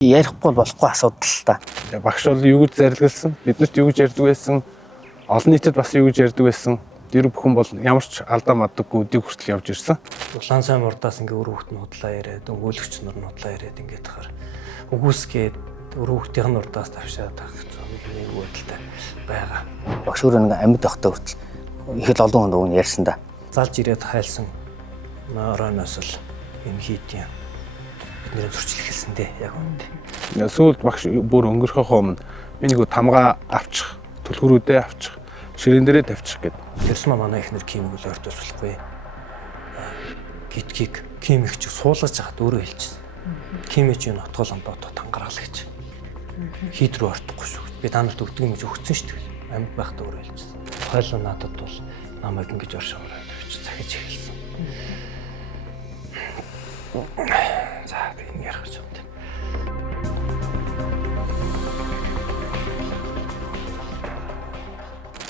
Ярихгүй болохгүй асуудал л та. Багш бол юу гэж зарилгалсан, биднэрт юу гэж ярьдаг байсан, олон нийтэд бас юу гэж ярьдаг байсан. Тэр бүхэн бол ямар ч алдаа мадаггүй дэг хүртэл явж ирсэн. Улаан сайн мурдаас ингээ өр хүүхэд нь худлаа яриад, өгөөлөгч нар нь худлаа яриад ингээд тахаар өгөөсгээд өр хүүхдийн нурдаас тавшаад авах нэг байдалтай байгаа. Багш өөрөө нэг амьд байхдаа хүртэл их л олон хүнд өгн ярьсан да. Залж ирээд хайлсан оройноос л юм хийдیں۔ Бидний зурчил хэлсэн дээ яг үүнд. Сүүлд багш бүр өнгөрөхөө өмнө би нэг тамгаа авчих, түлхүүрүүдээ авчих, ширээн дээрээ тавьчих гэд. Тэрсмэ манай ихнэр кимиг л ойртож болохгүй. Гитгийг кимиг ч суулгаж хаад өөрөө хэлчихсэн. Кимич юу нотгол ондоо тангаргал гэж. Хит рүү ортохгүй шүү. Би та нарт өгдөг юм гэж өгсөн шүү дээ. Амьд байхдаа өөрөө хэлчихсэн. Хойлоо надад бол намайг ингэж оршоороо тавьчих захиж эхэлсэн. За би энэ ярих гэж байна.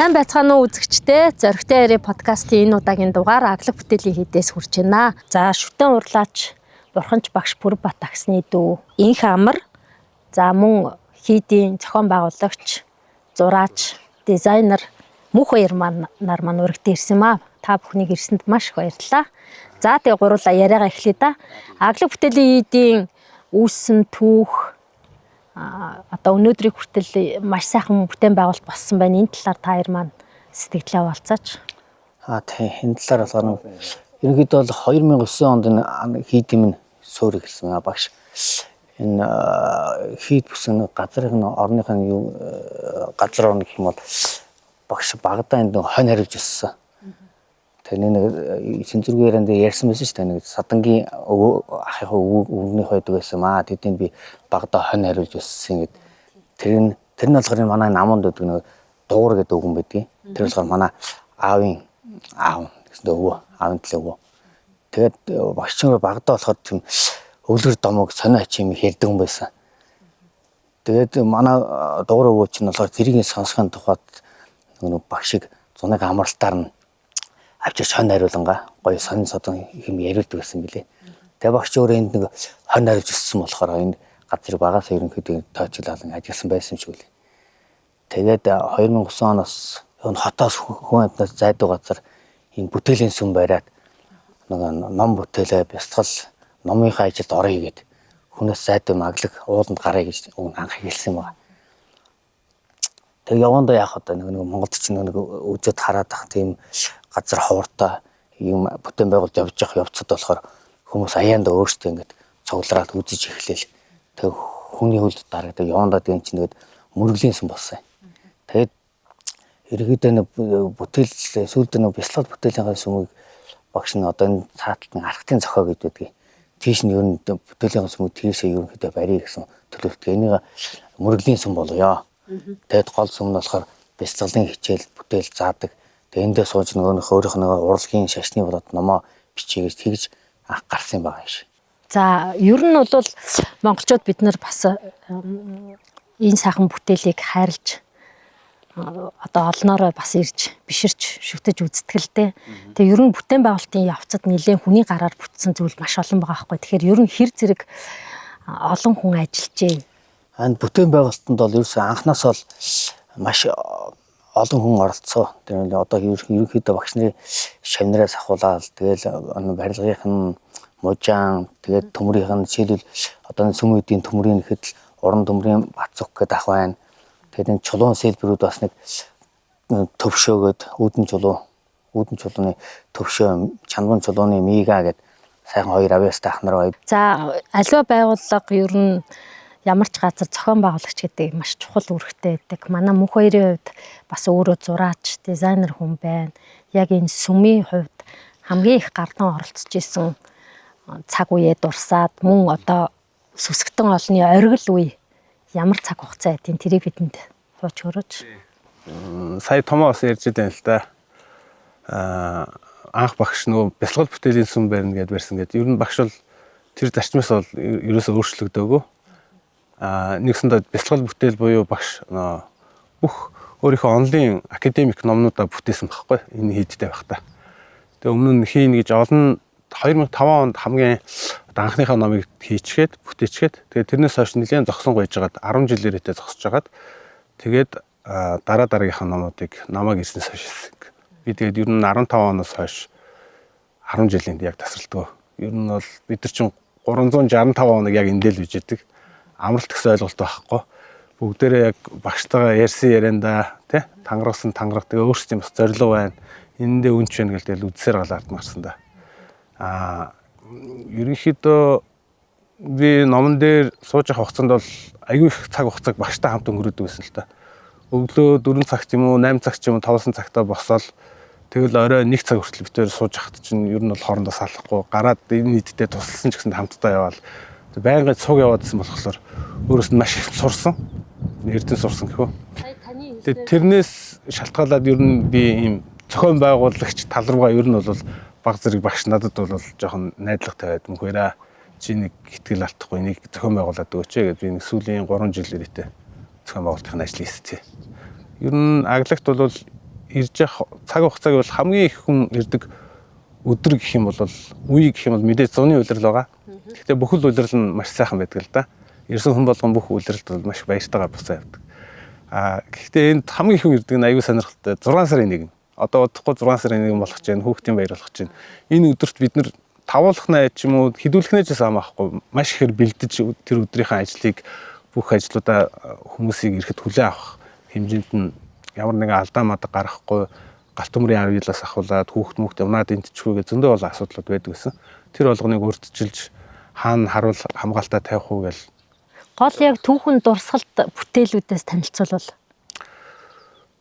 Сайн байцгаана уу үзэгчдээ. Зоригтой ярээ подкастын энэ удаагийн дугаар аглаг бүтээлийн хийдээс хүрч байна. За шүтэн урлаач Бурханч багш Пүрбат агсны дүү Инх амар. За мөн хийдийн зохион байгуулагч, зураач, дизайнер мөнх баяр нар маань урагт ирсэн маа. Та бүхнийг ирсэнд маш их баярлалаа. За тэгээ гурлаа яриагаа эхлэе да. Аглаг бүтээлийн хийдийн үүссэн түүх одоо өнөөдрийг хүртэл маш сайхан бүтээн байгуулалт болсон байна. Энэ талаар та хоёр маань сэтгэлээ хаваалцаач. Тийм энэ талаар болохоор ерөнхийдөө бол 2009 онд энэ хийдийн минь суурь эхэлсэн багш. Энэ хийд бүсэн газрын орныхын юу газар орны гэх юм бол багш багадаа энд хонь хариулж өссөн. Тэгээ нэг сэнзүргийн ярианд ярьсан байсан шүү дээ. Нэг садангийн ахыхаа өвгнийх байдаг байсан маа. Тэдэнд би багадаа хонь хариулж өссөн гэд. Тэр нь болохоор манай намунд байдаг нэг дуур гэдэг үг юм байдгийг. Тэр болохоор манай аавын аав гэсэн өвөө, аавын төлөө өвөө. Тэгээд багш чинь багадаа болохоор тийм өвлгөр домог сонио ачим ярьдаг юм байсан. Тэгээд манай дуур өвөө чинь болохоор тэрийг сонсохын тухайд нэг багшиг зунаг амралтаар нь авчирч хонь хариулангаа гоё сонин содон юм яриулдаг гэсэн билээ. Тэгээ багч өөрөө энд нэг хонь хариулж өссөн болохоор энэ газрыг багаас ерөнхийдөө тоочлолон ажилласан байсан шүү дээ. Тэгээд 2009 оноос энэ хотоос хүн амтнаас зайдуу газар энэ бүтээлийн сүм бариад нэг ном бүтээлээ бясалгал номынхаа ажилд орё гэд хүнээс зайдуу маглаг ууланд гарыг гэж анх хэлсэн байна. Тэгээ явандаа яах вэ? Нэг Монголд ч нэг үзэд хараад ах тийм газар ховортой юм бүтээн байгуулалт явж явах явцад болохоор хүмүүс аяанда өөрсдөө ингэж цуглараад үзэж эхлэв. Тэг хүний хөлд дараадаг явандаа тийм ч нэгэд мөргөлийн сүм болсон. Тэгээд ерөөдөө нэг бүтээл сүүлд нэг бясалгал бүтээлийн сүмийг багш нь одоо энэ цааталтын архтын зохио гэж байдгийг. Тийш нь ер нь бүтээлийн сүмийг тийшээ ерөнхийдөө барья гэсэн төлөвлөлт. Энийг мөргөлийн сүм болгоё. Тэгээд гол сүм нь болохоор бясалгалын хичээл бүтээл заадаг. Тэгээ эндээ сууж өөрийнх нь урлагийн шашны болоод номоо бичиж тэгж гарсан байгаа юм шиг. За ер нь бол монголчууд бид нар бас энэ сайхан бүтээлийг хайрлж одоо олноороо бас ирж биширч шүтэж үзтгэл дээ. Тэгээ ер нь бүтээн байгуулалтын явцад нэлээд хүний гараар бүтсэн зүйл маш олон байгаа байхгүй. Тэгэхээр ер нь хэр зэрэг олон хүн ажиллажээ. Анд бүтээн байгуулалтанд бол ерөөсөө анханаас бол маш олон хүн оролцсон. Тэр одоо ерөнхийдөө багш нарын шавнараас ахуулаад тэгэл барилгынх нь мужаан тэгээд төмрийнх нь жишээлбэл одоо сүмүүдийн төмрийн ихэд уран төмрийн бацух гэдэг ах байна. Тэгээд энэ чулуун сэлбэрүүд бас нэг төвшөөгөөд үүдэн чулууны төвшөө чанбан чулууны мига гэдэг сайхан хоёр авьяастай ах нар байв. За аливаа байгууллага ер нь ямар ч газар зохион байгуулагч гэдэг маш чухал үүрэгтэй байдаг. Манай мөнх хоёрын хувьд бас өөрөө зураач, дизайнер хүн байна. Яг энэ сүмийн хувьд хамгийн их гардан оролцож исэн цаг үеэ дурсаад мөн одоо сүсгтэн олны оргил үе ямар цаг хугацаа байдгийг тэрийг бидэнд хууч хөрөөж. Сая томоос ярьж байгаа л да. Анх багш нөгөө бясалгал бүтээлийн сүм барина гэдээ барьсан гэдэг. Ер нь багш бол тэр зарчмаас бол ерөөсөө өөрчлөгдөөгүй. Нэгсэндээ бясалгал бүтээл буюу багш бүх өөрийнхөө онлын академик номнуудаа бүтээсэн байхгүй энэ хийдтэй байх та. Тэгээ өмнө нь хийн гэж олон 2005 онд хамгийн анхныхаа номыг хийчгээд бүтээчгээд тэгээд тэрнээс хойш нэлээд зогсон гойж байгаад 10 жилээр хэвтэ зогсож байгаад тэгээд дараагийнхаа номуудыг намайг ирснээс хойш би тэгээд ер нь 15 оноос хойш 10 жилийн яг тасралтгүй. Ер нь бол бид нар чинь 365 хоног яг эндэл биж идэг. Амралт гэсэн ойлголт байхгүй. Бүгдээрээ яг багштайгаа ярьсан ярианда тий тангарсан тангарах тэгээ өөрсдийн бас зорилго байна. Энэндээ үнч байна гэл тэгэл үдсээр галаард марсан да. Ерөнхийдөө би номон дээр сууж явах хугацаанд бол аюу их цаг хугацааг багштай хамт өнгөрөөдөг байсан л та. Өглөө 4 цагт юм уу 8 цаг ч юм уу 5 цагтаа босоод тэгэл орой 1 цаг хүртэл битээр сууж явахт чинь ер нь бол хоорондоо салахгүй гараад энэ нийтдээ тусалсан ч гэсэн хамтдаа яваал байнгын цуг яваадсан болохоор өөрөөс нь маш их сурсан. Эрдэнэ сурсан гэхүү. Тэгээд тэрнээс шалтгаалаад ер нь би ийм зохион байгуулагч тал руугаа ер нь бол баг зэрэг багш надад бол жоохон найдлага тавиад мөнхөрөө чи нэг ихтгэл алдахгүй нэг зохион байгуулад өгөөч гэж би нэг сүүлийн 3 жил ирээтэй зохион байгуулалтын ажил хийсэн. Ер нь аглагт бол ирж явах цаг хугацааг бол хамгийн их хүн ирдэг өдөр гэх юм бол үе гэх юм бол мэдээж зуны улирал байгаа. Гэхдээ бүхэл улирал нь маш сайхан байдаг л да. Ирсэн хүн болгон бүх улиралд бол маш баяртайгаар буцаа явдаг. Гэхдээ энд хамгийн их хүн ирдэг нь аюу сонирхолтой 6 сарын 1. Одоо удахгүй 6 сарын 1 болох гэж байна. Хүүхдийн баяр болох гэж байна. Энэ өдөрт бид нар тавуулахнаа ч юм уу хідүүлэхнээс хамаахгүй маш ихээр бэлдэж тэр өдрийнхөө ажлыг бүх ажлуудаа хүмүүсийг ирэхэд хүлээн авах хэмжээнд нь ямар нэгэн алдаа мадаг гарахгүй галт төмрийн авьяалаас ахуулаад хүүхд мөхд унаад энтчгүй гэж зөндөө бол асуудлууд байдаг гэсэн. Тэр болгоныг урьдчилж хаана харуул хамгаалтаа тавих уу гэл. Гол яг түүхэн дурсгалт бүтээлүүдээс танилцуулбал.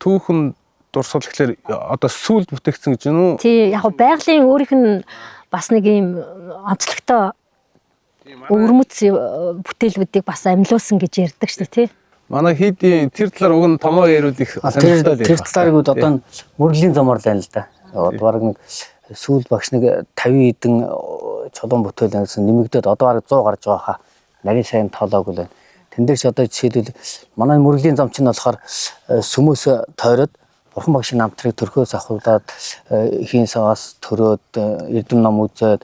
Түүхэн дурсгал гэхэлэр одоо сүүлд бүтээгдсэн гэж байна уу? Тий, яг байгалийн өөрийнх нь бас нэг юм онцлогтой өвөрмөц бүтээлүүдийг бас амьлуулсан гэж ярьдаг шүү дээ, тий. Манай хийдийн тэр талаар уг нь томоо яриулах сонирхолтой л. Тэр талаарыг одоо мөргөлийн замаар л байна л да. Бараг нэг сүүл багш нэг 50 хэдэн чулуун бүтээл гэсэн нэмэгдээд одоо бараг 100 гарч байгаа хаа. Нарийн сайн тоолоогүй л байна. Тэн дээр ч одоо жишээлбэл манай мөргөлийн зам чинь болохоор сүмөөс тойроод бурхан багшийн намтрыг төрхөөс ахуулаад хийн саваас төрөөд эрдэм ном үзээд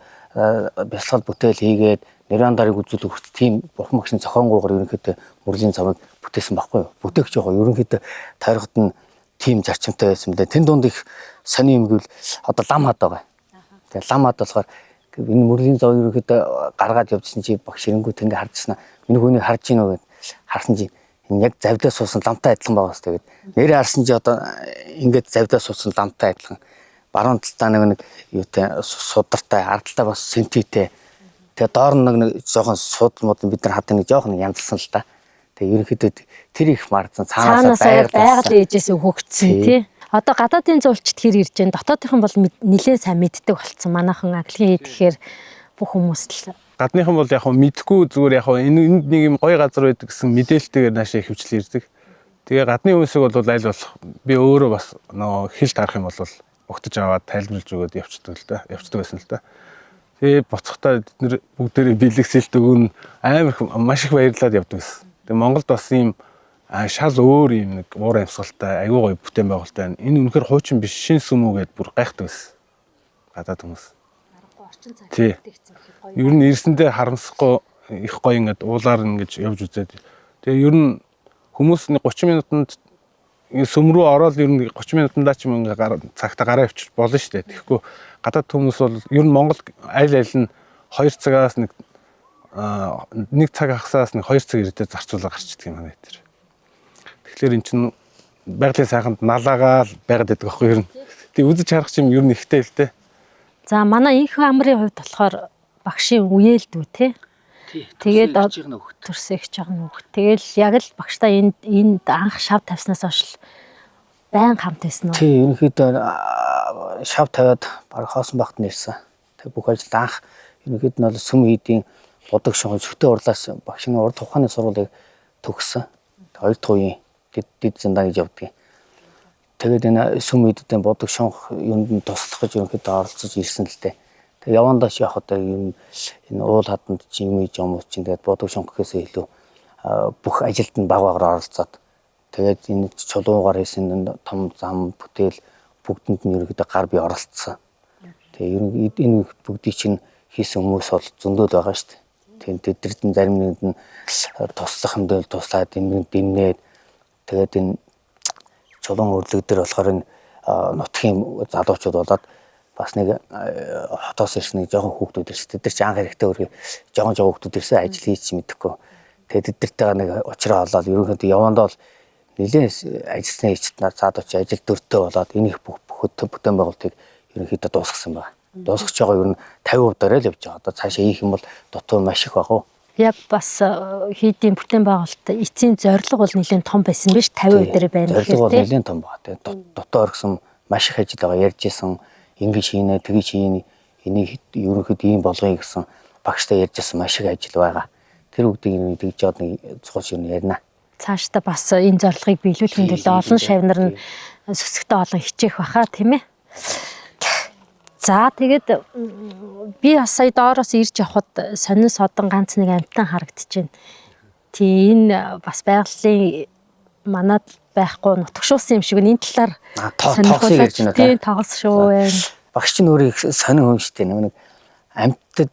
бясалгал бүтээл хийгээд нэрандарыг үзүүлэх тийм бурхан багшийн зохионгуугаар ерөнхийдөө мөргөлийн замыг бүтээсэн байхгүй юу? Бүтээгч яг ерөнхийдөө тойрогт нь тийм зарчимтай байсан мөлий. Тэн дунд их сони юм гэвэл одоо лам хад байгаа. Тэгээ лам хад болохоор энэ мөргөлийн зам ерөнхийдөө гаргаад явжсэн чи багш ирэнгүүт ингээ хардчихна. Миний хүнийг харж гинөө гэд харсан чи энэ яг завдаа суусан ламтай адилхан байгаа хэвээр. Нэрээ харсан чи одоо ингээд завдаа суусан ламтай адилхан. Баруун талдаа нэг юутай судартай, ардталтай бас сентитэй. Тэгээ доор нэг жоохон судмууд бид нар хад нэг жоохон янзлсан л та. Тэгээ ерөнхийдөө тэр их мардсан цаанаасаа байгаль ээжээс өгөгдсөн тий. Одоо гадаадын зуулчд хэр ирж байна. Дотоодынхан бол нэлээд сайн мэддэг болцсон. Манайхан аглагийн хэд гэхээр бүх хүмүүс л гадныхан бол яг мэдхгүй зүгээр яг энд нэг юм гоё газар байдаг гэсэн мэдээлэлтэйгээр наашаа хөвчлээ ирдэг. Тэгээ гадны хүмүүсийг бол аль болох би өөрөө бас нөгөө хэл тарах юм бол угтаж аваад тайлбарлаж өгөөд явцдаг л да. Явцдаг байсан л да. Тэгээ боцохтой бид нэр бүгдээрээ бэлгэсэлт өгөн амар маш их баярлаад явдаг гэсэн. Тэгээ Монголд бас ийм шал өөр юм нэг уур амьсгалтай аюу гоё бүтээн байгуулалтай байна. Энэ үнэхээр хуучин биш шин сүм үү гэд бүр гайхдаг байсан. Гадаад хүмүүс. орчин цаг бүтээгдсэн гэхэд гоё. Ер нь ирсэндээ харамсахгүй их гоё ингээд уулаар ингэж явж үзээд. Тэгээ ер нь хүмүүс 30 минутанд сүм рүү ороод ер нь 30 минутандаа ч юм ингээ цагтаа гараа авчиж болно шүү дээ. Тэгэхгүй гадаад хүмүүс бол ер нь Монгол аль нь 2 цагаас нэг цаг хагасаас нэг 2 цаг ирээдээ зарцуулаа гарчдаг юм байна тэр. Тэгэхээр эн чинь байгалийн сайханд налаагаал байгаад байдаг аахгүй ер нь. Тэгээ үзэж харах юм ер нь ихтэй л дээ. За манай инх амрын хувьд болохоор багшийн үеэлдүү тий. Тэгээд төрсөйгч байгаа нөхд. Тэгэл яг л багштай энд анх шав тавьснаас хойш байн хамт байсан уу? Тий, ерөнхийдөө шав тавиад баг хоосон багт нэрсэн. Тэг бүх ажил анх ерөнхийдөө нь бол сүм хийдийн бодог шонх зөвхөн урлаас багшийн урд тухааны сургуулийг төгссөн. Хоёр дахь үеийн дид зандаа гэж явдаг. Тэгээд энэ сүм хийдийн бодог шонх юунд нь туслах гэж ерөнхийдөө оролцож ирсэн л дээ. Тэг явандаач явах одоо энэ уул хаданд чи юм хийж юм уу чинь тэгээд бодог шонх гэхээсээ илүү бүх ажилд нь баг багаар оролцоод тэгээд энэ чулуугаар хийсэн том зам бүтээл бүгдэнд нь ерөөдөө гар бие оролцсон. Тэгээ ер нь энэ бүгдийг чинь хийсэн хүмүүс бол зөндөл байгаа шүү дээ. Тэгээд тэдэрд нь зарим нэгэнд нь туслах хэмдэл туслаад энэ дэмнээд тэгээд энэ чулуун өрлөг дээр болохоор энэ нутгийн залуучууд болоод бас нэг хотоос ирсэн нэг жоохон хүүхдүүд ирсэн. Тэд нар ч анх хэрэгтэй үргээ жоохон хүүхдүүд ирсэн ажил хийж мэдэхгүй. Тэгээд тэдэртэйгээ нэг уучраа болоод ерөнхийдөө явандаа бол нэлээд ажилтны эцэд залууч ажил дөртөө болоод энэ их бүтээн байгуулалтыг ерөнхийдөө дуусгасан байна. Дуусгаж байгаа ер нь 50% дараа л явж байгаа. Одоо цаашаа ийх юм бол дутуу маш их байгаа. Яг бас хийдийн бүтээн байгуулалт эцсийн зорилго бол нэлээд том байсан биз 50% дээр байна гэхээр. Зорилго бол нэлээд том байна. Тэгээд дутуу оргисон маш их ажил байгаа. Ярьжсэн ингэж хийнэ, тэгж хийнэ. Энийг ерөнхийдөө ийм болгоё гэсэн багштай ярьжсэн маш их ажил байгаа. Тэр үгдийг нэг тэгж жоод нэг цугц юм ярина. Цаашдаа бас энэ зорилгыг биелүүлэхийн төлөө олон шавнар нь сүсгтээ олон хичээх баха тийм ээ. За тэгээд би бас сая доороос ирж явхад сонин содон ганц нэг амтан харагдчихэв. Тийм энэ бас байгалийн манад байхгүй нутгшуулсан юм шиг энэ талаар тоогсыг ярьж байна тийм тоогс шүү байна. Багш чинь өөрөө сонин хүн шүү дээ. Нэг амттад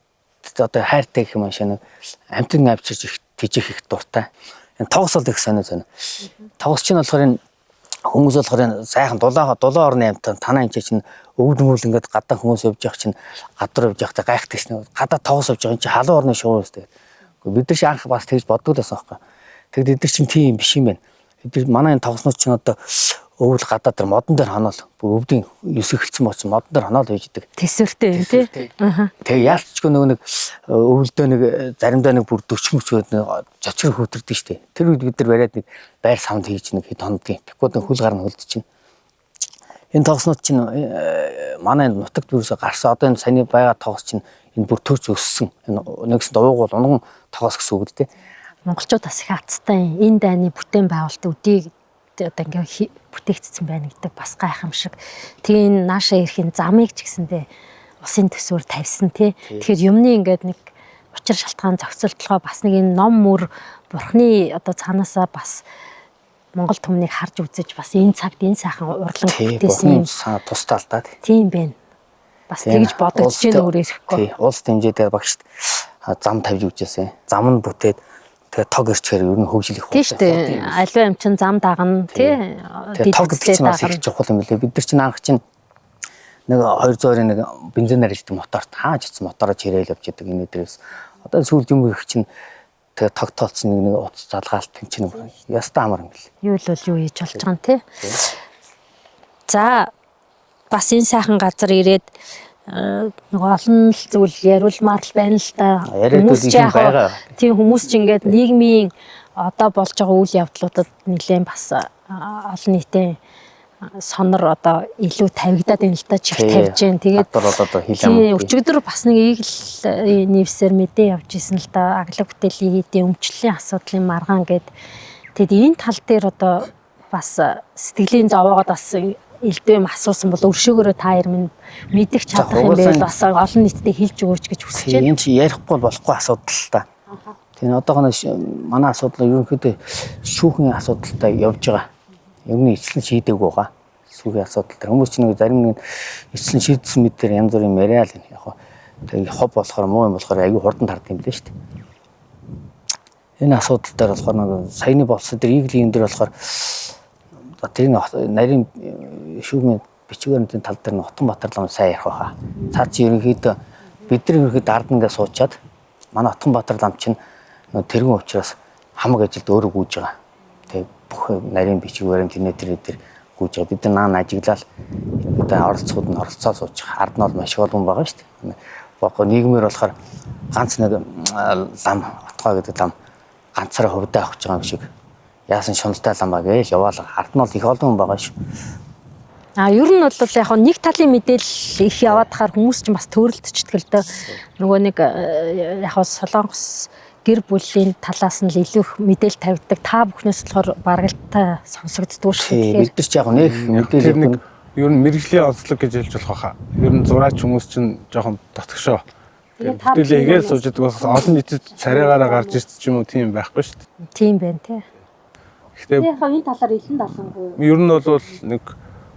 одоо хайртай гэх юм шиг амтны авчирч их тижих их дуртай. Энэ тоогс бол их сонин. Тоогс чинь болохоор энэ хүмүүс болохоор сайхан дулаан орны амтан танаа энэ чинь өвдмөл ингээд гадаа хүмүүс явж явах чинь гадар явж явахдаа гайхдаг шнэ. Гадаа тоогс явж байгаа энэ чинь халуун орны шувуу шүү дээ. Бид нар чи анх бас тэгж боддог байсан байхгүй. Тэгэд эдгээр чинь тийм биш юм байна. Эдгээр манай энэ тоогснууд чинь одоо өвөл гадаа дээр модон дээр ханаал өвдийн юус ихэлсэн боц модон дээр ханаал байж идэг. Тэсвэртэй юм тий. Тэгээ яалтчгүй нэг өвөлдөө нэг заримдаа нэг бүр 40 мөчөөд жочроо хөтөрдөг штэ. Тэр үед бид нар бариад нэг байр савнд хийж нэг хэд хоногийн. Тэгвэл хөл гар нь хөлдөж чинь. Энэ тоогснууд чинь манай нутагт юусоо гарсан одоо энэ саяны байгаа тоогс чинь энэ бүр төрж өссөн. Энэ нэгс дууг бол унган тоогс гэсэн үг л тий. Монголчууд бас их хацтай энэ дайны бүтээн байгуулалт өдийг одоо ингээ бүтээгдсэн байна гэдэг бас гайхамшиг. Тэгээ наашаа ирэхин замыг ч гэсэндээ усын төсвөр тавьсан тий. Тэгэхээр юмны ингээд нэг учир шалтгаан зохицолтлогоо бас нэг энэ ном мөр бурхны одоо цаанаасаа бас Монгол түмнийг харж үзэж бас энэ цагт энэ сайхан урлан бүтээсэн юм тусдаалдаа тийм байна. Бас тэгж бодогдож байна өөрөө ирэхгүй. Тий. Улс хэмжээгээр багшд зам тавьж үзсэн. Зам нь бүтээд тэгээ тог ирчээр ер нь хөгжил их байна. Тийм шүү дээ. Аливаа юм чин зам дагна тий. Тэгээ тог чинь бас их чухал юм билээ. Бид нар чинь анх чинь нэг 200-ын нэг бензинээр ирдэг мотор тааж ицсэн мотороо чирээл явж идэг энэ дээрээс. Одоо сүүл юм их чинь тэгээ тог тоолцсон нэг утас залгаалт юм чинь ястаа амар юм билээ. Юу л бол юу хийж болж байгаа юм тий. За бас энэ сайхан газар ирээд нэг олон зүйл яриулмаар л байна л да. Хүмүүс ч яг тийм хүмүүс ч ингээд нийгмийн одоо болж байгаа үйл явдлуудад нэлээд бас олон нийтийн сонор одоо илүү тавигдаад байна л да чих тавьж जैन. Тэгээд одоо хийлээ. Өчигдөр бас нэг ийг нэвсээр мэдээ явж исэн л да. Аглаг бүтээлийн хийдийн өмчлөлийн асуудлын маргаан гэд. Тэгэд энэ тал дээр одоо бас сэтгэлийн зовоогоод бас элдв юм асуусан бол өршөөгөөрөө та хоёр минь мэдэх чадах юм байл бас олон нийтэд хэлж өгөөч гэж хүсэж байна. Энэ чи ярихгүй болохгүй асуудал л та. Тийм одоогоос манай асуудал ерөнхийдөө шүүхийн асуудалтай явж байгаа. Ер нь эцлэн шийдэггүй байгаа. Шүүхийн асуудал төр хүмүүс чинь нэг зарим нэг эцлэн шийдсэн мэт дээр янз бүрийн яриа л яг хоо хоб болохоор муу юм болохоор аягүй хурдан тардсан юм лээ шүү дээ. Энэ асуудал дээр болохоор нэг саяны болсон дээр ийглийн дээр болохоор тэр нарийн шүүхийн бичвэрийн тал дээр нь Отонбаатар лам сайн ярих байхаа. Цаа чи ерөнхийдөө бид нар ерөнхийдөө ард нэгээ суучаад манай Отонбаатар лам чинь тэргэн учраас хамаг ажилд өөрөө гүйж байгаа. Тэгээ бүх нарийн бичвэрийн тэр гүйж байгаа. Бид нар ажиглал ерөнхийдөө оролцоход нь оролцоо сууж байгаа. Ард нь бол маш олон байгаа шүү дээ. Богоо нийгмээр болохоор ганц нэг лам Отгоо гэдэг лам ганцаараа хувьдаа авах гэж байгаа юм шиг. Яасан шуналтай лам ба гээл яваал ард нь бол их олон хүн байгаа шүү. Ер нь бол яг нэг талын мэдээлэл их яваад хахаар хүмүүс ч бас төрөлдчихдэг л дээ. Нөгөө нэг яг Солонгос гэр бүлийн талаас нь л илүү их мэдээлэл тавьдаг. Та бүхнээс болохоор баргалтай сонсогддог шүү. Бид нар ч яг нэг мэдээлэл ер нь мэрэгжлийн онцлог гэж хэлж болох байхаа. Ер нь зураач хүмүүс чинь жоохон дотгошоо. Бүтээлээ игээл сууж байгаа бас олон нийтэд царайгаараа гарч ирсэн ч юм уу тийм байхгүй шүү дээ. Тийм байна тий. Гэхдээ энэ талаар илэн далангүй. Ер нь бол нэг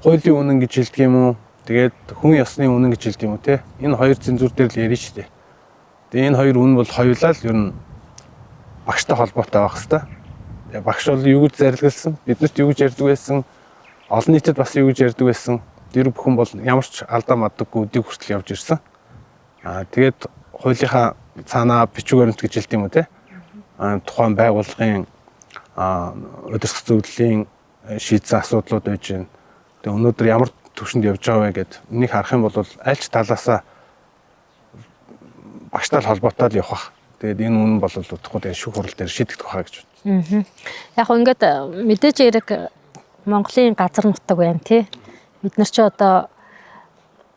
хуулийн үнэн гэж хэлдэг юм уу? Тэгээд хүн ёсны үнэн гэж хэлдэг юм уу те. Энэ хоёр зэнзүүр дээр л ярина шүү дээ. Тэгээд энэ хоёр үнэн бол хоёулаа л ер нь багштай холбоотой байх хэвээр. Тэгээд багш бол юу гэж зарилгалсан, биднэрт юу гэж ярьдаг байсан, олон нийтэд бас юу гэж ярьдаг байсан. Тэр бүхэн бол ямар ч алдаа мадаггүй өдийг хүртэл явж ирсэн. Тэгээд хуулийнхаа цаанаа бичиг баримт гэж хэлдэг юм уу те. Тухайн байгууллагын удирдах зөвлөлийн шийдсэн асуудлууд байж байна. Тэгээ өнөөдөр ямар төвшөнд явж байгаа вэ гэд энийг харах юм бол аль ч талаасаа багштай холбоотой л явах. Тэгээд энэ үнэн бол утгагүй тэгээ шүүх хурал дээр шийдэгдэх байхаа гэж байна. Яг ингээд мэдээж хэрэг Монголын газар нутаг байна тий. Бид нар ч одоо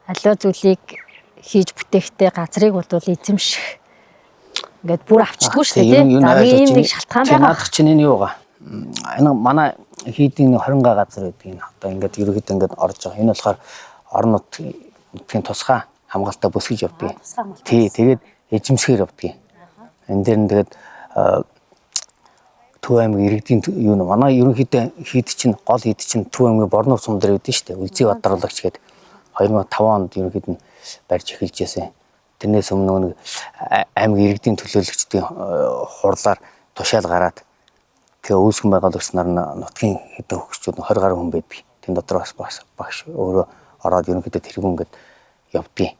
аливаа зүйлийг хийж бүтээхдээ газрыг бол эзэмших ингээд бүр авчдаггүй шүү дээ тий. За ийм нэг шалтгаан байгаа. Наадах чинь энэ юу байгаа? Энэ манай хийдийн 20 га газар гэдэг энэ одоо ингээд ерөөхдөө ингээд орж байгаа. Энэ болохоор орон нутгийн тусгай хамгаалалтаа бүсгэж явдаг. Тий, тэгээд эзэмсгээр явдаг. Энэ дээр нь тэгээд Төв аймаг иргэдийн юу нэ манай ерөнхийдөө хийд чинь гол хийд чинь Төв аймгийн Борнов сум дээр байдсан шүү дээ. Үлзий бадруулагч гээд 2005 онд ерөнхийд нь барьж эхэлж байсан. Тэрнээс өмнө нэг аймаг иргэдийн төлөөлөгчдийн хурлаар тушаал гараад тэгээ үүсгэн байгуулагч нар нутгийн хэдэн хөгжчүүд 20 гаруй хүн байдаг. Тэн дотор бас багш өөрөө ороод ерөнхийдөө тэргүүн гээд явдгийг.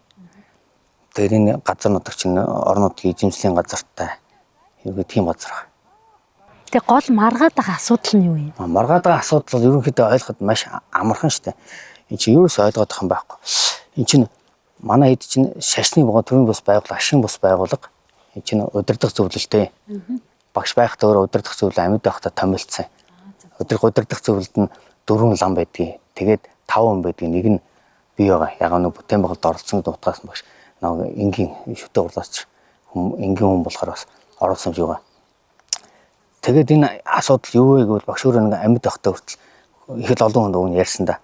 Тэгээд энэ газар нутаг чинь орон нутгийн эзэмшлийн газартай ерөнхийдөө тийм газар байна. Тэг гол маргаад байгаа асуудал нь юу юм? Маргаад байгаа асуудал бол ерөнхийдөө ойлгоход маш амархан шүү дээ. Энд чинь юус ойлгох юм байхгүй. Энд чинь манай хэд чинь шашны төрийн бус байгууллага, ашигын бус байгууллага. Энд чинь удирдах зөвлөлтэй. Багш байхдаа өөрөө удирдах зөвлөл амьд байхдаа томилцсон. Удирдах зөвлөлд нь 4 лам байдгийг. Тэгээд 5 хүн байдгийг. Нэг нь бий байгаа. Яг нэг бүтээн байгуулалт оролцсон утгаас багш нэг энгийн шүтээ урлаач энгийн хүн болохоор бас оролцсон юм шиг байна. Тэгээд энэ асуудал юу вэ гэвэл багш өөрөө нэг амьд байхдаа хүртэл их л олон хүнд өгн ярьсан да.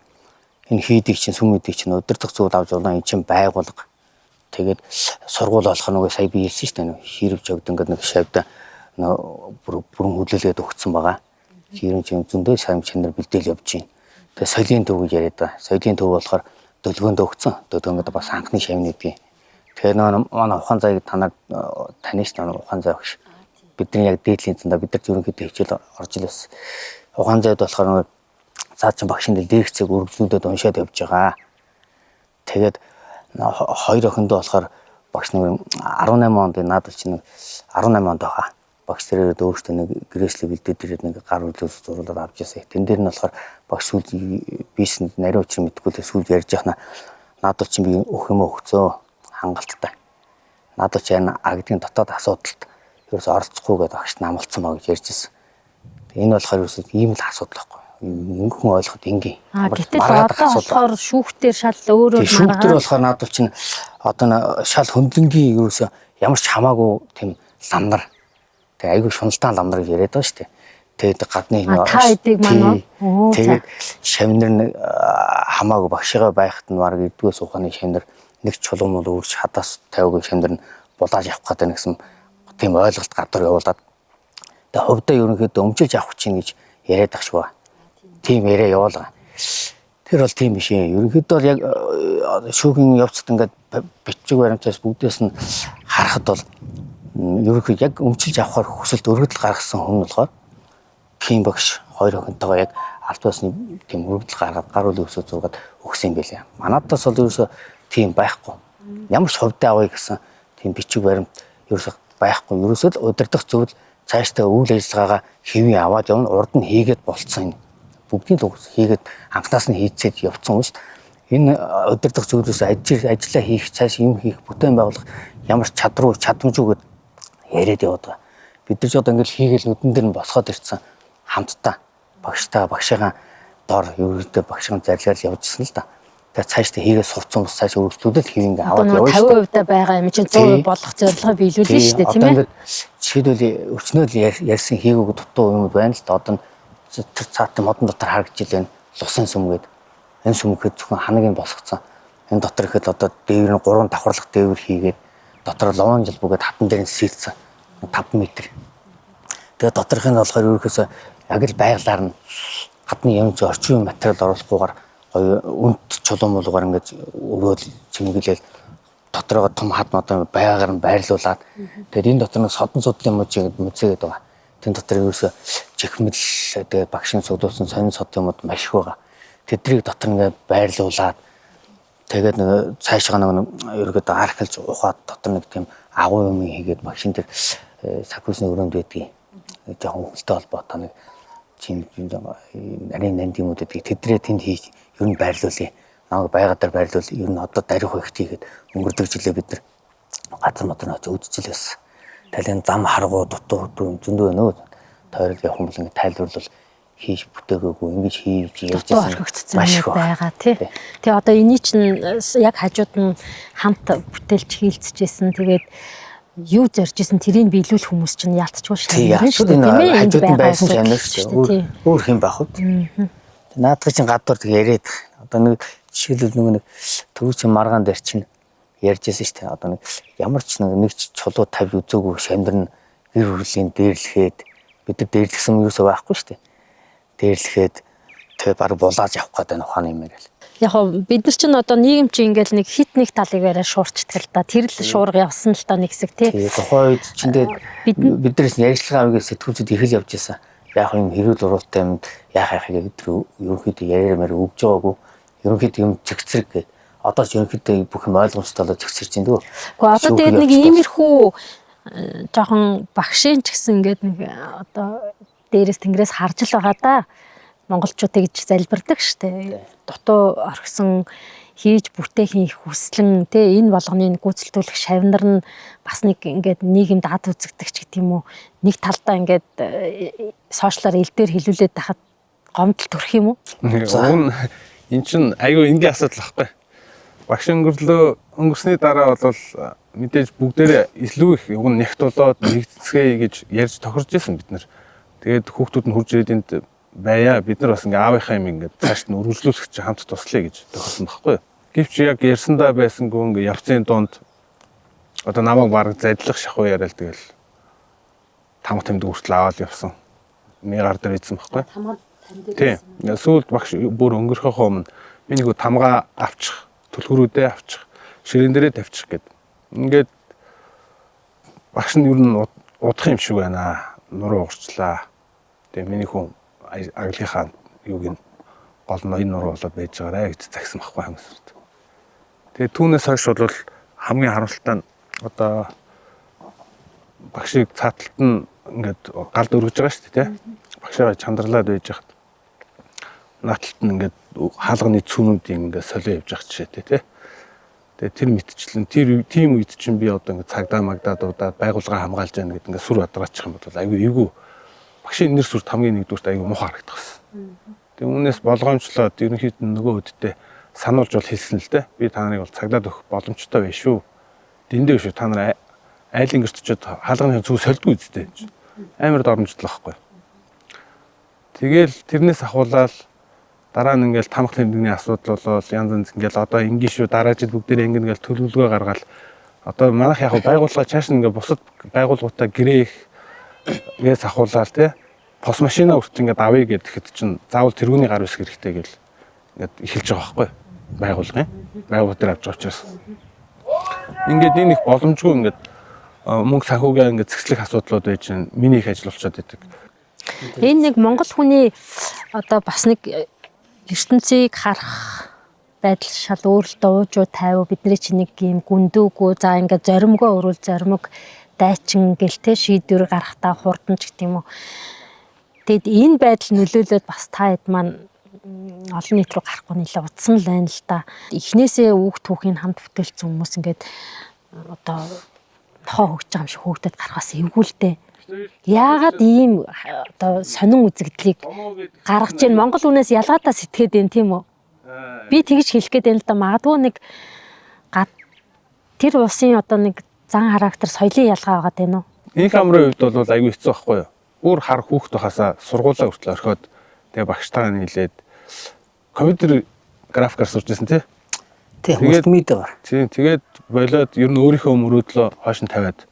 Энэ хийдийг чинь сүмүүдийг чинь удирдах зүйл авч явна. Энэ чинь байгуулга. Тэгээд сургууль болох нөгөө сая би хэлсэн шүү дээ. Ширвж өгд ингээд нэг шавьда бүрэн хөдөлгөөд өгсөн байгаа. Ширэн чинь зөндөө сайн чанар бэлдээл явж байна. Тэгээд соёлын төв гэж яриад байгаа. Соёлын төв болохоор дөлгөөнд өгсөн. Дөлгөөнд бас анхны шавны гэдэг. Тэгээд манай ухаан зайг таних ухаан зай багш. Бидний яг дээдлийн цандаа бид нар ерөнхийдөө хичээл орж илээс. Ухаан зайд болохоор цаад чин багшин дээр лекцийг үргэлжлүүлээд уншаад явж байгаа. Тэгээд хоёр охиндоо болохоор багш нэг 18 онд надад чинь 18 онд байгаа. Багш тэрээр өөртөө нэг грэслэг бэлдээд ирээд нэг гар үлээс зуруулаад авч ясаа. Тэн дээр нь болохоор багш сүүл бисэнд нариу учир мэдгүй л сүүл ярьж яхна надад чинь би өөх юм өгцөө хангалттай. Надад чинь агдгийн дотоод асуудалд ерөөс оролцохгүй гэдэг багш намалцсан баг гэж ярьж ирсэн. Энэ болохоор ерөөс ийм л асуудал байхгүй. Хүн ойлгоход ингийн. Гэтэл одоо болохоор шүүхтэр шал өөрөө шүүхтэр болохоор надад чинь одоо шал хөндлөнгийн ерөөс ямар ч хамаагүй тийм ламнар. Тэгээ айгүй шуналдаан ламнар яриад байгаа шүү дээ. Тэгээд гадны тэгээд шавнар хамаагүй багшигаа байхад нь баг эдгээс ухааны шавнар нэг чулуун бол өөрч хадаас тавиагүй шавнар нь булааж явах гэдэг нэгсэн тийм ойлголт гадар явуулаад тэгээ хувьдаа ерөнхийдөө өмчилж авах чинь гэж яриад ах шүү. Тийм яриа явуулгаа. Тэр бол тийм биш ээ. Ерөнхийдөө бол яг шүүхийн явцад ингээд бичиг баримтаас бүгдээс нь харахад бол ерөнхийдөө яг өмчилж авахар хүсэлт өргөдөл гаргасан хүн болохоор тийм багш хоёр охинтойгоо яг алт басны тийм өргөдөл гаргаад гар үл өсөө зургаад өгсөн юм байлаа. Манайдаас бол ерөөсөө тийм байхгүй. Ямар ч хувьдаа авъя гэсэн тийм бичиг баримт ерөөсөө байхгүй. Ерөөсөө л удирдах зөвл цаашдаа үйл ажиллагаагаа хэвэн аваад явна. Урд нь хийгээд болцсон юм. Бүгдийн л хийгээд анхнаас нь хийцээд явцсан юм шүү дээ. Энэ удирдах зөвлөөс ажиллаа хийх, цааш юм хийх, бүтээн байгуулах ямар чадамжгүй гэд яриад яваад байгаа. Бид нар ч одоо ингээл хийгээл нүдэн дээр нь босгоод ирсэн хамтдаа багшийн дор ерөөдөө багшийн зарилгаал явжсэн л да. Тэгээд цаашдаа хийгээд сурцсан бас цааш өргөжлүүлээд хийвэн аваад явна шүү дээ. 50% байгаа юм чинь 100% болох зорилгоо биелүүлнэ шүү дээ, тийм ээ. Жишээлбэл өчнөөл ярьсан хийгээг дутуу юмуд байна л да. Одоо тэр цаатын модон дотор харагдж илэн лусын сүм гээд энэ сүмхэд зөвхөн ханагийн босгоцсон. Энэ дотор ихэд одоо дээвэр нь 3 давхарлах дээвэр хийгээд дотор ловон жилбүгээд хатан дээр нь сэрсэн 5 м. Тэгээд доторх нь болохоор ерөөсөө яг л байгалаар нь гадны юм чи орчин материал оруулахгүйгээр гоё үнт чулуун муулгаар ингээд өрөөл чимэглэл дотороо том хад модон байгаар нь байрлуулад тэгээд энэ дотор нэг содон судлын музей гэдэг байгаа. Тэн дотор ерөөсө чихмэл тэгээд багшийн судуулсан сонин сод юмуд маш их байгаа. Тэднийг дотор ингээд байрлуулад тэгээд нэг цаашгаа нэг ерөөд архилж ухаад дотор нэг тийм агуу юм хийгээд багшин дээр сакусны өрөөнд байдгийг жоохон хөлтэй холбоотой нэг тийм нарийн нандимууд гэдэг тэдрээ тэнд хийж ер нь байрлуулъя. Намайг байгаад байрлуул ер нь одоо дарих ихтэйгээд өнгөрдөг жилээ бид нар газар модон очиж үзчихлээс. Талын зам харгуу дутуу зөндөө нөө тойрол явах юм бол ингэ тайлбарлал хийж бүтээгээгүй ингэж хийж ярьж байсан юм байгаа тий. Тэгээ одоо эний чинь яг хажууд нь хамт бүтээлч хийлцэжсэн. Тэгээд юу зоржсэн тэрийг биелүүлэх хүмүүс чинь ялцчихгүй шаардлагатай шүү дээ тийм ээ. Хажууд нь байсан ч амир шүү дээ. Өөр хэм байх уу. Наадах чинь гадуур тэг яриад одоо нэг жишээлбэл нэг төвчийн маргаан дээр чинь ярьжсэн шүү дээ. Одоо нэг ямар ч нэг чулуу тавьж үзээгүй шамдар нь гэр бүлийн дээрлэхэд бид нар дээрлэхсэн юм юусоо байхгүй шүү дээ. Дээрлэхэд тэгээ баг булааж авах гэдэг нь ухааны юм ярил. Яг бид нар чинь одоо нийгэм чинь ингээл нэг хит нэг талыг барай шуурчдаг л да. Тэр л шуурга явсан л да нэг хэсэг тий. Тухайн үед чинь биднээс ярилцлага авьяас сэтгүүлчд их л явж байсан. Яг юм хэрүүл уралтай юм яах яхаа бид нар ерөнхийдөө яриамаар өгж байгаагүй. Ерөнхийдөө юм зэгцэрэг гэ. Одоо ч ерөнхийдөө бүх юм ойлгомжтой болоод зэгцэрч байна дөө. Гэхдээ одоо тэгээд нэг иймэрхүү жоохон багшийн ч гэсэн ингээд нэг одоо дээрээс тэнгэрээс харж л байгаа да. Монголчууд тэгж залбирдаг штэ. Дутуу орхисон хийж бүтээхийн их хүслэн тэ энэ болгоныг гүйцэлдүүлэх шавнар нь бас нэг ингээд нийгэмд ад үзэгдэг ч гэдэг юм уу. Нэг талдаа ингээд сошиалар ил дээр хилүүлээд тахад гомдол төрөх юм уу? Эн чин айгүй энгийн асуудал байхгүй. Багш өнгөрсний дараа бол мэдээж бүгдээрээ илүү их уг нь нягт болоод нэгцгээ гэж ярьж тохирж байсан бид нар. Тэгээд хүүхдүүд нь хурж ирээд энд байя бид нар бас ингээ аавынхаа юм ингээ цааш нь үргэлжлүүлэх чинь хамт туслая гэж тохирсон байхгүй. Гэвч яг ярьсандаа байсангүй ингээ явцын дунд одоо намайг бараг задлах шахуу яриад тэгэл тамга тэмдэг хүртэл аваад явсан. Мигаар дээр ийдсэн байхгүй. Тамга танд дээр. Тийм. Сүүлд багш бүр өнгөрөхөө өмнө би нэг тамга авчих, түлхүүрүүдээ авчих, ширээн дээрээ тавьчих гэд. Ингээд багш нь ер нь удах юм шиг байна. Нуруу уурчлаа. Тэгээ миний хүн аглийнхаа юуг нь гол нь энэ нуруу болоод байж байгаарэ гэж загсан байхгүй хамсарт. Тэгээ түүнээс хойш бол хамгийн харамсалтай нь одоо багшийг цааталт нь ингээд галд өргөж байгаа шүү дээ тий. Багшаа чандарлаад байж хат. Нааталт нь ингээд хаалганы цүнүүдийн ингээд солио явж байгаа жишээтэй тий. Тэгээ тэр мэтчлэн тийм үед чинь би одоо ингээд цагдаа магдаа дуудаад байгууллага хамгаалж яана гэдэг ингээд сүр бадраачих юм бол айгүй эвгүй багшийн нэр сүрт хамгийн нэгдүгürt айгүй муухай харагдах гэсэн. Тэгээ үүнээс болгоомжлоод ерөнхийдөө нөгөө үдтэй сануулж бол хэлсэн л дээ. Би та нарыг бол цагдаад өгөх боломжтой байна шүү. Дэндээ шүү та нар айлын гэрт очиод хаалганы зүг сольдгүй үстэй. Амар доромжлол واخгүй. Тэгэл тэрнээс ахуулаад дараа нь ингээл тамга тэмдэгний асуудал болол янз янз ингээл одоо ингийн шүү дараа жил бүгдээрээ ингээл төлөвлөгөө гаргаад одоо манайх яг байгууллага чааш нь ингээл бусад байгууллагуудаа гэрээ гээс ахуулаад тий пос машина үрт ингээд авъя гэхэд чинь заавал тэрүүний гар үсэх хэрэгтэй гэл ингээд эхэлж байгаа байхгүй байгуулгын байгууллага дээр авч байгаа учраас ингээд энэ их боломжгүй ингээд мөнгө санхүүгээ ингээд зэгслэх асуудлууд байж миний их ажил болчиход байдаг. Энэ нэг монгол хүний одоо бас нэг ертөнцийг харах байдал шал өөр л дуужуу тайвуу бидний чинь нэг юм гүндүүгөө за ингээд зоримгоо өрүүл зоримог дайчин гэлтэй шийдвэр гаргахтаа хурданч гэдэг юм уу. Тэгэд энэ байдал нөлөөлөд бас та хэд маань олон нийт рүү гарахгүй нэлээ утсан л байна л да. Эхнээсээ хүүхд түүхийн хамт бүтээлсэн хүмүүс ингээд одоо тохоо хөгж байгаа юм шиг хөөгдөд гарахаас эвгүүлтэй. Яагаад ийм одоо сонин үзэгдлийг гаргаж ийн Монгол хүнээс ялгаатаа сэтгэхэд байна тийм үү? Би тэгж хэлэх гээд байна л да. Магадгүй нэг тэр улсын одоо нэг зан характер соёлын ялгаа байгаа тийм үү? Энэ камерын хувьд бол аюу хэцүү байхгүй юу? Бүр хар хүүхд байхасаа сургуулаа хүртэл орхиод тэгээ багштайгаа нийлээд компьютер графикаар сурч байсан тий. Тийм мультимедиа бар. Тийм тэгээд болоод ер нь өөрийнхөө мөрөөдлөө хойш нь тавиад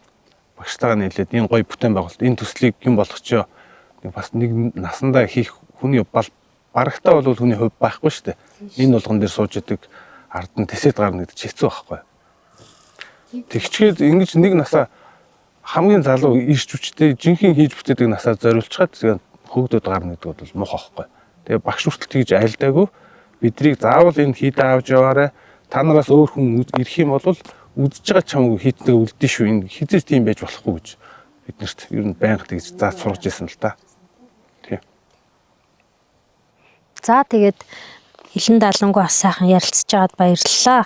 багштайгаа нийлээд энэ гоё бүтээн байгуулалт энэ төслийг юм болгочихё. Бас нэг насандаа хийх хүний барагтаа бол хүний хувь байхгүй шүү дээ. Энэ болгон дээр сууж идэг ард нь тэсэд гарна гэдэг чинь хэцүү байхгүй. Тэгчгээд ингэж нэг насаа хамгийн залуу ирч хүчтэй жинхэнэ хийж бүтээдэг насаа зориулчихад тэгээд хөгдөөд гарна гэдэг бол муухай байхгүй. Тэгээ багш хүртэл тэгж айлдаагүй биднийг заавал энэ хийдэ авч яваарай. Та нараас өөр хүн ирэх юм бол үдж байгаа чамайг хийддэг үлдэн шүү. Энэ хизээж тийм байж болохгүй гэж биднэрт ер нь байнга тэгж зааж сургаж ирсэн л та. Тийм. За тэгээд Хилэн Даалангуй бас сайхан ярилцж байгаад баярлалаа.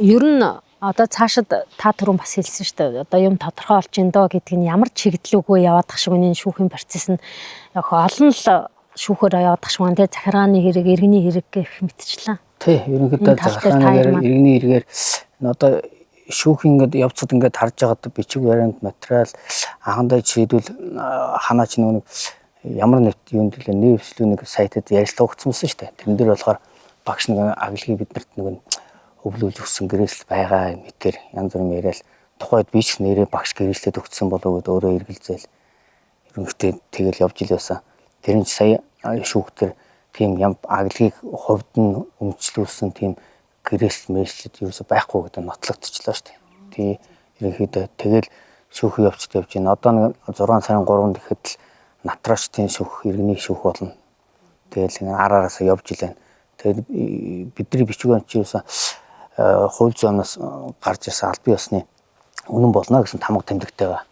Ер нь одоо цаашид та түрүүн бас хэлсэн шүү дээ. Одоо юм тодорхой болж ин доо гэдэг нь ямар чиглэлгүй яваадах шиг энэ шүүхийн процесс нь яг олон л шүүхээр яваадах шиг байна. Тэгээд захиргааны хэрэг, иргэний хэрэг гэх мэтчлээ. Тий, ерөнхийдөө захиргааны иргэний хэрэгээр одоо шүүхийн ингээд явцад ингээд харж байгаад бичиг баримт материал анхандаа жишээлбэл ханаач нэг ямар нэг юунд гэлээ нээвслүү нэг сайтад ярилцлага өгсөн шүү дээ. Тэрэн дээр болохоор багш нэг аглагийг биднэрт нэг өвлүүлж өгсөн гэрээсэл байгаа мэтэр янз бүрийн яриад тухайд би ч нэрээ багш гэрээслээд өгсөн болов гэд өөрөө эргэлзээл ерөнхийдөө тэгэл явж илээсэн. Тэр нь сая шүүхтэр тийм аглагийг хувьд нь өмчлүүлсэн тийм гэрээсэл мэйслэд юусо байхгүй гэдэг нотлогдчихлоо шүү дээ. Тэгээ ерөнхийдөө тэгэл шүүх явцд явж байна. Одоо нэг 6 сарын 3-нд ихэд л натраачтын шүүх, иргэний шүүх болно. Тэгэл араараасаа явж илээ. Тэгээд бидний бичиг баримт чи юусан хувь зүйнээс гарч ирсэн аль бие усны үнэн болно гэсэн тамга тэмдэгтэйгээ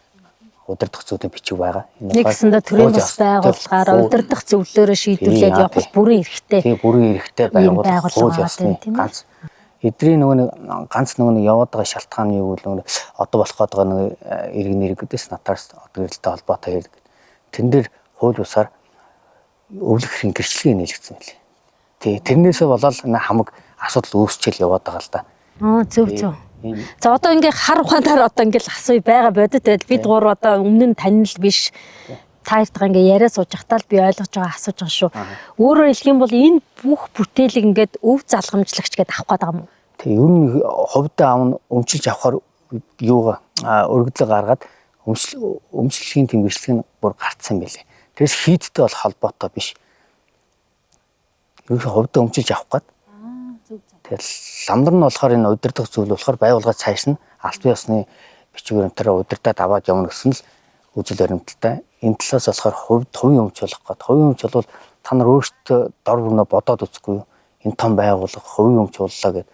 удирдах зүйн бичиг байгаа. Нэгсэндээ төрийн бас байгууллагаараа удирдах зөвлөлөөрөө шийдвэрлээд явах бүрэн эрхтэй. Тийм бүрэн эрхтэй байгууллага хувь ёсны ганц эдрийн нөгөө ганц нөгөө яваад байгаа шалтгаан нь юу вэ? Одоо болох гэдэг нэг иргэний ирэг гэдээс натаас одоо гэрэлтэй холбоотой хэрэг. Тэн дээр хууль бусаар өвлөх хэрэг гэрчлэгээ нийлэгдсэн байлээ. Тий, тэрнээсээ болоод хамаг асуудал үүсчээл яваад байгаа л да. Зөв. За одоо ингээ хар ухаанаар одоо ингээл асууя байгаа бодит байл бид гур одоо өмнө нь танил биш та хоёртойгоо ингээ яриа сууж захтаал би ойлгож байгаа асууж байгаа шүү. Өөрөөр хэлэх юм бол энэ бүх бүтээлийг ингээд өв залгамжлагч гэдээ авах гээд байгаа юм уу? Тий, ер нь хувьдаа аав нь өмчилж авахар юугаа өргөдлөг гаргаад өмчлөлийн тэмдэглэлийн бүр гарцсан байлээ. Тэрс хийдтэй бол холбоотой биш. Ерөөсөө хувьдаа өмчилж авах гээд. Тэгэл ламдар нь болохоор энэ удирдах зүйл болохоор байгууллага цааш нь аль бие усны бичиг баримтаараа удирдаад аваад явна гэсэн л үзэл баримталтай. Энэ талаас болохоор хувийн өмч болох гээд. Хувийн өмч бол та нар өөрсдөө дор бүрнөө бодоод үзэхгүй юу? Энэ том байгууллага хувийн өмч боллоо гэд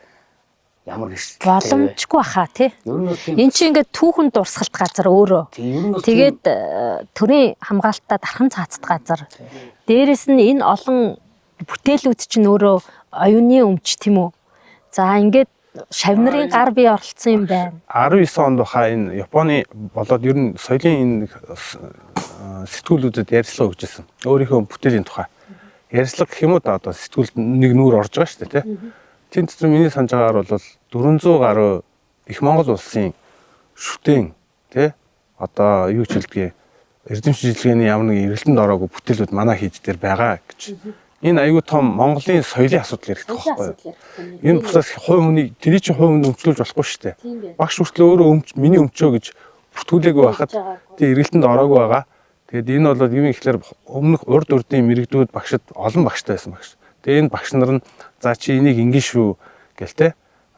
ямар гэж боломжгүй баха тий. Эн чинь ингээд түүхэн дурсгалт газар өөрөө. Тэгээд төрийн хамгаалтаа дархан цаацд газар. Дээрэс нь энэ олон бүтээлүүд чинь өөрөө оюуны өмч тийм үү? За ингээд шавнарын гар бие оролцсон юм байна. 19 онд баха энэ Японы болоод ер нь соёлын энэ сэтгүүлүүдэд ярилцлага өгч ирсэн. Өөрийнхөө бүтээлийн тухай. Ярилцлага гэх юм уу да одоо сэтгүүлд нэг нүүр орж байгаа шүү дээ тий. Тэн дотор миний санаж байгаагаар бол 400 гаруй их Монгол улсын шүтэн тий одоо юу ч хэлдгийг эрдэм шилжилгээний ямар нэг эргэлтэнд ороогүй бүтээлүүд манай хийж дээр байгаа гэж. Энэ аюу том Монголын соёлын асуудал яригдах байхгүй. Энэ бусаас хувь хүний тэрий чинь хувь хүн өмчлүүлж болохгүй шүү дээ. Багш хүртэл өөрөө миний өмчөө гэж бүртгүүлээгүй байхад тий эргэлтэнд ороогүй байгаа. Тэгээд энэ бол юм ихлээр өмнөх урд урдын мэрэгдүүд багшд олон багштай байсан багш. Тэгээд энэ багш нар нь за чи энийг ингэ шүү гэл те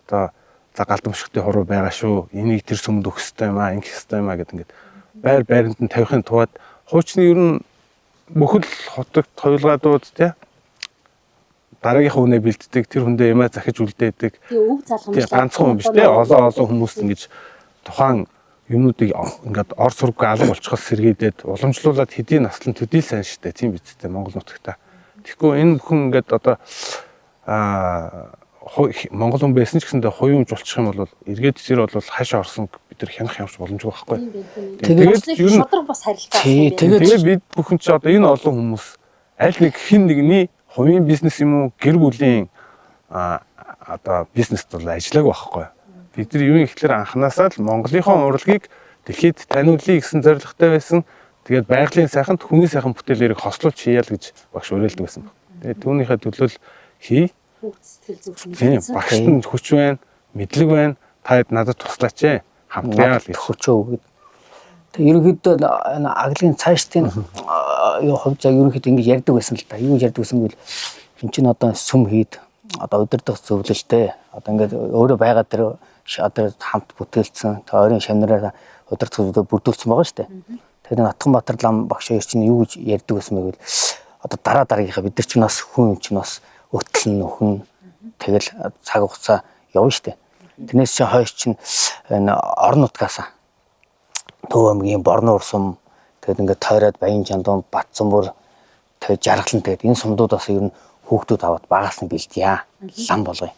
одоо за галдамшигтын хуруу байгаа шүү. Энийг тэр сүмд өгөх ёстой юм аа, ингэх ёстой юм аа гэд ингээд байранд нь тавихын тулд хуучны ер нь бүхэл хотод тойлгаадууд те дараагийнхаа үнэ бэлддэг, тэр хүндээ юмаа захиж үлдээдэг. Өв залгамжлаа. Ганцхан хүн биш те олон хүмүүс ингэж тухайн юмнуудыг ингээд ор сурггүй алга болчихос сэргийдээд уламжлуулад хэдийн наслан төдийл сайн штэ тийм биз дээ Монгол нутагта. Тэгэхгүй энэ бүхэн ингээд одоо Монгол хүн байсан ч гэсэндээ хувийн өмч болчих юм бол эргээд тэр бол хашаа орсон бид нар хянах юмш боломжгүй байхгүй. Тэгээд ер нь шудраг бас харилцаа. Тэгээд бид бүхэн ч одоо энэ олон хүмүүс аль нэг хин нэгний хувийн бизнес юм уу гэр бүлийн одоо бизнест бол ажиллаагүй байхгүй. Бид нар юу ихлээр анханасаа л Монголынхон урлагийг дэлхийд таниулъя гэсэн зорилготой байсан. Тэгээд байгалийн сайханд хүний сайхан бүтээлээрийг хослуулж хийял гэж багш уриалдаг байсан. Тэгээд түүнийхээ төлөөл хий. Тийм багшд нь хүч байна, мэдлэг байна. Та хэд надад туслаач ээ. Хамтраа л хүчөө өгöd. Тэгээд ерөнхийдөө энэ аглагын цаашдын юу хувь за ерөнхийдөө ингэж ярьдаг байсан л та. Юу ярьдаг байсан гэвэл эн чинь одоо сүм хийд одоо удирдах зөвлөлтэй одоо ингээд өөрөө байгаа тэр одоо хамт бүтээлсэн тэ ойрын шавнараа удирдах зөвлөлөө бүрдүүлсэн байгаа шүү дээ. Тэгэхээр Натганбаатар лам багш хоёр чинь юу гэж ярьдаг байсан бэ гэвэл одоо дараа дараагийнхаа бид нар ч бас хүн юм чинь бас өтлөн нөхөн тэгэл цаг хугацаа явна шүү дээ. Тэрнээс чинь хойш чинь энэ орон нутгаас Төв аймгийн Борнуур сум тэгээд ингээд тойроод Баян Жандуун Батсан бүр тэгээд Жаргалан тэгээд энэ сумдуудаас ер нь хүүхдүүд аваад багаас нь бэлдъя. Лам болгоё.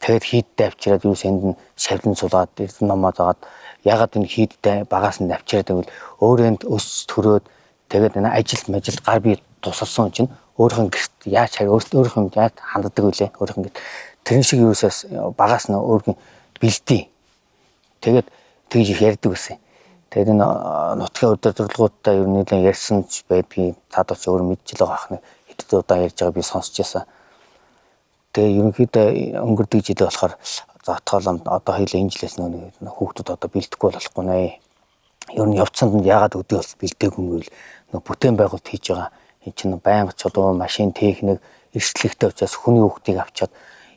Тэгээд хийдтэй авчираад юу сэнд нь шавлан сулаад эрдэн номоо заагаад ягаад энэ хийдтэй багаас нь авчираад байвал өөрөнд өс төрөөд тэгээд энэ ажилд гар бие тусалсан чинь өөрийнх нь гэрт яаж хараа өөрийнх нь яаж ханддаг вүлээ өөрийнх нь тэрэн шиг юусаас багаас нь өөрийн бэлдээ. Тэгээд тэгж их ярьдаг байсан. Тэгээд энэ нутгийн удирдлагуудтай ер нь нэлээд ярьсан ч байдгийг цаад ч өөр мэдчихэл байгаа хахна хэдэн удаа ярьж байгааг би сонсч байсан. Тэгээ ерөнхийдөө өнгөрдөг жилээ болохоор затгааланд одоо хоёлаа энэ жилээс нөө хүүхдүүд одоо бэлдэхгүй болохгүй нэ. Ер нь явцсанд нь яагаад өдөө бол бэлдээгүй юм гэвэл нөө бүтээн байгуулалт хийж байгаа энэ чинь байнга чулуу машин техник эрсдлэгтэй учраас хүний хүүхдийг авчиад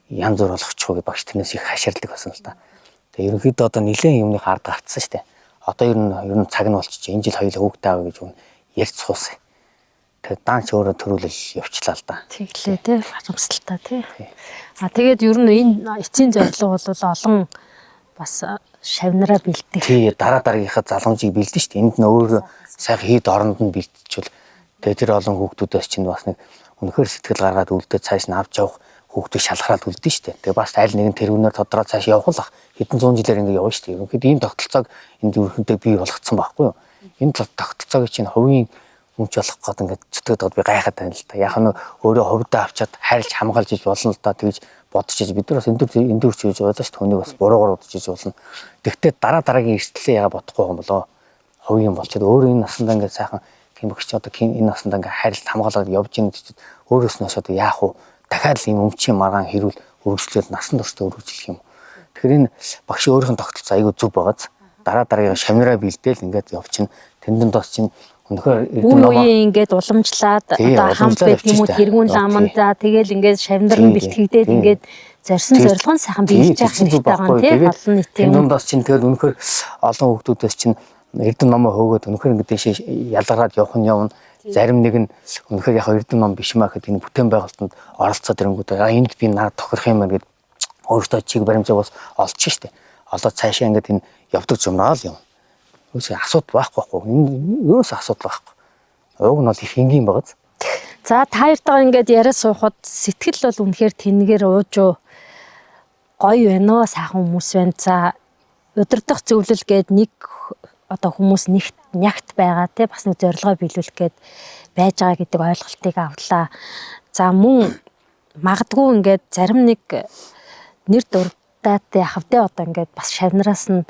янз бүр болгочихгүй гэж багш тэрнээс их хашаарлаг байсан л та. Тэгээ ерөнхийдөө одоо нэлээд юмны ард гарцсан шүү дээ. Одоо ер нь цаг нь болчих чинь энэ жил хоёлаа хүүхдээ авъя гэж үн ярьж суусан. Тэгээд даанч өөрөө төрүүлэл явчлаа л да. Тэглээ тий харамсалтай тий. Тэгээд ер нь энэ эцсийн зорилго бол олон бас шавнараа бэлдэх. Тий дараа дараагийнхаа залгамжийг бэлдэн шүү дээ. Энд нь өөрөө сайхан хийд оронд нь бэлтжүүл. Тэгээд тэр олон хүүхдүүдээс чинь бас нэг үнэхээр сэтгэл гаргаад үлдээд цааш нь авч явах хүүхдүүд шалгараад үлдэн шүү дээ. Тэгээд бас аль нэгэн тэрүүнээр тодроод цааш явах л хэдэн зуун жилээр ингэ явна шүү дээ. Ерөнхийдөө ийм тогтолцоог энд ерөнхийдөө бий болгоцсон байхгүй юу? Энэ тогтолцоог чинь хувийн өмч болох гэдэг ингээд зүтгэд би гайхаад байна л та. Яг нь өөрөө хувьдаа авчаад хайрлж хамгаалж иж болно л та тэгж бодож иж бид нар бас эндүрч хийж байгаа шүү дээ. Түүнийг бас буруугаар бодож иж болно. Тэгтээ дараагийн эрсдлээ яага бодохгүй юм болоо. Хувийн болчиход өөрөө энэ насандаа ингээд сайхан хэмбэгч одоо энэ насандаа ингээд хайрлж хамгаалаад явж ийн гэж өөрөөс нь одоо яах вэ? Дахиад л ийм өмчийн маргаан хэрүүл өргөжлөл насан туршдаа өргөжлөх юм. Тэгэхээр энэ багш өөрийнх нь тогтолцоо айгүй зүг байгааз дараагийн шавнараа бэлдээл ингээд явчихна. Тэндэн дос чинь өнөхөр үеийн ингээд уламжлаад одоо хамт байх юм уу тэргүүн ламан за тэгэл ингээд шавнар нь бэлтгэгдээд ингээд зорьсон зорилго нь сайхан биелж явах хэрэгтэй байгаа тийм олон нийтийн юм дос чинь тэгэл өнөхөр олон хүүхдүүдээс чинь эрдэн номоо хөөгөөд өнөхөр ингээд дэшээ ялгараад явах нь явна. Зарим нэг нь өнөхөр яг эрдэн ном биш маа гэхэд энэ бүтээн байгуулалтанд оролцоод ирэнгүүт энд би наад тохирох юм байна гэд өөртөө чиг баримжаа бас олж штэ. Олоод цаашаа ингээд энэ явдаг юмнаа л юм. Үгүй асуудал байхгүй. Энэ ерөөсөө асуудал байхгүй. Уг нь бол их энгийн байгааз. За та хоёртойгоо ингээд яриа суухад сэтгэл бол үнэхээр тэнгээр уужуу гоё байна оо сайхан хүмүүс байна. За удирдах зөвлөл гээд нэг одоо хүмүүс нягт байгаа те бас нэг зорилгоо биелүүлэх гээд байж байгаа гэдэг ойлголтыг авлаа. За мөн магадгүй ингээд зарим нэг нэр дуртаатай хавтай одоо ингээд бас шавнараас нь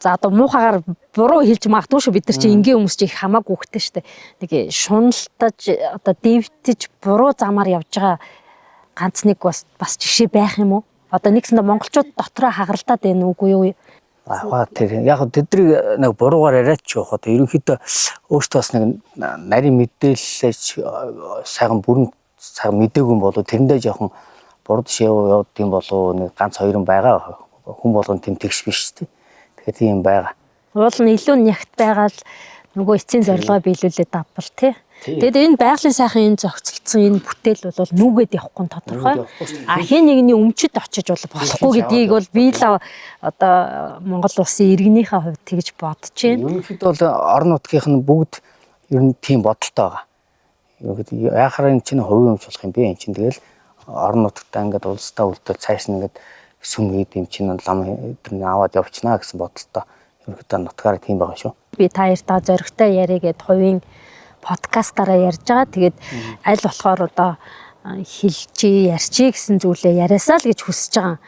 за одоо муухагаар буруу хэлж магадгүй шүү бид нар чи энгийн хүмүүс чи их хамаагүй хөхтэй штэ. Нэг шуналтаж одоо дэвтэж буруу замаар явж байгаа ганц нэг бас жишээ байх юм уу? Одоо нэгсэндээ монголчууд дотроо хагаралдаад байна үгүй юу? Аа тэр яг тэднийг нэг буруугаар яриач явахад ерөнхийдөө өөртөө бас нэг нарийн мэдээлэлч сайхан бүрэн сайхан мэдээгүй болов тэрэндээ жоохон буруу жишээ яваад юм болов нэг ганц хоёрын байгаа хүн болгон тэм тэгш биш шүү дээ. Тэгэхээр тийм байгаа. Уул нь илүү нягт байгаа л нөгөө эцсийн зорилгоо биелүүлээд авбал тий. Тэгэд энэ байгалийн сайхан энэ зохицолцсон энэ бүтээл бол нүгэд явахгүй тодорхой. А хин нэгний өмчөд очиж болохгүй гэдгийг бол би л одоо Монгол улсын иргэнийхээ хувьд тэгж бодож байна. Ерөнхийдөө бол орон нутгийнх нь бүгд ер нь тийм бодолтой байгаа. Ерөнхийдөө яхаар энэ чинь хувийн өмч болох юм бэ? Энд чинь тэгэл орон нутгтаа ингээд улстай үлдэл цааш нь ингээд сүм хийд юм чинь лам өдрний аваад явчихнаа гэсэн бодолтой. Ерөнхийдөө нутгаар тийм байгаа шүү. Би та хоёртаа зоригтой яриагээд хувийн подкастаараа ярьж байгаа. Тэгээд аль болохоор одоо хэлчи ярьчи гэсэн зүйлээ яриасаа л гэж хүсэж байгаа.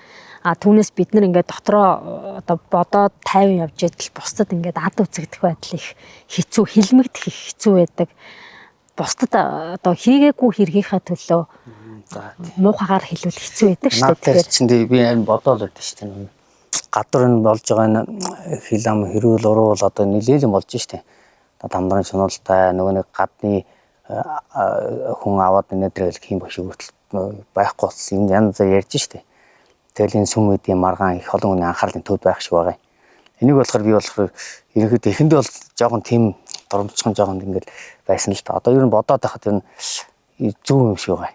А түүнээс бид нар ингээд дотроо одоо бодоод тайван явж идэл бусдад ингээд ад үзэгдэх байдал их хэцүү хилмигдэх их хэцүү байдаг. Бусдад одоо хийгээгүй хэргийнхаа төлөө муухагаар хэлүүл хэцүү байдаг шүү дээ. Тэгэхээр чинь би харин бодоол байдаг шүү дээ. Гадар нь болж байгаа энэ хил ам хэрүүл уруул одоо нэлээдэн болж штэ. дамдрын сунултай нөгөө нэг гадны хүн аваад нээдрэл хийм багш хүртэл байхгүй болсон юм янз бүр ярьж штэ. Тэгэл энэ сүм үеийн маргаан их олон хүний анхаарлын төвд байх шиг байгаа. Энийг болохоор би болохоор ерөнхийдөө эхэндээ бол жоохон тийм дурамжхан жоохон ингээд байсан л та. Одоо ер нь бодоод байхад ер нь зөв юм шиг байгаа.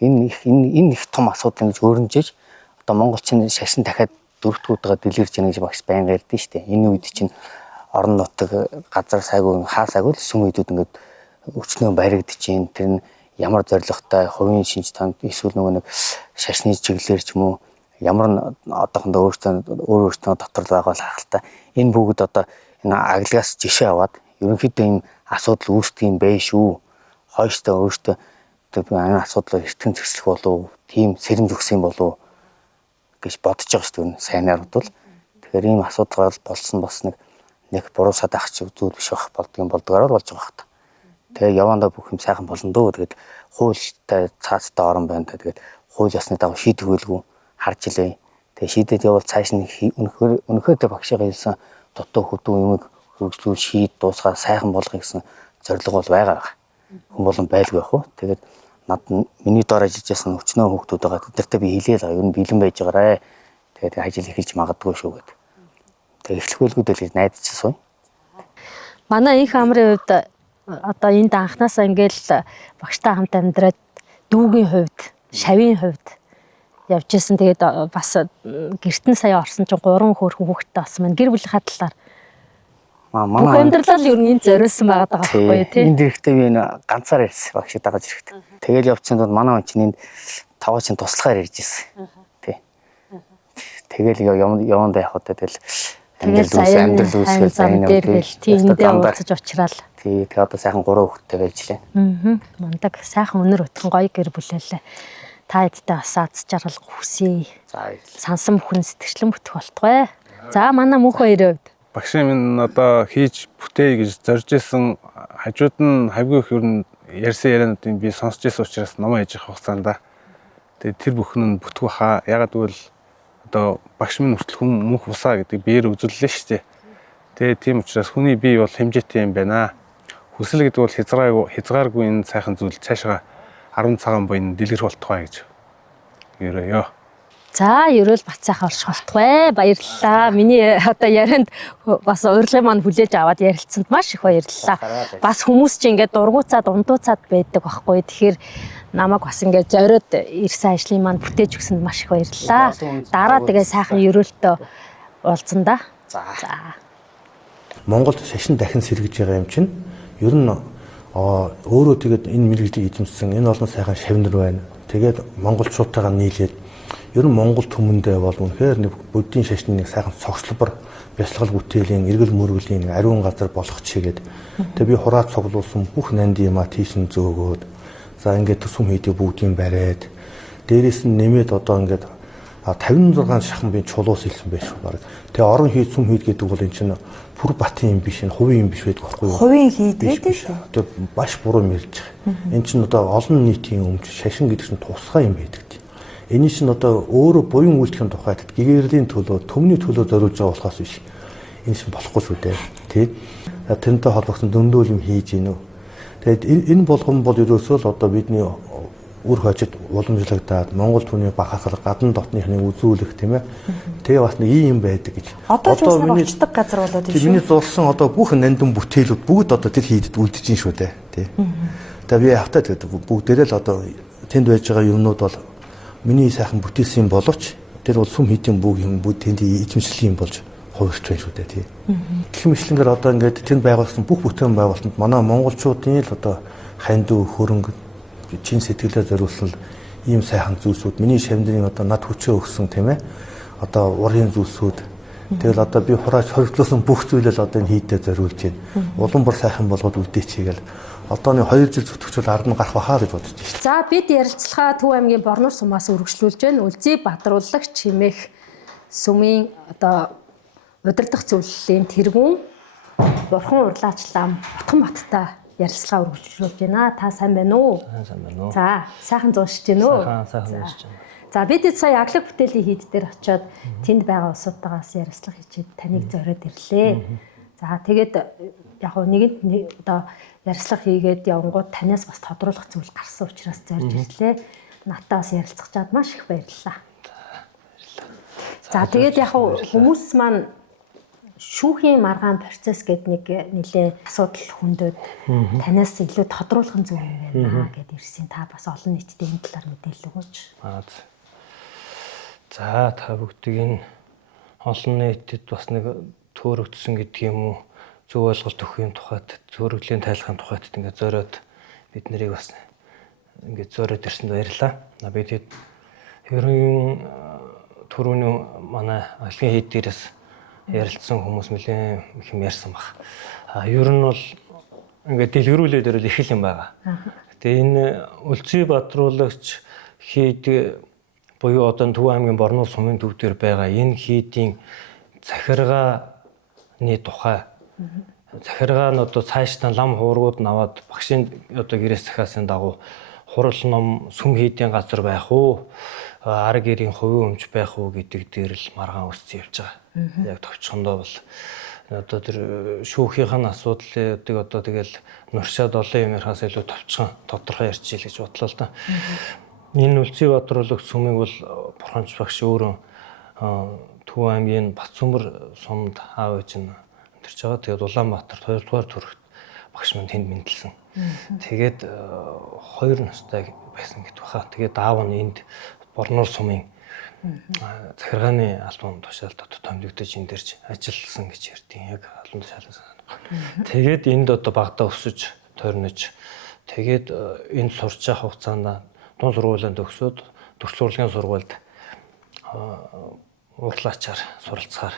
Энэ их том асуудал ингэж өөрнөж одоо монголчин шашин дахиад дөрөвдгүүдээ дэлгэрж яах гэж багш байнга ярьдэн штэ. Энэ үед чинь орон нутаг газар сайгүй хаа сайгүй л сүм үедүүд ингээд өчнөө баригдчихээн. Тэр нь ямар зоригтой хувийн шинж танд эсвэл нөгөө нэг шашны чиглэлээр ч юм уу ямар одоохондоо өөрөөсөө дотор л байгаа л харахалтай. Энэ бүгд одоо энэ аглагаас жишээ аваад ерөнхийдөө ийм асуудал үүсдэг юм байх шүү. Хойштоо өөртөө энэ асуудлыг эртгэн зөксөх болов тийм сэрэмж өгсөн болов гэж бодож байгаа шүү дээ. Сайнаар бодвол тэгэхээр ийм асуудал болсон бас нэг буруу садах зүйл биш байх болдгоор болж байгаа хэрэг. Тэгээ явандаа бүх юм сайхан болно дөө. Тэгээд хуультай цаацтай орон байна та. Тэгээд хууль ёсны дагуу шийдвэрлэггүй харж илээ. Тэгээ шийдээд явал цааш нь өнөхөдөө багшигаа хэлсэн дутуу хөдөө юмыг хөгжлүүл шийд дуусгаа сайхан болгоё гэсэн зорилго бол байгаа. Хүн болон байлгүй байх уу. Тэгээд над миний доор ажиллаж байсан өчнөө хүүхдүүд байгаа. Тэдэртээ би хэлээл байгаа. Ер нь бэлэн байж байгаарэ. Тэгээд ажил эхэлж магадгүй шүү гэдэг. Тэгээд эхлэхүүлгүүдэл гэж найдчихсан. Манай их амрын хувьд одоо энд анханасаа ингээл багштай хамт амьдраад дүүгийн хувьд, шавийн хувьд явж исэн. Тэгээд бас гэрт нь сая орсон чинь 3 хөөрхөн хүүхэдтэй болсон маань. Гэр бүлийн талаар бүх амьдралаа ер нь энд зориулсан байгаа байхгүй тий. Энд ирэхдээ би ганцаар ирсэн багшиг дагаж ирэхдээ. Тэгэл явцсан бол манай хүн чинь энд таваа чинь туслахаар ирж ирсэн. Тий. Тэгэл явандаа явах удаа тэгэл амьдрал үүсгэж сайн дээр хэл тиймдээ уулзаж уучраал. Тий. Тэгээ одоо сайхан 3 хүүхэдтэй байж лээ. Мандаг сайхан өнөр өтгөн гоё гэр бүлээлээ. Та эдтэй бас аз жаргал хүсье. За сансан бүхэн сэтгэлэн бүтэх болтугай. За манай мөнх хоёрын хувьд Багшийн минь одоо хийж бүтээе гэж зорж исэн хажууд нь хавгүй их ер нь ярьсан яриануудыг би сонсч исэн учраас номоо хийж явах хугацаанд тэгээд тэр бүхэн нь бүтгүү хаа. Ягаад гэвэл одоо багш минь хүртэл хүн мөнх усаа гэдэг биеэр үзүүллээ шүү дээ. Тэгээд тийм учраас хүний бие бол хэмжээтэй юм байна. Хүсэл гэдэг бол хязгааргүй энэ сайхан зүйл цаашаа 10 цагаан буйн дэлгэр болтугай гэж ерөөё. за ерөөл бат сайхан орчих болтугай. Баярлалаа. Миний одоо ярианд бас урилгын маань хүлээж аваад ярилцсанд маш их баярлалаа. Бас хүмүүс чинь ингээд дургуцаад ундууцаад байдаг байхгүй. Тэгэхээр намайг бас ингээд зориод ирсэн ажлын маань бүтээж өгсөнд маш их баярлалаа. Дараа тэгээ сайхан ерөөлтөө уулзсан да. За. Монголд шашин дахин сэргэж байгаа юм чинь ер нь өөрөө тэгээд энэ мэргэжлийг эзэмсэн энэ олон сайхан шавнар байна. Тэгээд монголчуудтайгаа нийлээд ер нь Монгол түмэндээ бол үнэхээр нэг буддийн шашны нэг сайхан цогцлбор бясалгал бүтээлийн эргэл мөргөлийн ариун газар болох чигээд тэгээ би хураа цуглуулсан бүх нанди юма тийш нь зөөгөөд за ингээд төсөм хийдэг бүгдийг бариад дээрээс нь нэмээд одоо ингээд 56 шахан би чулуус илсэн байх шүү баг. Тэгээ орон хийд сүм хийд гэдэг бол энэ чинь бүр батын юм биш энэ хувийн юм биш байдаг байхгүй юу? Хувийн хийд байдаг шүү. Тэгээ баш буруу мэрж байгаа. Энэ чинь одоо олон нийтийн өмч шашин гэдэг чинь тусгай юм байдаг. Энэ чинь одоо өөрөө буян үйлдэхин тухайд гэгэрлийн төлөө, төмний төлөө зориулж байгаа болохоос биш. Энэ чинь болохгүй шүү дээ. Тий. Тэрнтэй холбогдсон дөндөл юм хийж гинөө. Тэгээд энэ болгон бол ерөөсөө л одоо бидний үр хожид уламжлагдаад Монгол түүний бахархал гадна дотныхны үзүүлэх тийм ээ. Тэгээ бас нэг ийм байдаг гэж. Одоо миний очдог газар болоод тийм шүү. Миний зурсан одоо бүх нандин бүтээлүүд бүгд одоо тэр хийдэд үлдэж гин шүү дээ. Тий. Тэгээ би хавтаа тэгээд бүгдээрээ л одоо тэнд байж байгаа юмнууд бол миний сайхан бүтээсэн боловч тэр бол сүм хийдийн бүх юм бүгд тэнд эзэмшил юм болж хувирч байна шүү дээ тий. Гэх мэтлэнгээр одоо ингээд тэнд байгуулсан бүх бүтээн байгуулалтанд манай монголчуудын л одоо хандив хөрөнгө чин сэтгэлээр зориулсан ийм сайхан зүйлсүүд миний шавндрын одоо над хүчээ өгсөн тийм ээ. Одоо урын зүйлсүүд тэгэл одоо би хураач хоригдлуулсан бүх зүйлэл одоо энэ хийдэд зориулж байна. Улам бүр сайхан болгоод үлдээчихгээл одоо нэг 2 жил зүтгэж бол ард нь гарах байхаа гэж бодож байна. За бид ярилцлага Төв аймгийн Борнор сумаас үргэлжлүүлж байна. Үлзий бадруулагч хэмээх сүмийн одоо удирдах зөвлөлийн тэргүүн Бурхан урлаачлаа Батхан баттай ярилцлага үргэлжлүүлж байна. Та сайн байна уу? Сайн байна уу? За сайхан зуушж байна уу? Сайхан зуушж байна. За бид сая аглаг бүтээлийн хийд дээр очиод тэнд байгаа улсуудтайгаас ярилцлага хийчихэд таныг зориод ирлээ. За тэгээд яг нэгэнд одоо ярилцлага хийгээд явангууд танаас бас тодруулах зүйл гарсан учраас зорж ирлээ. Натаа бас ярилцах чад маш их баярлалаа. За тэгээд яг хүмүүс маань шүүхийн маргаан процесс гэдэг нэг нэлээ асуудал хүндөөд танаас илүү тодруулах зүйл юм байна гэдээ ирсэн. Та бас олон нийтэд энэ талаар мэдээлэл өгөөч. За та бүгдийг энэ олон нийтэд бас нэг төөрөгдсөн гэдэг юм уу? Зөв ойлголт өгөхийн тухайд, зөвөрөглийн тайлахын тухайд ингээд зориод бид нарыг бас ингээд зориод ирсэнд баярлалаа. Би тэгээд ерөн түрүүний манай алхин хийд дээрээс ярилцсан хүмүүс нэлээд их юм ярьсан баг. Ер нь бол ингээд дэлгэрүүлээд ирэл их юм байгаа. Тэгээ энэ Үлзий бадруулагч хийд буюу одоо Төв аймгийн Борнол сумын төв дээр байгаа энэ хийдийн захиргааны тухай захиргаа нь одоо цаашдаа лам хуургууд наваад багшийн одоо гэрээс захиасын дагуу хурал ном сүм хийдийн газар байх уу, арга гэрийн хувийн өмч байх уу гэдэг дээр л маргаан үсцэн явж байгаа. Яг товчхондоо бол одоо тэр шүүхийн асуудлыг одоо тэгэл нуршаад олон юм ярихаас илүү товчхон тодорхой ярьчих гэж бодлоо л да. Энэ Үлзий бадруулагч сүмийг бол Бурханч багш өөрөө Төв аймгийн Батцөмбөр сумд аав ээж нь төрж байгаа. Тэгээд Улаанбаатар 2 дугаар төрөгт багш минь тэнд мэндэлсэн. Тэгээд 2 настай байсан гэдэг баха. Тэгээд аав нь энд Борнол сумын захиргааны албан тушаалд томилогдож энэ дэрж ажилласан гэж ярьдیں۔ Яг албан тушаалын санаа. Тэгээд энд одоо багада өсөж тойрнож тэгээд энд сурч явах хугацаанд дунд сургуулинд төгсөөд төгс сургуулийн сургуульд урдлаачаар суралцахаар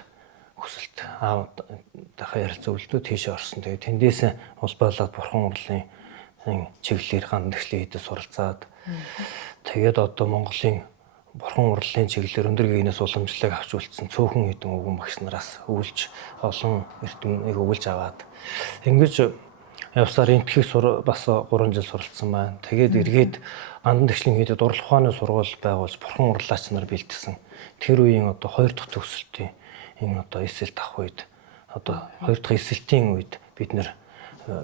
хүсэлт аавынхаа ярилцаа үлдөө тийшээ орсон. Тэгээд тэндээс улбайлаад бурхан урлын чиглэлээр гандагшлын хийдэд суралцаад тэгээд одоо Монголын бурхан урлын чиглэлээр өндөр гэенээс уламжлалыг авч үлдсэн цөөхөн хэдэн өвгөн багш нараас өвлж олон эрдэмтнийг өвлж аваад ингэж явсаар энтхийг бас 3 жил суралцсан байна. Тэгээд эргээд гандан тэгшлийн хийдэд урлах ухааны сургууль байгуулж бурхан урлаач нар бэлдсэн. Тэр үеийн одоо 2 дахь төгсөлтийн энэ одоо эсэлт авах үед одоо 2 дахь эсэлтийн үед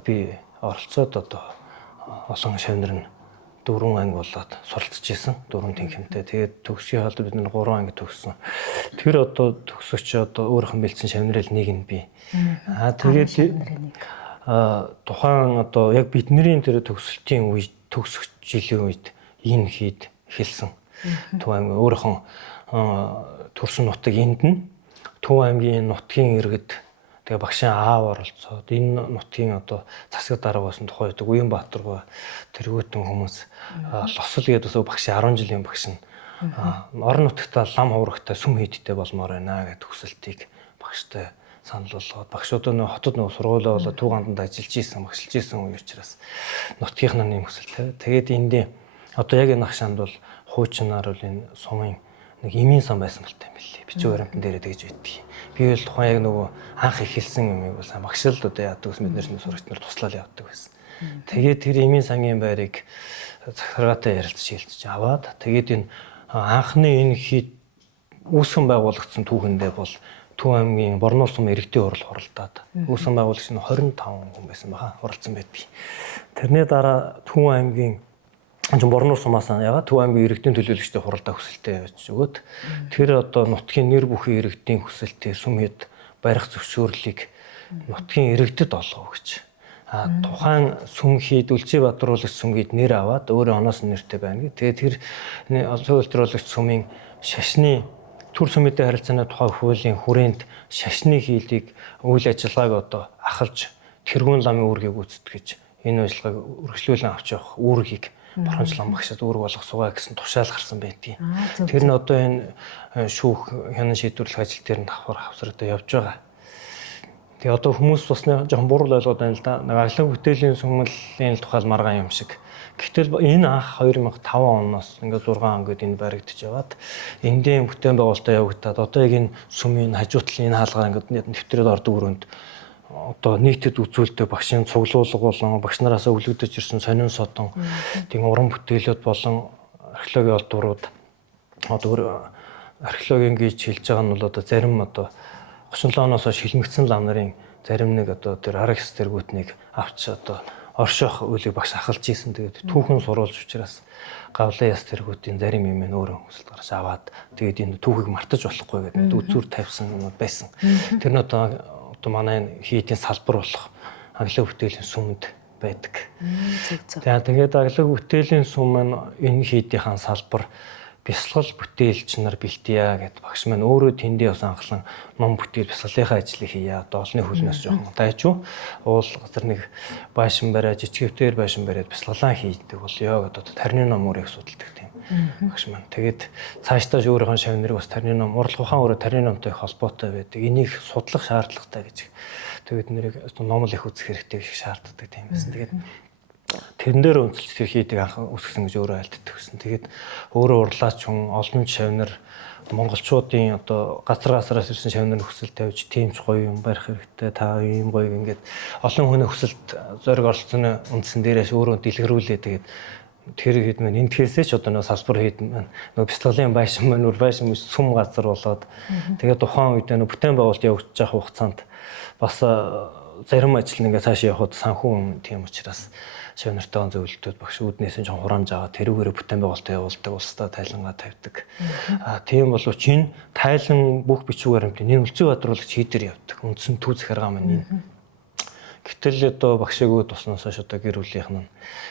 би оролцоод одоо олон шавнар нь 4 анги болоод суралцж исэн 4 тэнхимтэй. Тэгээд төгсгийн хоолд бид 3 анги төгссөн. Тэр одоо төгсөгч одоо өөрийнх нь бэлдсэн шавнарыг нэг нь би. Тэгээд тухайн одоо яг бидний тэр төгсөлтийн үед төгсөх жилийн үед энэ хийд эхэлсэн. Төв аймгийн өөрийнхөө төрсөн нутаг энд нь Төв аймгийн нутгийн иргэд тэгээ багшийн аав оролцоод энэ нутгийн одоо засаг дарга болсон тухай байдаг Уянбаатар тэргүүтэн хүмүүс лосол гэдэг багшийн 10 жилийн багш нь орон нутагтаа лам хуурагтай сүм хийдтэй болмоор байна гэдэг хүсэлтийг багштай санал болгоод багшуудаа нөө хотод нөө сургуулаа болоод Төв ганданд ажиллаж исэн багшилж исэн үе учраас нутгийнхнаа нэм хүсэлтэй. Тэгээд эндээ одоо яг энэ хашаанд бол хуучнаар бол энэ сумын нэг эмийн сан байсан болтой юм билээ. Бичиг баримтан дээрээ тэгж байдгийг. Би бол тухайн яг нөгөө анх эхэлсэн юм бол сайн багшил одоо яадаг ус бид нэр сурагч нар туслал явдаг байсан. Тэгээд тэр эмийн сангийн байрыг захиргаатай ярилцж хэлцэж аваад тэгээд энэ анхны энэ хийд үүсгэн байгуулагдсан түүхэндээ бол Төв аймгийн Борнол сум иргэдийн хурал хуралдаад үүсгэн байгуулагч нь 25 хүн байсан баха оролцсон байдгийг. Тэрний дараа Төв аймгийн Борнол сумаас ягаад Төв аймгийн иргэдийн төлөөлөгчтэй хуралдаа хүсэлтээ явуулж өгөөд тэр одоо нутгийн нэр бүхий иргэдийн хүсэлтээр сүм хэд барих зөвшөөрлийг нутгийн иргэдэд олгоо гэж. Тухайн сүм хийд Үлзий бадруулагч сүм гээд нэр аваад өөрөө оноос нэртэй байна. Тэгээд тэр Улзий бадруулагч сүмийн шашны төр сүмэдээ харилцааны тухай хуулийн хүрээнд шашны хийлийг үйл ажиллагааг одоо ахалж тэргүүн ламын үүргийг гүйцэтгэж энэ ажиллагааг үргэлжлүүлэн авч явах үүргийг Бурханч лам багшд үүрэг болгох сугаа гэсэн тушаал гарсан байдгийг. Тэр нь одоо энэ шүүх хянан шийдвэрлэх ажил дээр нь давхар хавсрагдаа явж байгаа. Тэгээ одоо хүмүүс бас жоохон буруу ойлгоод байна л да. Нэг аглан бүтээлийн сүмлийн тухай маргаан юм шиг. Гэтэл энэ анх 2005 оноос ингээд 6 он гээд энэ баригдаж яваад эндийн бүтээн байгуулалтаа явагдаад одоо яг энэ сүмийн хажуутлын энэ хаалгаар ингээд нэвтрээд ордог өрөөнд одоо нийтэд үзүүлдэг багшийн цуглуулга болон багш нараас өглөгдөж ирсэн сонин содон тийм уран бүтээлүүд болон археологийн олдврууд одоо археологийн гэж хэлж байгаа нь бол одоо зарим одоо 37 оноос шилмэгдсэн лам нарын зарим нэг одоо тэр аракс тэргүүтнийг авч одоо орших үлийг багш ахалж ийсэн. Тэгээд түүхэн суруулж учраас гавлын яс тэргүүтийн зарим юм нь өөрөө хүсэлт гаргаж аваад тэгээд энэ түүхийг мартаж болохгүй гэдэг үзүүр тавьсан юм байсан. Тэр нь одоо манай хийдийн салбар болох аглаг бүтээлийн сүмд байдаг. Тэгээд аглаг бүтээлийн сүм маань энэ хийдийн салбар бясалгал бүтээлч нар бэлтийя гэд багш маань өөрөө тэндээ бас анхлан ном бүтээл бясалгалынхаа ажлыг хийя. Одоо олонний хөлнөөс жоохон дайжуу уул газар нэг байшин бариа жижигвтер байшин бариад бясалгалаа хийдэг болёо гэдэг тарны ном өөрийг судалдаг тийм багш маань. Тэгээд цаашдаа өөрийнхөө шавнырыг бас тарны ном урлах ухаан өөрөө тарны номтой их холбоотой байдаг. Энийг судлах шаардлагатай гэж. Тэгээд нэрийг ном л их үзэх хэрэгтэй шиг шаарддаг тийм байсан. Тэгээд тэрэн дээр үнэлж тэр хийдэг анх үсгсэн гэж өөрөө альддаг гэсэн. Тэгээд өөрөө урлаач хүн олон шавнар монголчуудын одоо газраас ирсэн шавнар нөхцөл тавьж тиймч гоё юм барих хэрэгтэй. Та ийм гоё ингээд олон хүний хүсэлт зориг оролцооны үндсэн дээрээс өөрөө дэлгэрүүлээ. Тэгээд тэр хэд мэн энтгээсээ ч одоо нэг салбар хэд мэн нэг бясалгалын байшин мэн байшин сүм газар болоод тэгээд тухайн үед нэг бүтээн байгуулалт явагдаж байгаа хугацаанд бас зарим ажил нэгээ цаашаа явахад санхүү тийм учраас шавнартаа зөвлөлтөд багш үүднээс нь жоон хураамж аваад тэрүүгээр бүтээн байгуулалтаа явуулдаг, улстай тайлангаа тавьдаг. Тийм боловч энэ тайлан бүх бичиг баримтын энэ үлцэн бадруулагч хийдэр явдаг. Үндсэн төв захиргаа маань энэ. Гэтэл одоо багшаагүй туснаасаа одоо гэр бүлийнх нь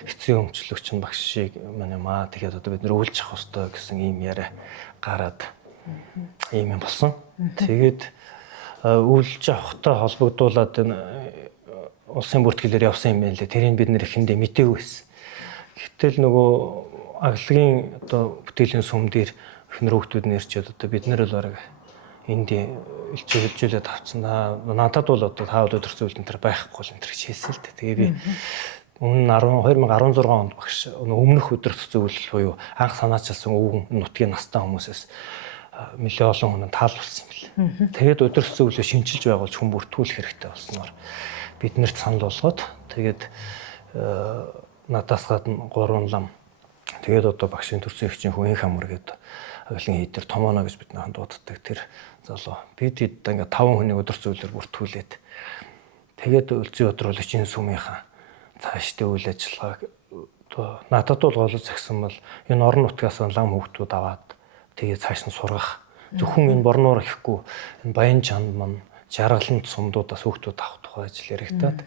эцсийн өмчлөгч нь багшийг манай маа тэгээд одоо бид нэр үүлж авах хэрэгтэй гэсэн ийм яриа гараад ийм юм болсон. Тэгээд үүлж авахтай холбогдуулаад энэ улсын бүртгэлээр явсан юм байна лээ. Тэрийг бид нэр ихэндээ мэдээгүй байсан. Гэтэл нөгөө аглагын одоо бүтээлийн сүм дээр эхнэр хүүхдүүд нэрчээд одоо бид нэр л бараг энд илчилжүүлээд авцсан. Надад бол одоо таавал өдөр зүйл энэ төр байхгүй л энэ төр хийсэн л дээ. Тэгээ би өмнө 2016 онд багш өмнөх өдөр зөвлөл буюу анх санаачилсан өвгөн нутгийн настай хүмүүсээс нэлээд олон хүн таалуулсан юм бэл. Тэгээд өдөр зөвлөлөө шинжилж байгуулж хүн бүртгүүлэх хэрэгтэй болсноор бид нарт санал болгоод тэгээд надаас гадна 3 лам тэгээд одоо багшийн төрсөн ихчийн хүн хамар гэдэг аглагын хийдэр томооно гэж бид нахан дууддаг тэр залуу бид ингээд 5 хүнийг өдөр зөвлөлөөр бүртгүүлээд тэгээд үлзий өдрөөлөгч энэ сүмийнхэн цаашдаа үйл ажиллагааг одоо надад бол голж загсан бол энэ орон нутгаас лам хүүхдүүд аваад тэгээд цааш нь сургах зөвхөн энэ борноор ихгүй энэ баян чанд мань жаргаланд сумдуудаас хүүхдүүд авах тухай ажил яригадаад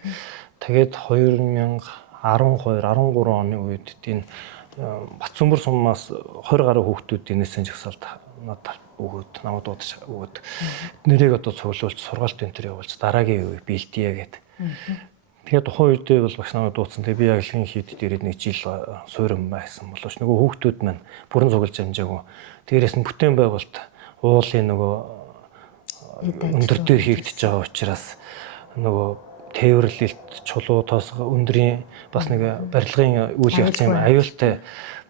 тэгээд 2012 13 оны үед энэ Батцүмбэр суммаас 20 гаруй хүүхдүүд энэсэн жагсаалд надад өгөөд намайг дуудаж өгөөд нэрийг одоо цуглуулж сургаалт энэ төр явуулж дараагийн үеийг бэлтийе гэд. Тэгээд тухайн үедээ бол багш намайг дуудсан. Тэгээд би аглагын хийдэд ирээд нэг жил суурин байсан боловч нөгөө хүүхдүүд маань бүрэн цуглаж амжаагүй. Дээрээс нь бүтээн байгуулалт уулын нөгөө өндөр дээр хийгдэж байгаа учраас нөгөө тээвэрлэлт чулуутаас өндрийн бас нэг барилгын үйл явцын аюултай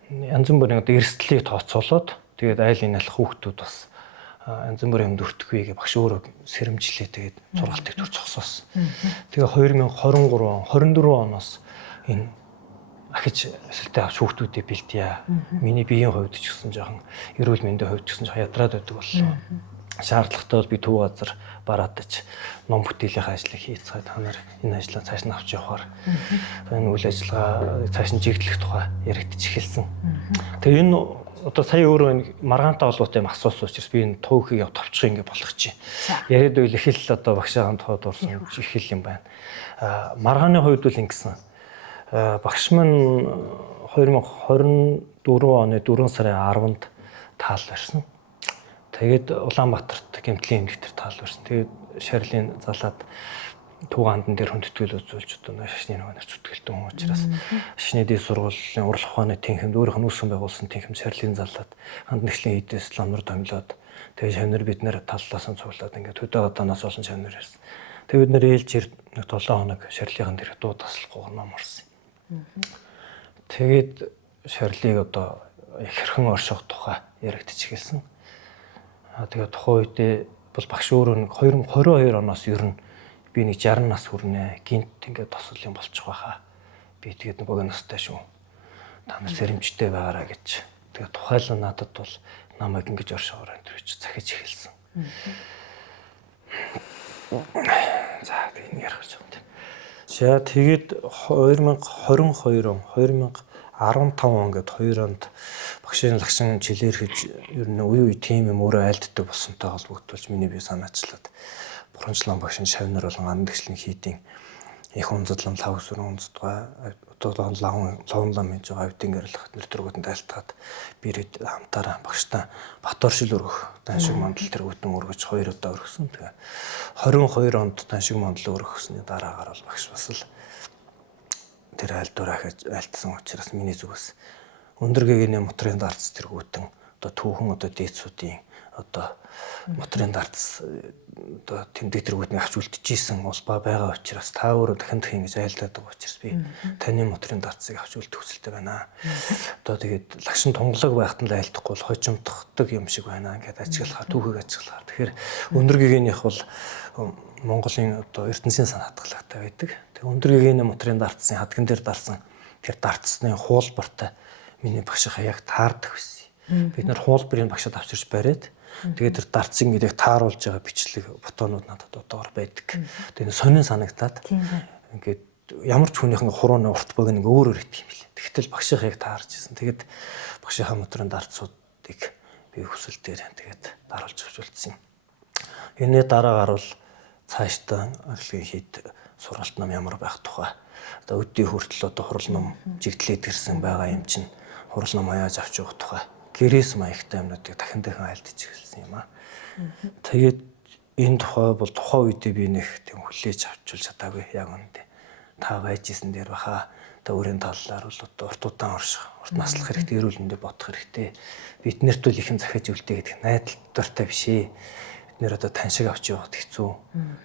янз бүрийн одоо эрсдлийг тооцоолоод тэгээд айлын алах хүүхдүүд бас янз бүрийн юмд өртөхгүй гэж багш өөрөө сэрэмжлээ тэгээд сургалтыг төр зогсоосон. Тэгээд 2023 оноос энэ ахиж эсэлтэй авч хүүхдүүдийг бэлтийя. Миний биеийн хувьд ч гэсэн жоохон эрүүл мэндийн хувьд ч гэсэн жоохон ядраад байдаг боллоо. Шаардлагатай бол би төв газар бараадаж ном бүтээлийн ажлыг хийцгээд та нар энэ ажлаа цааш нь авч явахаар энэ үйл ажиллагаа цааш нь чиглэх тухай яригдчих эхэлсэн. Тэгээ энэ одоо сая өөрөө маргаантай холбоотой юм асуусан учраас би энэ төвхийг яв товчих ингэ болох чи. Яриад үйл их л одоо багшаахан тохиод орсон их л юм байна. Маргааны хувьд бол ингэсэн. Багш маань 2024 оны 4 сарын 10-нд таал барьсан. Тэгээд Улаанбаатарт гэмтлийн эмнэлэгтэр таал барьсан. Тэгээд Шарлийн залаад Тугаандан дээр хүндэтгэл үзүүлж одоо шашны нөгөөнөр зүтгэлтэн хүн учраас шашны дэд сургуулийн урлах ухааны тэнхимд өөрийнх нь үүсгэн байгуулсан тэнхимд Шарлийн залаад ханд нэгслийн хийдээс ламнар томилоод тэгээд шавнар бид нэр таллаас нь цуглаад ингээд хөдөө гадаанаас олон шавнар ирсэн. Тэгээд бид нэр ээлж нэг 7 хоног Шарлийнхан дээр дуу таслахгүй ном орсон. Тэгээд Шарлийг одоо хэрхэн орших тухай яригдчих эхэлсэн. Тэгээд тухайн үедээ бол багш өөрөө 2022 оноос ер нь би нэг 60 нас хүрнэ. Гинт ингээд тосол юм болчих байхаа. Би тэгээд богино настай шүү. Та нар сэрэмжтэй байгаараа гэж. Тэгээд тухайлан надад бол намайг ингэж оршоогоор энэ гэж захиж эхэлсэн. За тэгээ нэг ярих гэж байна. За тэгээд 2022 он 2015 он гээд 2 онд багшийн лагшин жилээрхэж ер нь үе тийм юм өөрөө айлддаг болсонтой холбогдуулж миний бие санаачлаад Буранчлан багшийн шавнар болон андагшлын хийдийн их унзадлан лав сүрэн унздгаа одоо лавнлам хийж байгаа авдын гэрэлх нэртэргүүдэнд айлтгаад бирэд хамтаараа багштай Баторшил өргөх даншиг мандал тэргүүтэн өргөж 2 удаа өргөсөн. Тэгээ 22 онд даншиг мандал өргөхсний дараагаар бол багш бас л тэр айлдвараа айлтсан учраас миний зүгээс өндөр гэгэний моторын дарц тэргүүтэн одоо түүхэн одоо дээдсүүдийн одоо моторын дарц одоо тэмдэг тэргүүтний авч үлдчихсэн улбаа байгаа учраас та өөрөө дахин ингэж айлдаад байгаа учраас би таны моторын дарцыг авч үлдэх хүсэлтэй байна. Одоо тэгээд лагшин тунгалаг байхад нь айлдахгүй бол хожимдохдаг юм шиг байна. Ингээд ажиглахаар түүхийг ажиглахаар. Тэгэхээр өндөр гэгээнийх бол Монголын одоо ертөнцийн сан хатгалагтай байдаг. Тэгээд өндөр гэгэний моторын дарцын хадган дээр дарсан тэр дарцны хуулбартай миний багшийнхаа яг таардаг байсан. Бид нар хуулбарыг багшад авчирч бариад тэгээд тэр дарцыг ингээд тааруулж байгаа бичлэг фотонууд надад одоогор байдаг. Тэгээд сонин санагтаад ингээд ямар ч хүнийхэн хурууны урт бог нэг өөрөөр идэх юм билээ. Тэгтэл багшийнхаа яг таарж ирсэн. Тэгээд багшийнхаа моторын дарцуудыг би хүсэл дээр тэгээд даруулж авчулсан юм. Энэний дараагаар бол цаашдаа арилгын хийд сургалт нам ямар байх тухай. Одоо өдний хүртэл одоо хурал ном жигдлээд ирсэн байгаа юм чинь хурал ном хаяаж авч явах тухай. Гэрээс маягтай юмнуудыг дахин айлдаж эхэлсэн юм аа. Тэгээд энэ тухай бол тухайн үедээ би нэг тийм хүлээж авчулж чадаагүй яг үнэндээ. Та байж исэн дээр баха та өөрийн талаар бол одоо урт удаан орших, урт наслах хэрэгтэй, эрүүл мэндэд бодох хэрэгтэй. Бид нарт бол ихэн захиж үлдээ гэдэг найдал дуртай биш ээ. Бид нэр одоо таньшиг авч явахд хэцүү.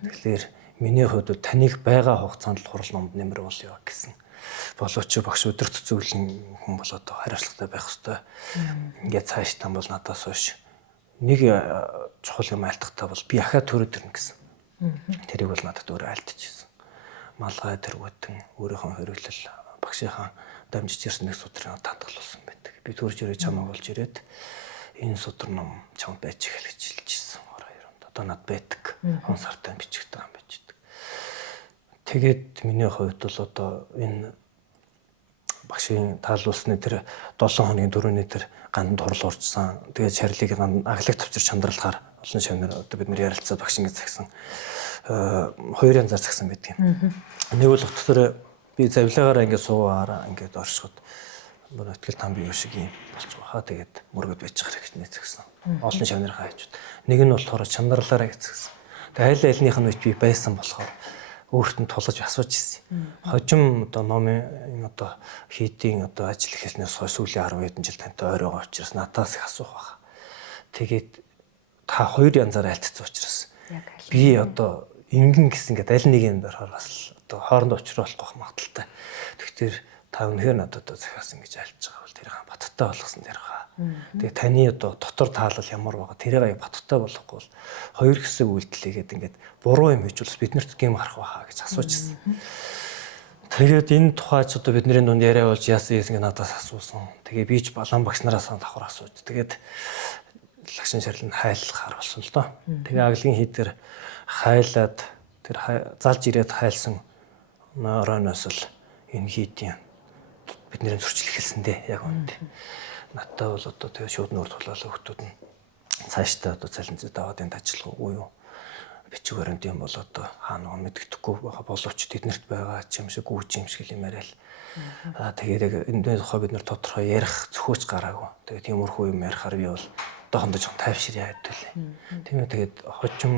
Тэгэхээр миний хувьд таныг байгаа хугацаанд л хурал номд нэмэр болё гэсэн. Боловч багш өдөрт зөвлөн хүн бол одоо хариуцлагатай байх хэрэгтэй. Ингээд цааш там бол надаас хойш нэг чухал юм айлтгахтаа бол би ахаа төрөд ирнэ гэсэн. Тэрийг бол надад өөрөө айлтчихсан. Малгай тэргүүтэн өөрийнхөө хориглол багшийнхаа дамжиж ирсэн нэг судрын татгалуулсан байдаг. Би төрж ирээ чамаа болж ирээд энэ судар ном чамд байж эхэл гэж хэлчихсэн. Одоо над байдаг. Он сартай бичигтэй юм байж. Тэгээд миний хувьд бол одоо энэ багшийн таалуулсны тэр 7 хоногийн 4-ний тэр ганд хурал уржсан. Тэгээд шарилыг аглаг тавчир чандралахаар олон шавнар одоо бид нар ярилцаад багш ингэ загсан. 2 янзаар загсан байдаг юм. Нэг бол дотор би завлагаараа ингэ суугаараа ингэ оршиход бүр өтгөл там бие шиг юм болж байгаа. Тэгээд мөргөд байж байгаа гэж нэгцгсэн. Олон шавнараа хайчуд. Нэг нь болохоор чандралаараа гэцгсэн. Тэгээд айл айлных нь би байсан болохоор өөртөө тулж асууж ирсэн. Хожим одоо номын одоо хийдийн одоо ажил хийснээс хойш сүүлийн 10 хэдэн жил тантай ойр байгаа учраас надаас их асуух байна. Тэгээд та 2 янзаар айлтцсан учраас би одоо ингэн гэсэн ингээд аль нэг юм болохоор бас одоо хоорондоо учруулах магадaltaй. Тэгэхээр та үнэхээр надад одоо захиасан гэж айлтж байгаа бол тэр баттай болгосон тэр хаа. Тэгээ таны одоо дотор таалал ямар байгаа тэрийг баттай болохгүй бол 2 хэсэг үйлдэлгээд ингээд буруу юм хийж бол биднэрт гэм харах байхаа гэж асуужсэн. Тэгээд энэ тухайч одоо бидний дунд яриа болж яасан гэсэн надаас асуусан. Тэгээ би ч балан багш нараас давхар асууж. Тэгээд лагшин шарил нь хайлахаар болсон л доо. Тэгээ аглын хийдэр хайлаад тэр залж ирээд хайлсан оройноос л энэ хийдийн бидний зурчил эхэлсэн дээ яг үүнд. Надтай бол одоо тэгээ шууд нүүр тулаалаа хүмүүс нь цаашдаа одоо цалинзад аваад энд ажиллах уу юу? Бичиг баримт юм бол одоо хаана мэддэхгүй байгаа боловч тэднэрт байгаа юм шиг гүйч юм шиг юм яриа л. Тэгээд энэ тухай бид нар тодорхой ярих зөвхөөч гараагүй. Тэгээд тиймэрхүү юм ярихаар би бол одоохондоо жоохон тайвшираа хэвдүүлээ. Тийм ээ тэгээд хожим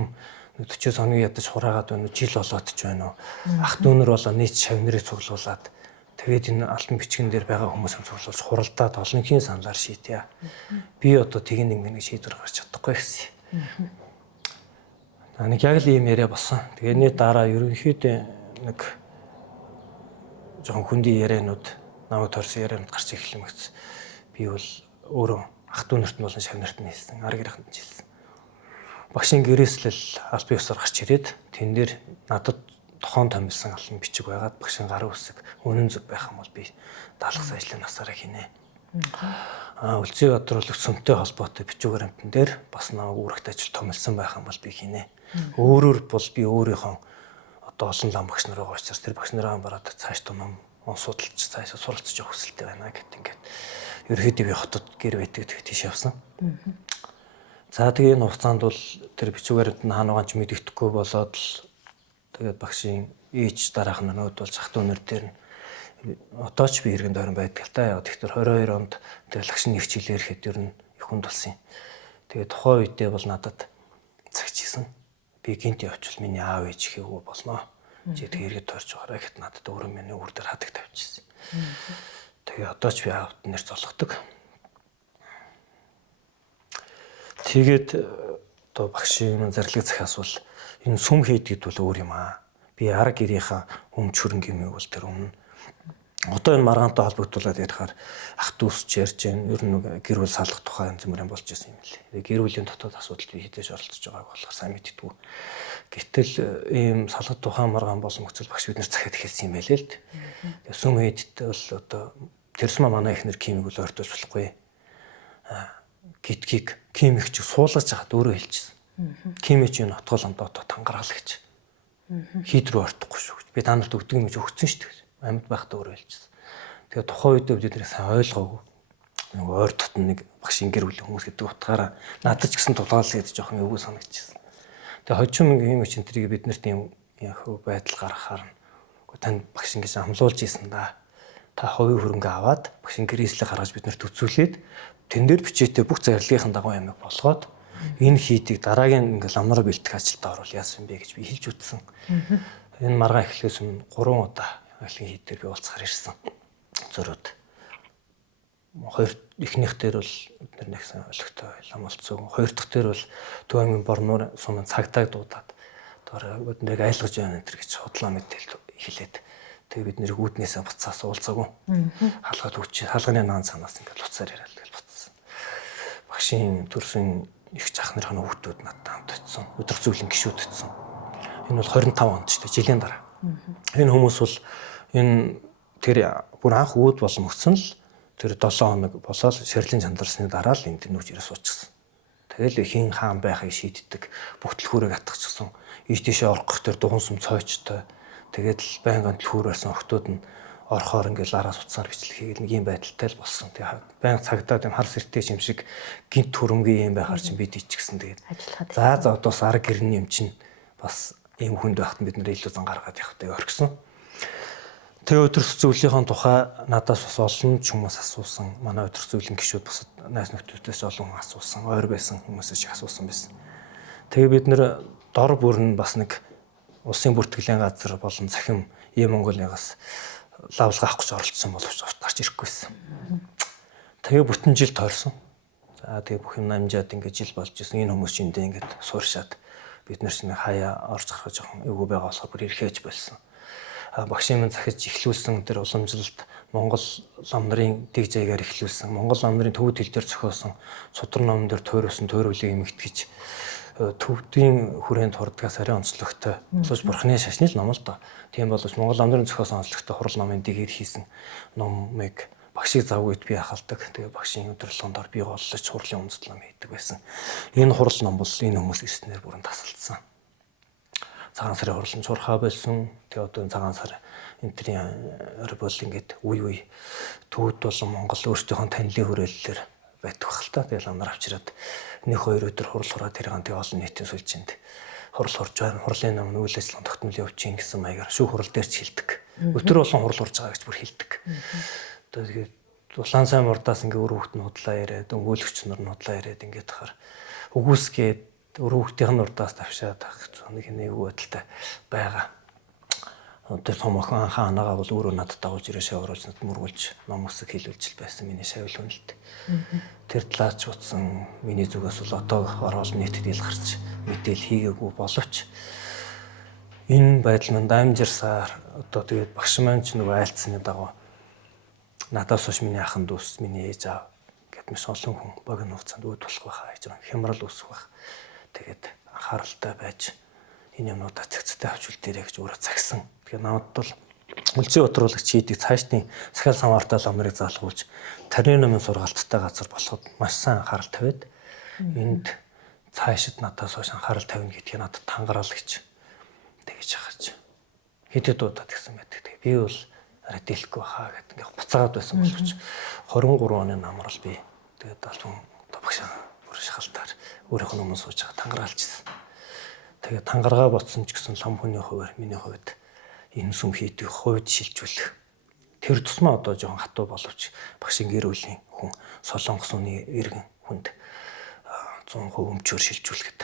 40 хоногийн ядаж хураагаад байна уу? Жил болоод ч байна уу? Ах дүүнэр болоо нийт шавнырыг цуглуулад тэгээд энэ алтан бичгэн дээр байгаа хүмүүсийн цуглуулж хуралдаад олонхийн саналаар шийтье. Би одоо тэгин нэг шийдвэр гарч чадахгүй гэсэн. Нэг яг л ийм яриа болсон. Тэгээд дараа ерөнхийдөө нэг жоохон хүндий ярианууд намайг торсон ярианууд гарч эхлэм гэсэн. Би бол өөрөө ах дүүнэрт нь болон шавнарт нь хэлсэн. Ар гэрхэнд нь хэлсэн. Багшийн гэрээслэл аль бие усаар гарч ирээд тэн дээр надад тохон томилсон алан бичиг байгаад багшийн гарын үсэг үнэн зөв байх юм бол би даалгасан ажлыг насаараа хийнэ. Үлзий бодруулах сүмтэй холбоотой бичвэр амтан дээр бас нэг үүрэгт ажил томилсон байх юм бол би хийнэ. Өөрөөр бол би өөрийнхөө одоо олон лам багш нар байгаа учраас тэр багш нараа бараад цааш том судалж цааш суралцж явах хүсэлтэй байна гэт ингээд ерөөхдөө би хотод гэр байдаг гэх тийш явсан. За тэгээ энэ хугацаанд бол тэр бичвэрэнд нь хаанаагаан ч мэддэхгүй болоод л тэгээд багшийн ээж дараах нь нүүд бол зах дүүнэр дээр нь одоо ч би иргэн дойрон байдаг л та. Яг тэгэхээр 22 онд тэр лагшин нэг хичээлээр ирэхэд ер нь их хүнд болсон юм. Тэгээд тухайн үедээ бол надад цагчижсэн. Би гинт явчихвал миний аав ээж хийгүү болно. Чи тэгээд иргэд тойрч байгаарай гэхэд надад өөрөө миний үр дээр хатаг тавьчихсан. Тэгээ одоо ч би аавд нэр золгодог. Тэгээд одоо багшийн зарлиг захиас бол энэ сүм хийдгэд бол өөр юм аа. Би арга гэрийнхаа өмч хөрөнгө юм бол тэр өмнө одоо энэ маргаантай холбогдуулаад ярихаар ах дүүсч ярьж байна. Ер нь гэр бүл салах тухай зэмрэн болж ирсэн юм лээ. Гэр бүлийн дотоод асуудалд би хідэж оролцож байгааг болохоор сайн мэддэггүй. Гэтэл ийм салгад тухайн маргаан болон нөхцөл багш бид нар захиад хэлсэн юм байлээ л дээ. Тэгээ сүм хийдтэй бол одоо тэрсмэ манай ихнэр кимиг бол ойртож болохгүй. Гитгийг кимик чи суулгаж хахад өөрөө хэлчихсэн. Кимич энэ отгол амдаа тангараалагч. Хийд рүү ортохгүй шүү гэж. Би та нарт өгдөг юм гэж өгсөн шүү дээ. Амьд байхдаа өөрөө хэлчихсэн. Тэгээ тухайн үед бид нэр сайн ойлгоогүй. Нэг ойр дотн нэг багшийн гэр бүлийн хүмүүс гэдэг утгаараа надад ч гэсэн тулгаалал гэж жоохон өвгөө санагдчихсан. Тэгээ хожим юм чинь тэрийг биднэрт юм яг байдал гаргахаар тань багш ингэж амлуулж ийсэн да. Та хувийн хөрөнгө аваад багшийн гэрээслэг гаргаж биднэрт үзүүлээд тэн дээр бичээтэй бүх зарилгын дагуу ямиг болгоод энэ хийдийг дараагийн ингээл амнараа бэлтгэх ажилдаа орвол яасан бэ гэж би хэлж үтсэн. Энэ маргаан эхлэхээс өмнө 3 удаа айлын хийдээр би уулзахаар ирсэн. Зөрөөд. Хоёр эхнийх дээр бол бид нар нэгсэн ойлгохтой лам болцсон. Хоёр дахь дээр бол Төв аймгийн Борнуур сумын цагтааг дуудаад одоо бид нэрийг айлгаж байна энэ гэж худлаа мэдээлэл хэлээд тэгээ бид нэрийг үүднээсээ буцаас уулзаагүй. Хаалгаад үчи хаалганы наан цанаас ингээд буцаар яриад л буцсан. Багшийн төрсөн их зах нарын хүүхдүүд надад хамт очсон. Өдөр зүйлэн гişүүд очсон. Энэ бол 25 онд ч жилийн дараа. Энэ хүмүүс бол энэ тэр бүр анх үүд болон өгсөн л тэр 7 хоног болоод ширлийн чандарсны дараа л энд нүүж ирээ суучихсан. Тэгэл хин хаан байхыг шийддэг. Бүх төлхөөрөг атгачихсан. Ийш тийшээ орох тэр дугуун сүм цойчтой. Тэгээд л байнгын төлхөөр байсан охтууд нь орхоор ингээл араас уцаар бичлэг хийгээл нэг юм байдалтай л болсон. Тэгээ байнга цагдаад юм хар сэртэй юм шиг гинт хөрөмгийн юм байхаар чинь бид ичгсэн. Тэгээд за одоос арга гэрний юм чинь бас ийм хүнд байхад бид нэр илүү зан гаргаад явахтай орхисон. Тэгээ өдрөс зөвлөлийн тухай надаас бас олон ч хүмүүс асуусан. Манай өдрөс зөвлөлийн гишүүд бусад найз нөхдөөс олон асуусан. Ойр байсан хүмүүсээс ч асуусан байсан. Тэгээ бид нэр дор бүр нь бас нэг улсын бүртгэлийн газар болон цахим Е Монголиас лавлага авах гэж оролцсон боловч гарч ирэхгүйсэн. Тэгээ бүтэн жил тойрсон. За тэгээ бүх юм намжаад ингээд жил болж исэн. Энэ хүмүүс чинь ингээд сууршаад бид нар чинь хаяа орж гарах жоохон эвгүй байгаа болохоор бүр ирэхэж болсон. Багшийн минь захиж эхлүүлсэн тэр уламжлалт Монгол лам нарын дэг заягаар эхлүүлсэн. Монгол лам нарын төвд хэл дээр зохиосон судар номон дээр тойрсон тойруулын эмэгтгэж төвдийн хүрээнд хурдгаас арай онцлогтой. Боловч бурхны шашны л ном л доо. Тийм боловч Монгол лам нарын зохиосон онцлогтой хурал номын дэгээр хийсэн номыг багшийг завгүйд би хахалдаг. Тэгээ багшийн өдрөлгөнд ор би голлож хурлын үндэслэл ном хийдэг байсан. Энэ хурал ном бол энэ хүмүүс ирснээр бүрэн тасалдсан. Цагаан сарын хурлын чурхаа болсон. Тэгээ одоо цагаан сар энтрийн бол ингээд үе төвд болон Монгол өөрсдийнхөө танилын хүрээлэлээр байдаг хэл та. Тэгээ ламнар авчираад нэг хоёр өдөр хурал хураад тэрийг тэгээ олон нийтийн сүлжээнд хурал хурж байна. Хурлын ном нь үйл ажиллагаанд тогтмол явуулчих гэсэн маягаар шүүх хурал дээр ч хэлдэг. Өдөр болон хурал хурж байгаа гэж бүр хэлдэг. Одоо тэгээд улаан сайн мурдаас ингээ өр хүүхд нь худлаа яриад, өнгөөлөгч нар нь худлаа яриад ингээд тахаар үгүйсгээд өр хүүхдийн нурдаас тавшаад нэг байдалтай байгаа. Тэр том охин хаанаага бол өөрөө надад дагуулж ирээ шавруулж над мөргүүлж ном өсөг хэлүүлж байсан миний шавил үнэлт. Тэр талаач утсан миний зүгээс бол одоо орол нийтэд ил гарч мэдээл хийгээгүй боловч энэ байдал манд амжирсаар одоо тэгээд багш маань ч нөгөө айлцсны дагуу надаас хойш миний ахын дүүс, миний ээж аав гэт мэс олон хүн богино хугацаанд үүд болох байхаа гэж байгаа. Хямрал үүсэх байх. Тэгээд анхааралтай байж энэ юмнуудаа цэгцтэй авч үл дээрээ гэж өөрөө цагсан. Тэгэхээр намайг бол үлзий утруулагч хийдэг цаашдын сахиал самаартай ламрыг заалгуулж тарины номын сургаалттай газар болоход маш сайн анхаарал тавиад энд цаашид надаас хойш анхаарал тавина гэдгийг надад тангараал гэж тэгж хахаж хэдэд удаад гэсэн байдаг. Тэгээ би бол арай дэлэхгүй хаа гэдэг ингээ буцаагаад байсан боловч 23 оны намрал би тэгээд албан багшаа бүр шахалтаар өөрийнх нь өмнө сууж байгаа тангараалжсэн. Тэгээд тангараа ботсон ч гэсэн лам хүний хувьд миний хувьд энэ сүм хийдэг хувьд шилжүүлэх тэр тусмаа одоо жоохон хатуу боловч багшийн гэр бүлийн хүн солонгос үний иргэн хүнд 100% өмчөөр шилжүүлэхэд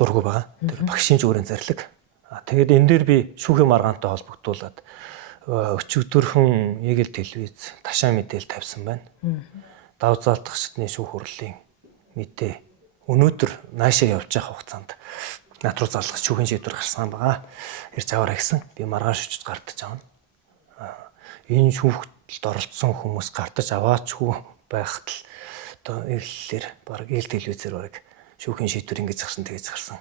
дургу байгаа. Тэр багшийн зүгээрэн зарлиг. Тэгээд энэ дээр би шүүхийн маргаантай холбогдуулаад өчигдөрхөн Игэл телевиз ташаа мэдээл тавьсан байна. Давз заалтах шатны шүүх хурлын мэдээ өнөөдөр наашаа явж явах хугацаанд над руу залгах шүүхийн шийдвэр гарсан байгаа. Ирж аваарай гэсэн. Би маргааш очиж гардаж авна. Энэ шүүхтэлд оролцсон хүмүүс гардаж аваачгүй байхад л одоо ирлэлээр баг ил телевизээр баг шүүхийн шийдвэр ингэж гарсан тэгэж гарсан.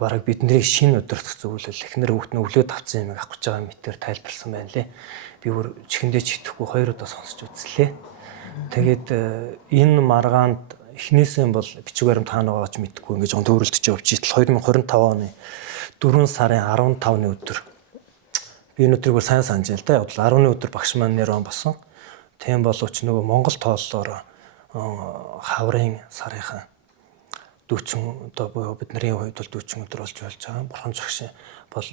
Бараг бидний шинэ өдөртөх зөвлөл эхнэр хүүхд нь өглөө тавцсан юм авах гэж байгаа мэтэр тайлбарлсан байна лээ. Би бүр чихэндээ читгэхгүй хоёр удаа сонсч үзлээ. Тэгээд энэ маргаанд эхнээсээ бол бичиг баримт хаана байгаач мэдэхгүй ингэж төөрөлдөж явж итэл 2025 оны 4 сарын 15-ны өдөр би өнөөдрийг сайн санаж байна л да. 10-ны өдөр багш маань нэр он босон. Тийм боловч нөгөө Монгол тооллоор хаврын сарынхан 40 одоо буюу бидний хувьд бол 40 өдөр болж байгаа. Бурхан багшийн бол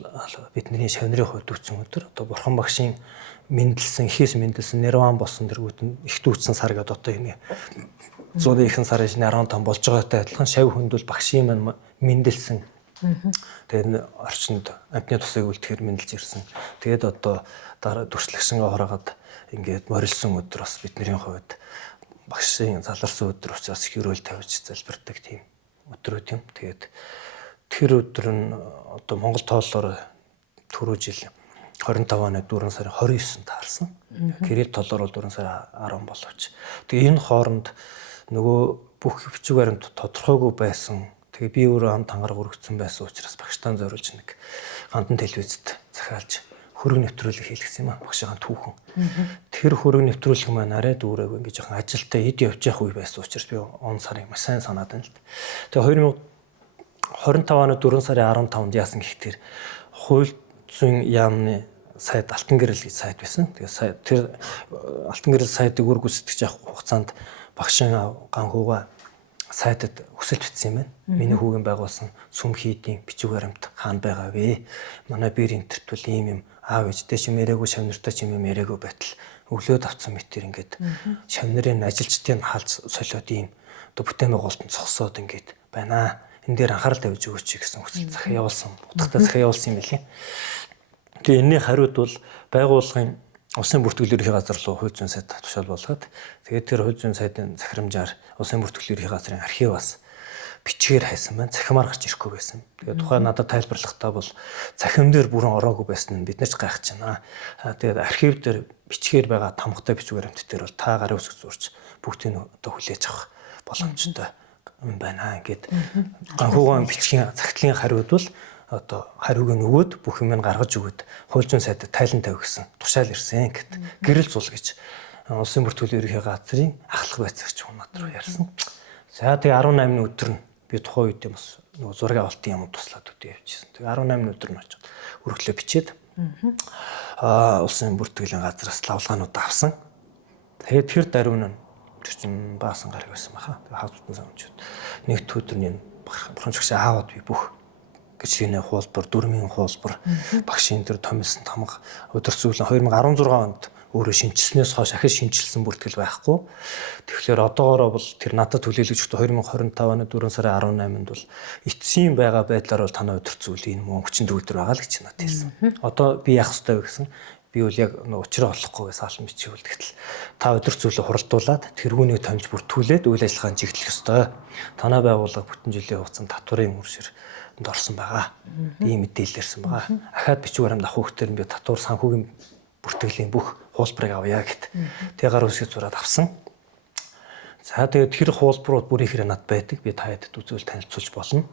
бидний шавнырын хувьд 40 өдөр. Одоо бурхан багшийн мэндэлсэн, ихээс мэндэлсэн нэрван босон дэргүүд нь их дүүцсэн сар гэдэг одоо энэ 100 ихэнх сарын 15 болж байгаатай адилхан шав хүнд бол багшийн маань мэндэлсэн. Тэгээд орчинд амтны тусыг үлдэхээр мэндэлж ирсэн. Тэгээд одоо дараа дүрслэгшингээ хороогаад ингээд морилсон өдөр бас бидний хувьд багшийн заларсан өдөр учраас хөрөөл тавьж залбирдаг тийм өдрүүд юм. Тэгээд тэр өдөр нь одоо Монгол тооллоор түрүү жил 25 оны 4 сарын 29-нд таарсан. Кирилл тооллоор бол 4 сарын 10 боловч. Тэгээд энэ хооронд нөгөө бүх бичиг баримт тодорхойгүй байсан. Тэгээ би өөрөө ам тангараг өргөцсөн байсан учраас багштаа зориулж нэг гандан телевизэд захиалж хөрөг нэвтрүүлэг хийлгэсэн юм а багшийн түүхэн. Тэр хөрөг нэвтрүүлэг маань арай дүүрээгүй ингээ жоохон ажилтаа эд явж явах үе байсан учраас би он сарын маш сайн санаад байна л да. Тэгээ 2025 оны 4 сарын 15-нд яасан гэхээр хууль зүйн яамны сайд Алтан гэрэл гэж сайд байсан. Тэгээ тэр Алтан гэрэл сайдыг үргэлжлүүлж явах хугацаанд багшийн ган хууга сайтад өсөлт бичсэн юм байна. Миний хүүгийн байгуулсан сүм хийдийн бичиг баримт хаана байгаа вэ? Манай биер интернет бол ийм юм аав ээжтэй ч юм яриаггүй шавнартай ч юм яриаггүй байтал өглөөд авсан мэтэр ингээд шавнарын ажилчдын хаалц солиод ийм одоо бүтээн байгуулалтанд зогсоод ингээд байна. Энэ дээр анхаарал тавьж өгөөч гэсэн хүсэл захиа явуулсан. Утгатай захиа явуулсан юм билий. Тэгээ энэний хариуд бол байгууллагын Улсын бүртгүүл ерөнхий газар руу хууль зүйн сайд тушаал болгоод тэгээд тэр хууль зүйн сайдын захирамжаар Улсын бүртгүүл ерөнхий газрын архиваас бичгээр хайсан байна. Захимаар гарч ирэхгүй байсан. Тэгээд тухайн надад тайлбарлахдаа бол захим дээр бүрэн ороогүй байсан нь бид нар ч гайхаж байна. Тэгээд архив дээр бичгээр байгаа тамгатай бичиг баримт дээр бол та гарын үсэг зурж бүгдийг одоо хүлээж авах боломжтой юм байна. Ингээд ганхуугаан бичгийн цагтлын хариуд бол одоо хариуг нь өгөөд бүх юм гаргаж өгөөд хууль зүйн сайдад тайлан тавь гэсэн тушаал ирсэн гэт гэрэл зул гэж Улсын бүртгүүл ерөнхий газрын ахлах байцаагч хүн над руу ярьсан. За тэгээ 18-ны өдөр нь би тухайн үед юм бас нөгөө зураг авалтын юм туслаад үдээ явчихсан. Тэгээ 18-ны өдөр нь очиж өргөлөө бичээд Улсын бүртгүүлийн газраас лавлгаанууд авсан. Тэгээд тэр даруй нь чинь баасан гараг байсан баха. Тэгээ хаалтан самчууд нэгд өдөр нь брончгч аавад би бүх гişний хуулбар, дөрмийн хуулбар, багшийн тэр томилсон тамга өдөрцөглөн 2016 онд өөрөө шинжилснээс хойш ахиж шинжилсэн бүртгэл байхгүй. Тэгэхээр одоогоороо бол тэр надад төлөөлөгч 2025 оны 4 сарын 18-нд бол эцсийн байгаа байдлаар бол танай өдөрцөглөө энэ мөн хүчин төгөлдөр байгаа л гэж надад хэлсэн. Одоо би яах ёстой вэ гэсэн. Би бол яг учраа олохгүй байсан алан бичиг үлдгэтэл та өдөрцөглөө хуралдуулаад тэргүүнийг томж бүртгүүлээд үйл ажиллагаанд чиглэх ёстой. Танай байгууллага бүтэн жилийн хугацаанд татварын үршир орсон байгаа. Ийм мэдээлэл ирсэн байгаа. Ахаад бичиг баримт авах хөтөр би татвар санхүүгийн бүртгэлийн бүх хуулбарыг авъя гэт. Тэгээ гар үсгийг зураад авсан. За тэгээд тэр хуулбарууд бүр ихээр над байдаг. Би та хэд үзүүл танилцуулж болно.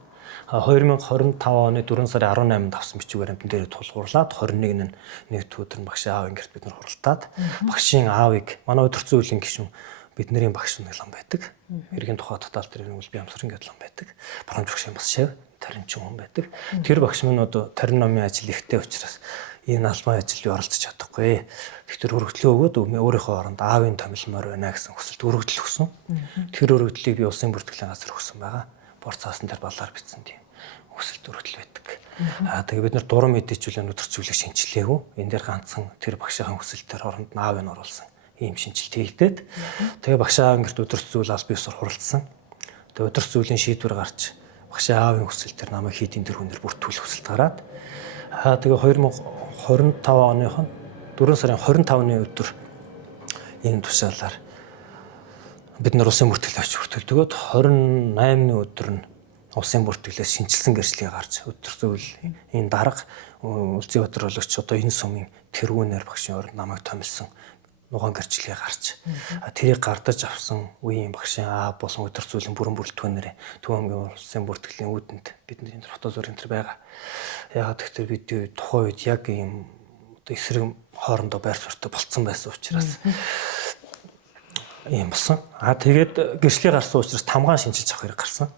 2025 оны 4 сарын 18-нд авсан бичиг баримтан дээр тулгуурлаад 21-нд нэгд өдөр нь багшийн аавын гэрт бид нар хуралдаад багшийн аавыг манай өдөрцөн үеийн гишүүн бидний багш нэглэн байдаг. Иргэн тухай татал дээр нэг би амсрын гэдлэн байдаг. Баруун багшийн бас шав таринчин хүн байдаг. Тэр багш минь одоо тарин номын ажил ихтэй учраас энэ албан ажилд оролцож чадахгүй. Тэгэхээр өргөдлөө өгөөд өөрийнхөө оронд аавын томилмоор байна гэсэн хүсэлт өргөдөл өгсөн. Тэр өргөдлийг би улсын бүртгэлийн газар өгсөн байгаа. Бор цаасан дээр балаар бичсэн тийм хүсэлт өргөдөл байдаг. Тэгээ бид нар дуран мэдээчүүлэн өдөрцүүлэг шинжилээгүй. Энэ дээр ганцхан тэр багшийн хүсэлтээр оронд нь аавыг оруулсан ийм шинжилт хийгдээд тэгээ багшийн аавын гэрт өдөрцүүл аль биесээр хуралдсан. Тэгээ өдөрцүүлийн шийдвэр гарч багшийн аавын хүсэлтээр намайг хийдийн тэр хүнээр бүртгүүлэх хүсэлт гараад тэгээ 2025 оныхон 4 сарын 25-ны өдөр энэ тушаалаар бид нар улсын бүртгэл авч бүртгэлдөгөөд 28-ны өдөр нь улсын бүртгэлээс шинжилсэн гэрчлэгээ гарч өдөрцүүл энэ дарга Улцыбаатар боловч одоо энэ сумын тэргүүнээр багшийн оронд намайг томилсон нугаан гэрчлэгээ гарч тэрийг гардаж авсан үеийн багшийн аав болон өдөрцүүлийн бүрэн бүрэлдэхүүнээр Төвөмгийн улсын бүртгэлийн үүдэнд бидний энэ фото зургийн тэр байгаа. Яагаад гэвэл бид тухайн үед яг ийм одоо эсрэг хоорондоо байр суурьтай болцсон байсан учраас ийм болсон. Тэгээд гэрчлэгээ гарсан учраас тамгаан шинжилж авах хэрэг гарсан.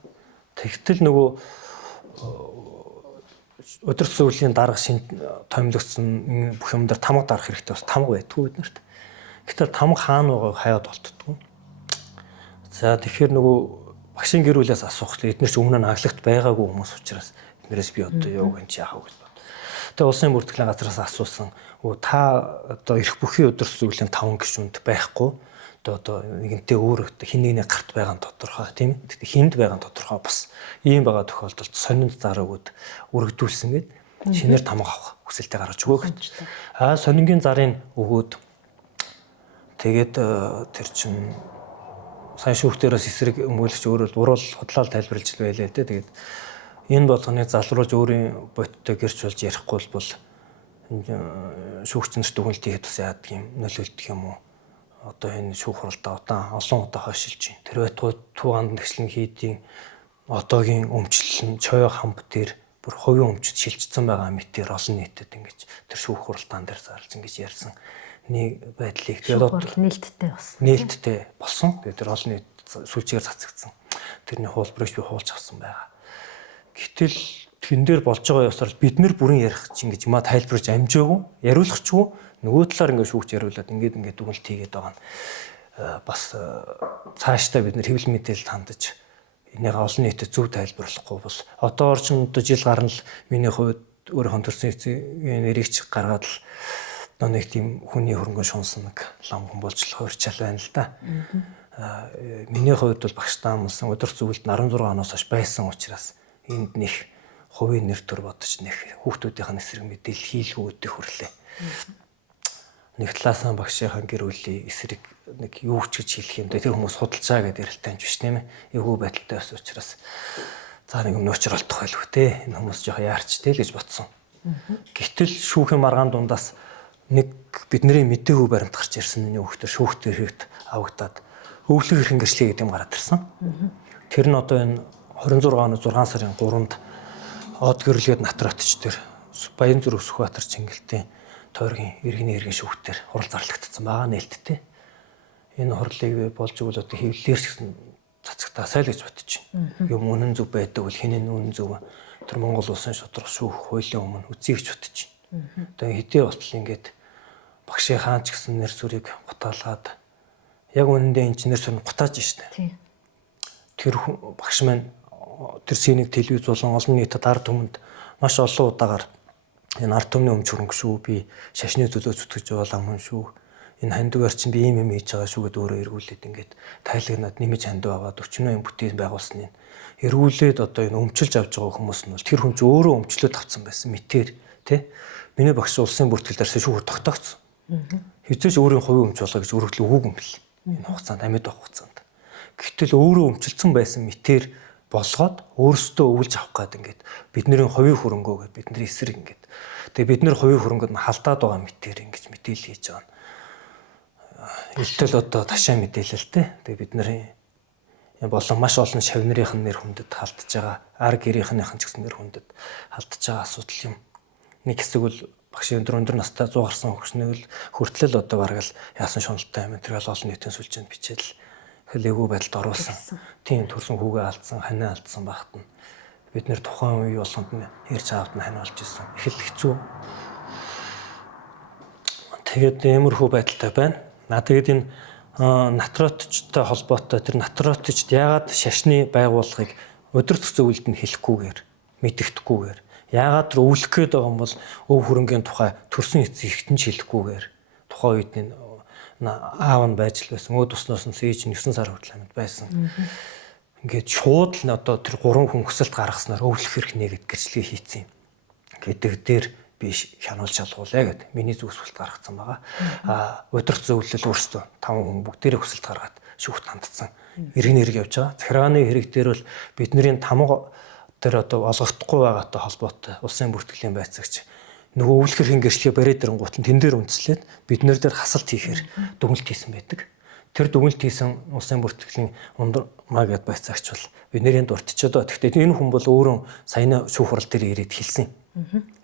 Тэгтэл нөгөө өдөрцүүлийн дарга томилогдсон бүх юм дээр тамга дарах хэрэгтэй бас тамга байдгүй биднэрт. Гэтэл тамга хаана байгааг хаяад болтдгоо. За тэгэхээр нөгөө багшийн гэр бүлээс асуух эдгээр ч өмнө нь аглагт байгаагүй хүмүүс учраас эднэрээс би одоо юу гэж яах вэ гэж бод. Тэгээ улсын бүртгэлийн газраас асуусан. Та одоо ирэх бүхий өдөрцүүлийн 5 гишүүнд байхгүй. Одоо нэгэнтээ өөр хин нэгний гарт байгаа нь тодорхой тийм. Гэхдээ хинд байгаа нь тодорхой бас ийм байгаа тохиолдолд сонинд зар өгөөд өргөдүүлсэн гээд шинээр тамга авах хүсэлтэд гаргаж өгөө гэж. Сонингийн зарыг өгөөд тэгээд тэр чин сайн шүүхтээрээс эсрэг өмгөөлөгч өөрөө уруул худлаал тайлбарлаж байлаа л дээ. Тэгээд энэ болгоныг залруулж өөрийн бодиттой гэрч болж ярихгүй бол шүүгч нарт дүгнэлт хийхэд бас яадаг юм нөлөөлдөг юм уу? Одоо энэ шүүх хуралдаа олон удаа хойшилж байна. Тэр байтугай тугаанд нэгслэн хийдийн одоогийн өмчлөл нь чойо хамт дээр бүр хувийн өмчөд шилжчихсэн байгаа мэтээр олон нийтэд ингэж тэр шүүх хуралдаан дээр зарлж ингэж ярьсан нэг байдлыг тэгээд нээлттэй болсон. Нээлттэй болсон. Тэгээд тэр олон нийт сүүлчээр цацагдсан. Тэрний хуулбарыг би хуулж авсан байгаа. Гэтэл тэн дээр болж байгаа ёсоор бид нэр бүрэн ярих чинь гэж юма тайлбарж амжаагүй, яриулахчгүй нөгөө талаар ингэ шүүгч яриулаад ингээд дүгнэлт хийгээд байгаа нь бас цаашдаа бид нэр хэвлэл мэдээлэлд хандаж энийг олон нийтэд зөв тайлбарлахгүй бол одоо орчин одоо жил гарна л миний хувьд өөрийнхөө төрсэн эцгийн нэрийг ч гаргаад л нэг тийм хүний хөрөнгө шунсан нэг лам хүн болж хуурчаал байна л да. Миний хувьд бол багштай амлсан өдөрцүүлд 16 оноос хойш байсан учраас энд нэг хувийн нэр төр бодож нэг хүүхдүүдийн эсрэг мэдээлэл хийлгүй өдөө хүрлээ. Нэг талаасаа багшийнхаа гэр бүлийн эсрэг нэг юу ч гэж хэлэх юм дэ тэр хүмүүс худалж байгаа гэдэг ярилтай юм биш тийм ээ. Эвгүй байдалтай байсан учраас за нэг юм нөөцролтох байлгүй те. Энэ хүмүүс жоох яарчтэй л гэж бодсон. Гэтэл шүүхийн маргаан дундаас нэг бидний мэдээгүй баримт гарч ирсэн нэг хүүхдэр шүүхтэр хэрэгт авагдаад өвлөг хэрхэн гэрчлэгээ гэдэг юм гараад ирсэн. Тэр нь одоо энэ 26 оны 6 сарын 3-нд од гэрлгээд Натротч дээр Баянзүр Өсөхбаатар Чингэлтийн тойргийн иргэний шүүхтэр хурал зарлагдсан байгаа нээлттэй. Энэ хурлыг болж өгвөл одоо хэвлэлээр ч гэсэн цацагтаасай л гэж бодож байна. Юм үнэн зөв байдаг бол хинэн үнэн зөв тэр Монгол улсын шударга шүүх хуулийн өмнө үзье гэж бодож байна. Тэгээ хэдий болтол ингээд багшийн хаан ч гэсэн нэр сүрийг гутаалгаад яг үнэндээ инженер сүр нь гутааж штэ. Тэр багш маань тэр сценийг телевиз болон олон нийтэд ард түмэнд маш олон удаагаар энэ ард түмний өмч хөрөнгө шүү би шашны төлөө зүтгэж байгаа юм шүү. Энэ хандивар чинь би ийм юм хийж байгаа шүү гэдээ өөрөө эргүүлээд ингээд тайлагнаад нэмэж хандив аваад 48 бүтээн байгуулсан нь эргүүлээд одоо энэ өмчилж авч байгаа хүмүүс нь бол тэр хүн чинь өөрөө өмчлөөд авсан байсан мэтэр тий. Миний багш улсын бүртгэл дээрс шүүхөр тогтоогдсон. Хэзээ ч өөрийн хувийн өмч болоо гэж өргөдөл өгөөгүй юм бэл. Энэ хугацаанд амьд байх хугацаанд. Гэтэл өөрөө өмчлөсөн байсан мэтэр болгоод өөрсдөө өвлж авах гээд ингээд бидний хувийн хөрөнгөө гээд бидний эсрэг ингээд тэгээ бид нар хувийн хөрөнгөд нь халдаад байгаа мэтэр ингэж мэдээлэл хийж байгаа. Илтэл одоо ташаа мэдээлэлтэй. Тэгээ бид нарын болон маш олон шавь нарын нэр хүндэд халдж байгаа, ар гэрийнхэн ч гэсэн нэр хүндэд халдж байгаа асуудал юм. Нэг хэсэг бол багшийн өндөр настай 100 гарсан хөгшнийг л хүртэл одоо бараг л яасан шуналтай материал олон нийтийн сүлжээнд бичээл хэлээгүй байдалд оруулсан. Тийм төрсөн хүүгээ алдсан, ханаа алдсан багт нь бид нэр тухайн үе болгонд нь ярьж аваад нь хань болж исэн. Их л хэцүү. Тэгээд иймэрхүү байдалтай байна. Тэгээд энэ натротчтой холбоотой тэр натротчд яагаад шашны байгууллагыг удирдах зөвлөлд нь хэлэхгүйгээр мэдэгдэхгүйгээр яагаад тэр өвлөх гээд байгаа юм бол өв хөрөнгийн тухай төрсөн эцэг ихтэн ч хэлэхгүйгээр тухайн үед нь аав нь байж л байсан. Өө тусноос нь ээж 9 сар хүртэл амьд байсан. Ингээд шууд л одоо тэр 3 хүн хүсэлт гаргаснаар өвлөх хэрэг нэгэд гэрчлэгээ хийцэн юм. Гэдэг дээр биш хянуулж шалгуулъя гэд миний зүгсэлт гаргацсан байгаа. Удирдах зөвлөл өөрсдөө 5 хүн бүгдээрээ хүсэлт гаргаад шүүхт хандсан. Иргэн хэрэг явж байгаа. Захиргааны хэрэг дээр бол бидний тамга тэр одоо олгогдохгүй байгаатай холбоотой улсын бүртгэлийн байцаагч нөгөө өвлөх хэргийн гэрчлэгээ бариад ирэнгуут нь тэн дээр үндэслээд бид нэр дээр хасалт хийхээр дүгнэлт хийсэн байдаг. Тэр дүгнэлт хийсэн улсын бүртгэлийн ундрмаа гэд байцаагч бол бидний дуртчиод байгаа. Гэхдээ энэ хүн бол өөрөө саяны шүүх хурал дээр ирээд хэлсэн.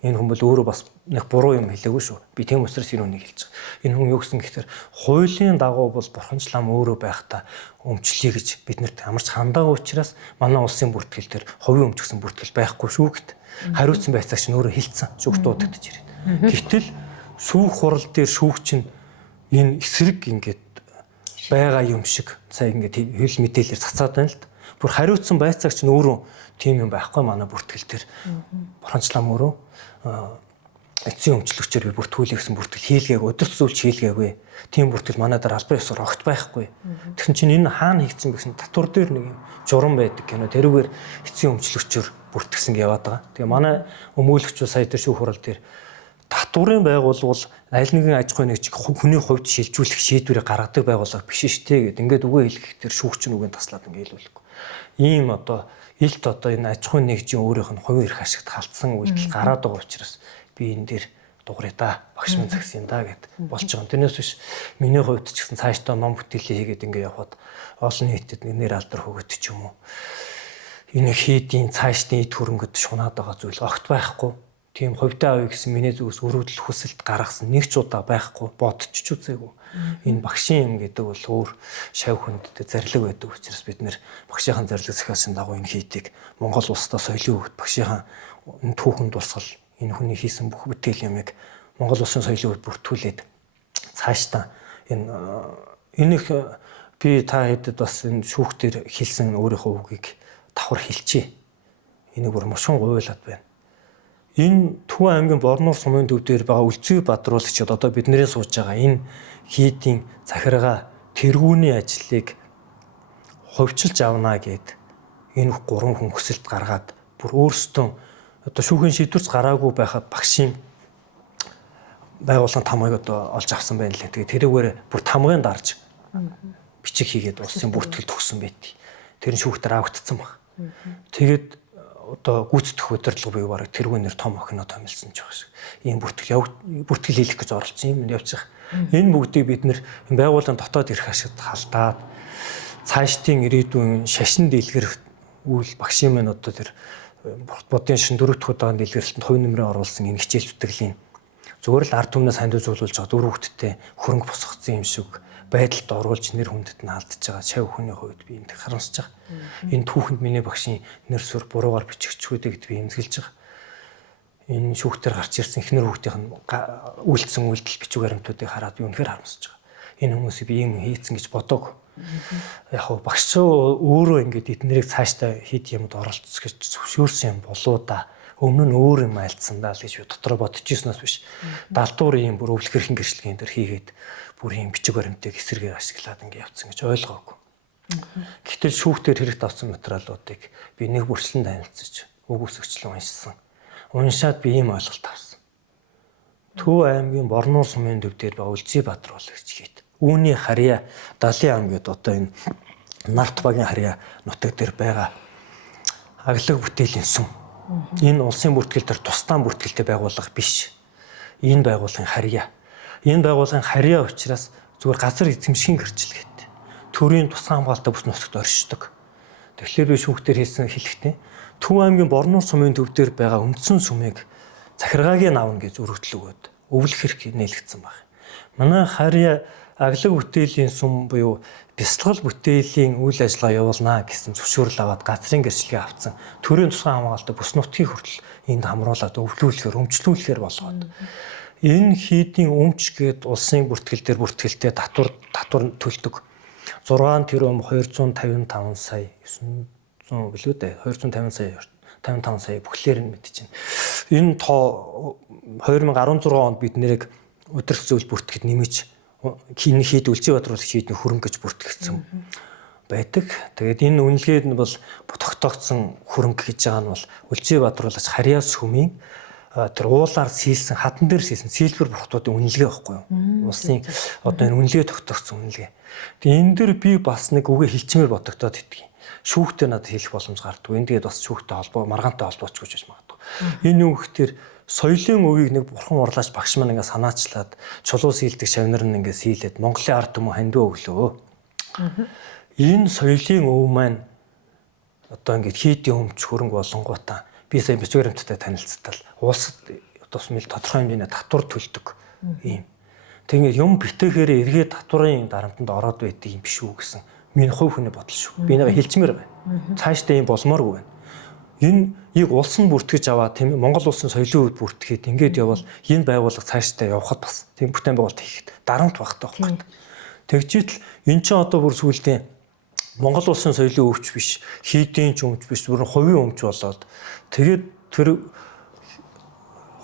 Энэ хүн бол өөрөө бас нэг буруу юм хэлээгүй шүү. Би тийм учраас энэ үнийг хэлж байгаа. Энэ хүн юу гэсэн гэхээр хуулийн дагуу бол бурханчлам өөрөө байхдаа өмчлөе гэж биднэрт амарч хандаагүй учраас манай улсын бүртгэл дээр хувийн өмчгсөн бүртгэл байхгүй шүү гэт. Хариуцсан байцаагч нь өөрөө хэлсэн. Шүүх дуудагдаж ирээд. Гэвтэл шүүх хурал дээр шүүгч нь энэ эсрэг ингээд байгаа юм шиг сая ингээд хэл мэдээлэлээр цацаад байна л да. Бүр хариуцсан байцаагч нь өөрөө тийм юм байхгүй манай бүртгэл дээр. Бурханчлам өөрөө эцсийн өмчлөгчөөр би бүртгүүлээ гэсэн бүртгэл хийлгээг, удирдах зүйлч хийлгээгүй. Тийм бүртгэл манай дээр албан ёсоор огт байхгүй. Тэгсэн чинь энэ хаана хийгдсэн бэ гэсэн татвар дээр нэг юм журам байдаг гэнэ. Тэрүүгээр эцсийн өмчлөгчөөр бүртгэсэн гэж яваад байгаа. Тэгээ манай өмгөөлөгч сая дээр шүүх хурал дээр татварын байгуулвал аль нэгэн аж ахуй нэгжийг хүний хувьд шилжүүлэх шийдвэрийг гаргадаг байгууллага биш шүү дээ гэд ингээд үгээ хэлэх тэр шүүгч нь үгээр таслаад ингээд хэлүүлэхгүй. Ийм одоо илт одоо энэ аж ахуй нэгжийн өөрийнх нь хувийн эрх ашигт халтсан үйлдэл гараад байгаа учраас би энэ дээр дуграя да багш минь загсан да гэд болж байгаа. Тэрнээс биш миний хувьд ч гэсэн цаашдаа ном бүтээлээ хийгээд ингээд явхад олон нийтэд нэр алдар хөгөд ч юм уу энэ хийдийн цаашдын эд хөрөнгөд шунаад байгаа зүйл огт байхгүй. Тийм хувьтай авъя гэсэн миний зүгээс өрөвдөл хүсэлт гаргасан нэг ч удаа байхгүй бодчих ч үзээгүй. Энэ багшийн юм гэдэг бол өөр шав хүндтэй зарлиг байдаг учраас бид нэр багшийн зарлиг захиалсан дагуу энэ хийдийг Монгол улсдаа соёлын хөвгт багшийн энэ түүхэнд дурсгал энэ хүний хийсэн бүх бүтээл ямыг Монгол улсын соёлын хөвгт бүртгүүлээд цаашдаа энэ их би та хэдэд бас энэ шүүхтэр хэлсэн өөрийнхөө үгийг давхар хэлчихье. Энийг бүр мушгин гуйлаад байна. Энэ Төв аймгийн Борнуур сумын төв дээр байгаа Үлзий бадруулагчид одоо бидний сууж байгаа энэ хийдийн захиргаа тэргүүний ажлыг хувьчилж авна гэд энэ 3 хүн хүсэлт гаргаад бүр өөрсдөө одоо шүүхийн шийдвэрч гараагүй байхад багшийн байгууллагын тамгыг одоо олж авсан байна лээ. Тэгээ тэрүүгээр бүр тамгын дарж бичиг хийгээд улсын бүртгэл төгсөн байт. Тэр нь шүүхтэр авагдсан баг. Тэгээд одоо гүйцэтгэх удирдлага бий бараг тэргүүнээр том охиноо томилсон ч байгаа шиг. Ийм бүртгэл хийх гэж оролцсон юм явж байгаа. Энэ бүгдийг бид нэр байгууллагын дотоод эрх ашигт халдаад цаашдын ирээдүйн шашин дэлгэрэх үйл багшийн маань одоо тэр бодын шин 4 дахь удаагийн дэлгэрэлтэнд хувь нэмрээ оруулсан энэ хичээл зүтгэлийн зүгээр л ард түмнээс хандив зүүлүүлж байгаа 4 хүүхэдтэй хөрөнгө босгоцсон юм шиг байдалд оруулж нэр хүндэд нь алдчихж байгаа шав хүний хувьд би энд харамсаж байгаа. Энэ түүхэнд миний багшийн нэр сур буруугаар бичигчгүүдээ гэд би эмзэглэж байгаа. Энэ шүүхтэр гарч ирсэн эхнэр хүүхдийн үйлдэлсэн үйлдэл бичиг баримтуудыг хараад би үнэхээр харамсаж байгаа. Энэ хүмүүсийг би юм хийцэн гэж бодоагүй. Яг хөө багш өөрөө ингээд эднэрийг цаашдаа хэд юмд оролцох гэж зөвшөөрсөн юм болоо да. Өмнө нь өөр юм альцсан даа л гэж би дотроо бодож ирснээс биш. Далдуур юм бүр өвлөх хэрхэн гэрчлэгийн дээр хийгээд бүр юм бичиг баримтыг эсрэгээр ашиглаад ингээд явцсан гэж ойлгоогүй. Гэтэл шүүхтэр хэрэгт авсан материалуудыг би нэг бүрчлэн танилцж үг үсгчлэн уншсан. Уншаад би ийм ойлголт авсан. Төв аймгийн Борнуур сумын төв дээр байгаа Үлзий бадруулагч хийд. Үүний харьяа Далийн ам гэдэг одоо энэ Нарт багийн харьяа нутаг дээр байгаа аглаг бүтээлийн сүм. Энэ улсын бүртгэл дээр тусдаа бүртгэлтэй байгууллага биш. Энэ байгууллагын харьяа. Энэ байгууллагын харьяа учраас зүгээр газар эзэмшгийн гэрчлэгээт төрийн тусгай хамгаалалтаа бүс нутагт оршдог. Тэгэхээр би шүүхтэр хийсэн хэлэхдээ Төв аймгийн Борнуур сумын төв дээр байгаа үндсэн сумыг захиргааг нь авна гэж өргөдөл өгөөд өвлөх хэрэг нээлгдсэн байна. Манай харьяа аглаг бүтээлийн сум буюу бясалгал бүтээлийн үйл ажиллагаа явуулнаа гэсэн зөвшөөрөл аваад газрын гэрчлэгээ авсан. Төрийн тусгай хамгаалалтад бүс нутгийн хүртэл энд хамруулаад өвлүүлэхээр, өмчлүүлэхээр болгоод энэ хийдийн өмч гээд улсын бүртгэл дээр бүртгэлтэй татвар төлдөг 6 тэрбум 255 сая 900 билүү дээ 255 сая бүхлээр нь мэдчихэв. Энэ тоо 2016 онд бид нэрийг өдөрт зөвл бүртгэхэд нэмэж хин хийд Үлзий Баатаруулах хийдний хөрөнгө гэж бүртгэгдсэн байдаг. Тэгээд энэ үнэлгээд нь бол тогтоогдсон хөрөнгө гэж байгаа нь бол Үлзий Баатаруулах харьяа сүмийн тэр уулаар сийлсэн хатан дээр сийлсэн сэлбэр бурхтуудын үнэлгээ байхгүй юу? Улсын одоо энэ үнэлгээ тогтоогдсон үнэлгээ. Тэгээд энэ дэр би бас нэг үгээ хэлчмээр бодогдоод идэх юм. Шүүхтээ надад хэлэх боломж гардаг. Энд тэгээд бас шүүхтэй холбоо, маргаантай холбооч гэж магадгүй. Энэ юу гэхээр соёлын өвийг нэг бурхан урлаач багш маань ингээ санаачлаад чулуу сийлдэг шавнар нь ингээ сийлээд Монголын ард түмэн хандив өглөө. Энэ соёлын өв маань одоо ингээ хийдийн өмч хөрөнгө болонгуудаа би сая бичвэримттай танилцтал улсад одоо смэл тодорхой хэмжээний татвар төлдөг юм. Тэгээд юм битээхээр эргээд татварын дарамтанд ороод байдаг юм биш үү гэсэн миний хувь хүний бодол шүү. Би нэг хэлчмээр байна. Цаашдаа юм болмооргүй байна. Энэ улс нь бүртгэж аваа тийм Монгол улсын соёлын өвд бүртгэхэд ингээд явбал энэ байгууллага цаашдаа явхад бас тийм бүтээн байгуулалт хийхэд дарамт багтаа болох. Тэгжээтэл эн чинь одоо бүр сүүлдээ Монгол улсын соёлын өвч биш, хийдийн ч өмч биш, бүр хувийн өмч болоод тэгээд тэр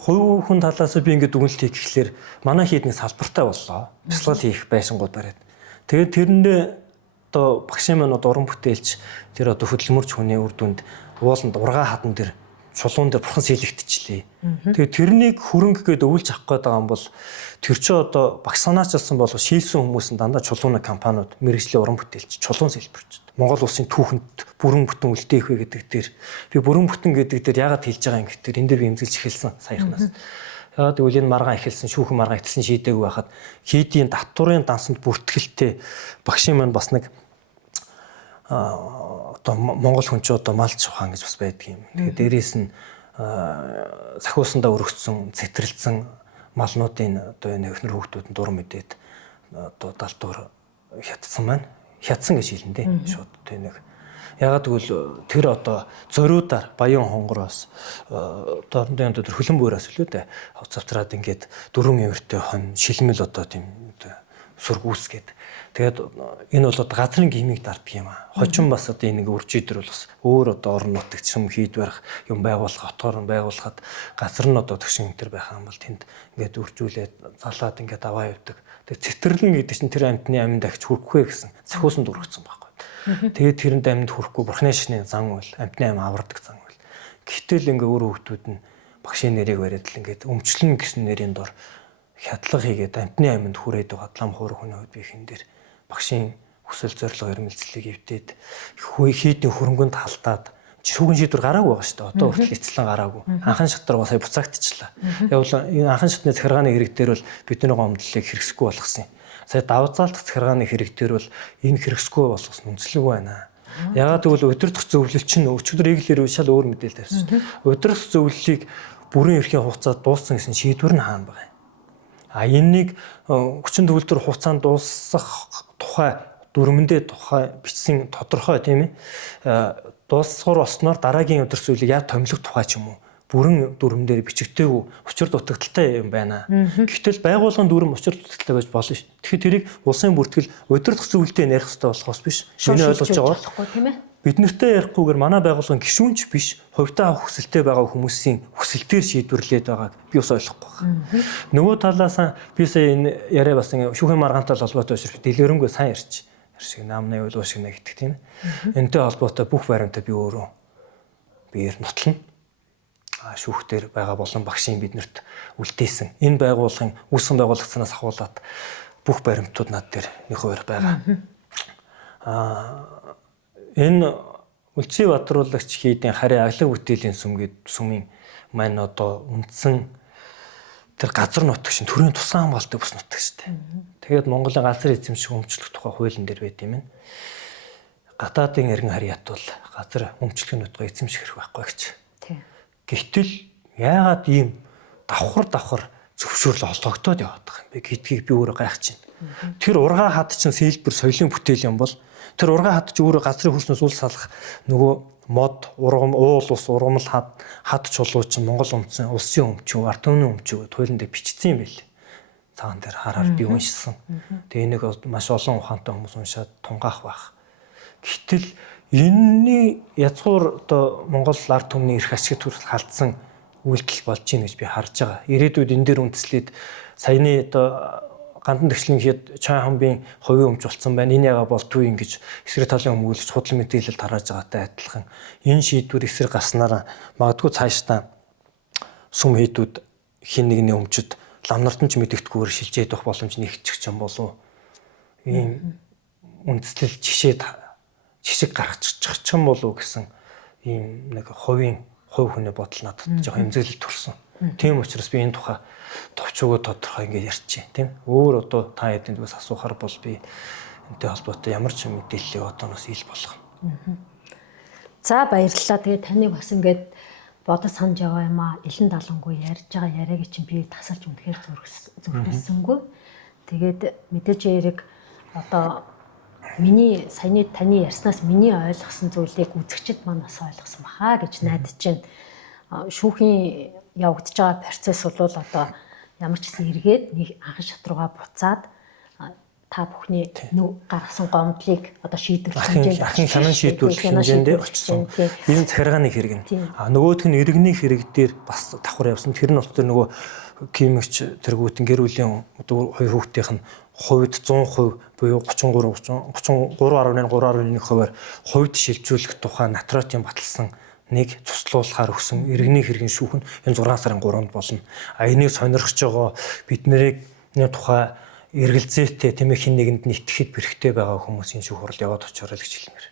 хувь хүн талаас би ингээд дүгнэлт хийх гэхлээр манай хийдний салбартай боллоо. Бясалгал хийх байшингууд бариад. Тэгээд тэрэндээ одоо багшийн маань уран бүтээлч тэр одоо хөдөлмөрч хүний үр дүнд ууланд ургаа хадан дээр чулуун дээр бурхан сэлэгдчихлээ. Тэгээд тэрнийг хөрөнгө гээд өвлж авах гээд байгаа юм бол тэр чинь одоо багш санаачилсан бол шийлсэн хүмүүс нь дандаа чулууны компаниуд мэргэжлийн уран бүтээлч чулуун сэлбэрч. Монгол улсын түүхэнд бүрэн бүтэн үлдээх вэ гэдэг дээр би бүрэн бүтэн гэдэг дээр яагаад хэлж байгаа юм гэхээр энэ дээр би эмзэлж эхэлсэн саяхнаас. Яагаад гэвэл энэ маргаан эхэлсэн шүүхэн маргаан эцэлсэн шийдээгүй байхад хийдийн татварын дансанд бүртгэлтэй багшийн маань бас нэг одоо Монгол хүн ч одоо малч ухаан гэж бас байдаг юм. Тэгээд дээрээс нь сахиусандаа өргөцсөн, цэтрэлсэн малнуудын одоо энэ эхнэр хүүхдүүд нь дур мэдээд одоо далдуур хятсан маань хятсан гэж хэлнэ дээ. Шууд тэ нэг. Ягаад гэвэл тэр одоо зориудаар Баян хонгороос дорндын одоо хөлөн буураас үлээ дээ. Хувцавтраад ингээд дөрвөн эвэртэй хон шилмэл одоо тийм сүрг үүсгээд тэгээд энэ бол газрын гимиг дарддаг юм аа. Хожим бас одоо энийг үржидэр бол бас өөр одоо орон нутагт юм хийд барих юм байгуулах, отгоор нь байгуулахад газар нь одоо төгшин энэ төр байх юм бол тэнд ингээд үржүүлээд залаад ингээд аваа явдаг. Тэгээд цэтэрлэн гэдэг чинь тэр амтны аминд дахиж хүрхгүй гэсэн сахиусанд өргөцсөн байхгүй. Тэгээд тэрэнд амьд хүрхгүй бурхны шины зан үйл амтны ам авардаг зан үйл. Гэтэл ингээ өөр хүүхдүүд нь багшийн нэрийг бариад л ингээд өмчлөн гэсэн нэрийн дор хядлага хийгээд амтны аминд хүрээд байгаа лам хуур хүний хувьд бихэн дээр багшийн хүсэл зорилго эрмэлзлийг эвдээд хийдийн хөрөнгөнд халтаад шүүгэн шийдвэр гараагүй байгаа шүү дээ. Одоо хүртэл эцлэн гараагүй. Анхан шатраа сая буцаагдчихлаа. Явал энэ анхан шатны захиргааны хэрэг дээр бол бидний гомдлыг хэрэгсэхгүй болгосон юм. Сая давзаалдах захиргааны хэрэг дээр бол энэ хэрэгсэхгүй болгосон үнэлэг байна. Ягаад гэвэл удирдах зөвлөл чинь өчигдөр эглэр шал өөр мэдээлэл тавьсан. Удирдах зөвлөлийг бүрэн эрхийн хугацаанд дууссан гэсэн шийдвэр нь хаана байгаа юм. А энэнийг хүчин төгөлдөр хугацаанд дуусгах тухай дүрмэндээ тухай бичсэн тодорхой тийм ээ дуусгар болсноор дараагийн өдөр зүйлийг яг томилох тухай ч юм уу бүрэн дүрмэн дээр бичигдээгүй учир дутагдaltaй юм байна. Гэвтэл байгууллагын дүрм учир дутагдaltaй байж болно ш. Тэгэхээр тэрийг улсын бүртгэл удирдах зөвлөлтөд ярих хэрэгтэй болохоос биш. Шинэ ойлгож байгаа тийм ээ. Бид нартай ярихгүйгээр манай байгууллагын гишүүнч биш, хувьдаа авах хүсэлтэй байгаа хүмүүсийн хүсэлтээр шийдвэрлээд байгааг би бас ойлгохгүй байна. Нөгөө талаас би сая энэ яриа бас шүүхийн маргаантай холбоотой учраас дэлгэрэнгүй сайн ярьч. Шиг наамны уул шиг нэг гэдэг тийм ээ. Энтэй холбоотой бүх баримтаа би өөрөө биеэр нотлно. Шүүхтэр байгаа болон багшийн биднэрт үлдээсэн. Энэ байгууллагын үүсгэн байгуулагдсанаас ахуулаад бүх баримтууд над дээр нэг хуваар байгаа. Энэ Үлзий Баатаруулагч хийдийн харьяа аглаг бүтээлийн сүм гэдэг сүмийн маань одоо үндсэн тэр газар нутаг шин төрийн тусгай хамгаалалтын бүс нутаг шүү дээ. Тэгээд Монголын газар эзэмших өмчлөх тухай хуулийн дээр байд юм. Гадаадын иргэн харьяат бол газар өмчлөгийн нутгаа эзэмших хэрэг байхгүй гэж. Тийм. Гэвтэл яагаад ийм давхар зөвшөөрөл олгогдоод яваад байгаа юм бэ гэдгийг би өөрөө гайхаж байна. Тэр ургаа хад чинь сэлбэр соёлын бүтээл юм бол тэр ургаа хад чинь өөрөө газрын хөрснөөс үл салах нөгөө мод, уул ус, ургамал хад чулуу чинь Монгол улсын өмчөө, ард түмний өмчөө туйлан дээр бичсэн юм байл. Цагаан дээр хараар би уншсан. Тэгээ энийг маш олон ухаантай хүмүүс уншаад тунгаах байх. Гэтэл энэний язгуур одоо Монгол ард түмний эрх ашиг төрөл халдсан үйлдэл болж гин гэж би харж байгаа. Ирээдүйд энэ дээр үндэслээд саяны одоо гандан төгслийн хэд чай хамбын хувийн өмч болсон байна. Энэ яга болтгүй ингэж эсрэг талын өмгөөлж худлын мэдээлэл тарааж байгаатай адилхан. Энэ шийдвэр эсрэг гарснараа магадгүй цаашдаа сүм хийдүүд хин нэгний өмчөд лам нартан ч мэдэгдэхгүйгээр шилжээд байх боломж нэгчих юм болов. Ийм үндэслэл жишг гаргачих юм болов гэсэн ийм нэг хувь хүний бодол надад жоох эмзэглэл төрсөн. Тийм учраас би энэ тухай товчгоо тодорхой ингэ ярьчих тийм. Өөр одоо та хэдийн зүгээс асуухаар бол би энэтэй холбоотой ямар ч мэдээллийг одооноос ил болгоно. За баярлалаа. Тэгээ таныг бас ингээд бодож санаж байгаа юм аа. Илэн далангүй ярьж байгаа яриаг чинь би тасалж үнэхээр зүрхэлсэнгүй. Тэгээд мэдээж яриг одоо миний саяны таны ярьснаас миний ойлгосон зүйлийг үзэгчд маань бас ойлгосон баха гэж найдаж байна. Шүүхийн явагдаж байгаа процесс бол одоо ямар ч гэсэн эргээд нэг анхан шат руугаа буцаад та бүхний гаргасан гомдлыг одоо шийдвэрлэх хэмжээнд ахын санан шийдвэрлэх хэмжээнд очсон. Энэ захиргааны хэрэг нь. Нөгөөх нь иргэний хэрэг дээр бас давхар явсан. Тэр нь болохоор нөгөө кимэгч тэргүүтэн гэр бүлийн хоёр хүүхдийнх нь хувьд 100% буюу 33.3%-аар хувьд шилжүүлэх тухай натриотын баталсан нэг цуслуулахаар өгсөн иргэний хэргийн шүүх нь энэ 6 сарын 3-нд болно. Энийг сонирхож байгаа бидний тухай эргэлзээтэй тэмээ хин нэгэнд нэтгэхэд бэрхтээ байгаа хүмүүсийн шүүх хурал яваад очиорой гэж хэлмээр.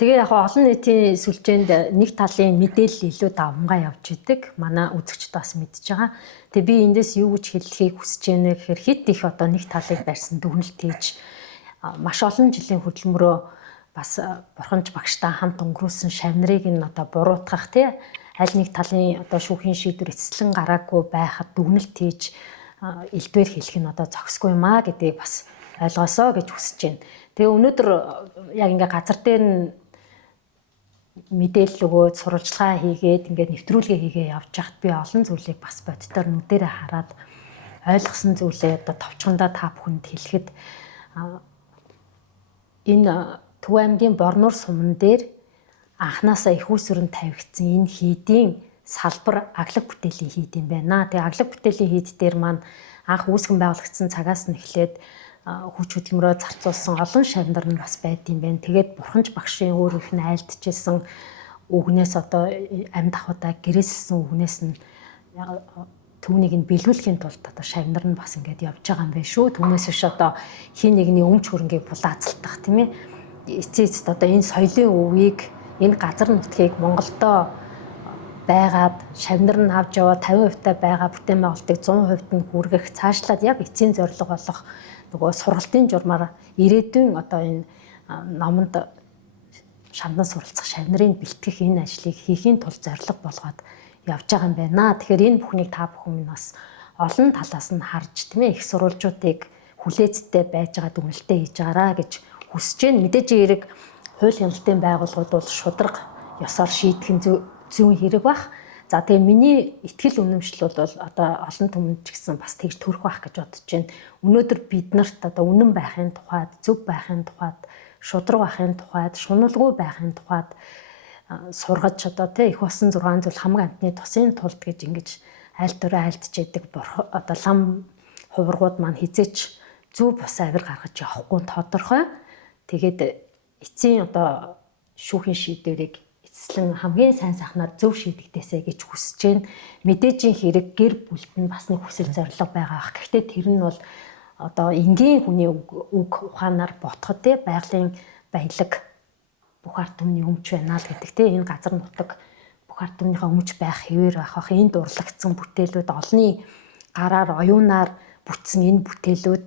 Тэгээ яг олон нийтийн сүлжээнд нэг талын мэдээлэл илүү давмгай явж идэг. Манай үзэгчд бас мэдж байгаа. Тэгээ би эндээс юу гэж хэлхийг хүсэж байна гэхээр хит их одоо нэг талыг барьсан дүгнэлт хийж маш олон жилийн хөдөлмөрөө бас бурханч багштай хамт өнгөрүүлсэн шавнарыг нь одоо буруутгах тий аль нэг талын одоо шүүхийн шийдвэр эцэслэн гараагүй байхад дүгнэлт хийж элдвэр хэлэх нь одоо зохисгүй юм аа гэдгийг бас ойлгосоо гэж хүсэж байна. Тэгээ өнөөдөр яг ингээ газар дээр нь мэдээлэл өгөөд сурвалжлага хийгээд ингээд нэвтрүүлгээ хийгээ явж хахад би олон зүйлийг бас боддоор нүдэрээ хараад ойлгосон зүйлээ одоо товчхондоо та бүхэнд хэлэхэд энэ Төв аймгийн Борнуур суман дээр анханасаа их усүрэн тавигдсан энэ хийдийн салбар аглаг бүтээлийн хийд юм байна. Тэгээ аглаг бүтээлийн хийд дээр маань анх үүсгэн байгуулагдсан цагаас нь эхлээд хүч хөдөлмөрөөр зарцуулсан олон шавнар нь бас байд юм байна. Тэгээд бурханч багшийн өөр их нь айлтжсэн үгнээс одоо амьд ахудаа гэрээссэн үгнээс нь түүнийг нь биелүүлэхийн тулд одоо шавнар нь бас ингээд явж байгаа юм байна шүү. Түүнээс биш одоо хин нэгний өмч хөрөнгийг булаацалтах тийм ээ. Эцээст одоо энэ соёлын өвийг энэ газар нутгийг Монголдоо байгаад шавнар нь авч яваа 50% байгаа бүтээн байгуулалтыг 100% нь хүргэх цаашлаад яг эцсийн зорилго болох нөгөө сургалтын журмаар ирээдүйн одоо энэ номонд шамдан суралцах шавнарын бэлтгэх энэ ажлыг хийхийн тулд зорилго болгоод явж байгаа юм байна. Тэгэхээр энэ бүхнийг та бүхэн минь бас олон талаас нь харж тийм ээ их сурвалжуудыг хүлээцтэй байж байгаа дүгнэлтээ хийж байгаараа гэж хүсэж байна. Мэдээж хэрэг хууль хяналтын байгууллагууд бол шударга ёсоор шийдэх нь зүүн хэрэг бах. За тэгээ миний итгэл үнэмшил бол одоо олон түмэнд ч гэсэн бас тэгж төрөх байх гэж бодож байна. Өнөөдөр бид нарт одоо үнэн байхын тухайд, зөв байхын тухайд, шударга байхын тухайд, шуналгүй байхын тухайд сургаж одоо тий их болсон 6 зүйл хамаг амтны тусын тулд гэж ингэж аль дөрөө айлдж яадаг одоо лам хувиргууд маань хизээч зөв бус авир гаргаж явахгүй тодорхой. Тэгээд эцсийн одоо шүүхийн шийдвэрийг эцэслэн хамгийн сайн сайхнаар зөв шийдэгдээсэй гэж хүсэж байна. Мэдээжийн хэрэг гэр бүлд нь бас нэг хүсэл зорилго байгаа ах. Гэхдээ тэр нь бол одоо энгийн хүний үг ухаанаар ботход те байгалийн баялаг бүх ард түмний өмч байна л гэдэг те энэ газар нутаг бүх ард түмнийхээ өмч байх хэвээр байх ах. Энд дурлагдсан бүтээлүүд олонний гараар оюунаар бүтсэн энэ бүтээлүүд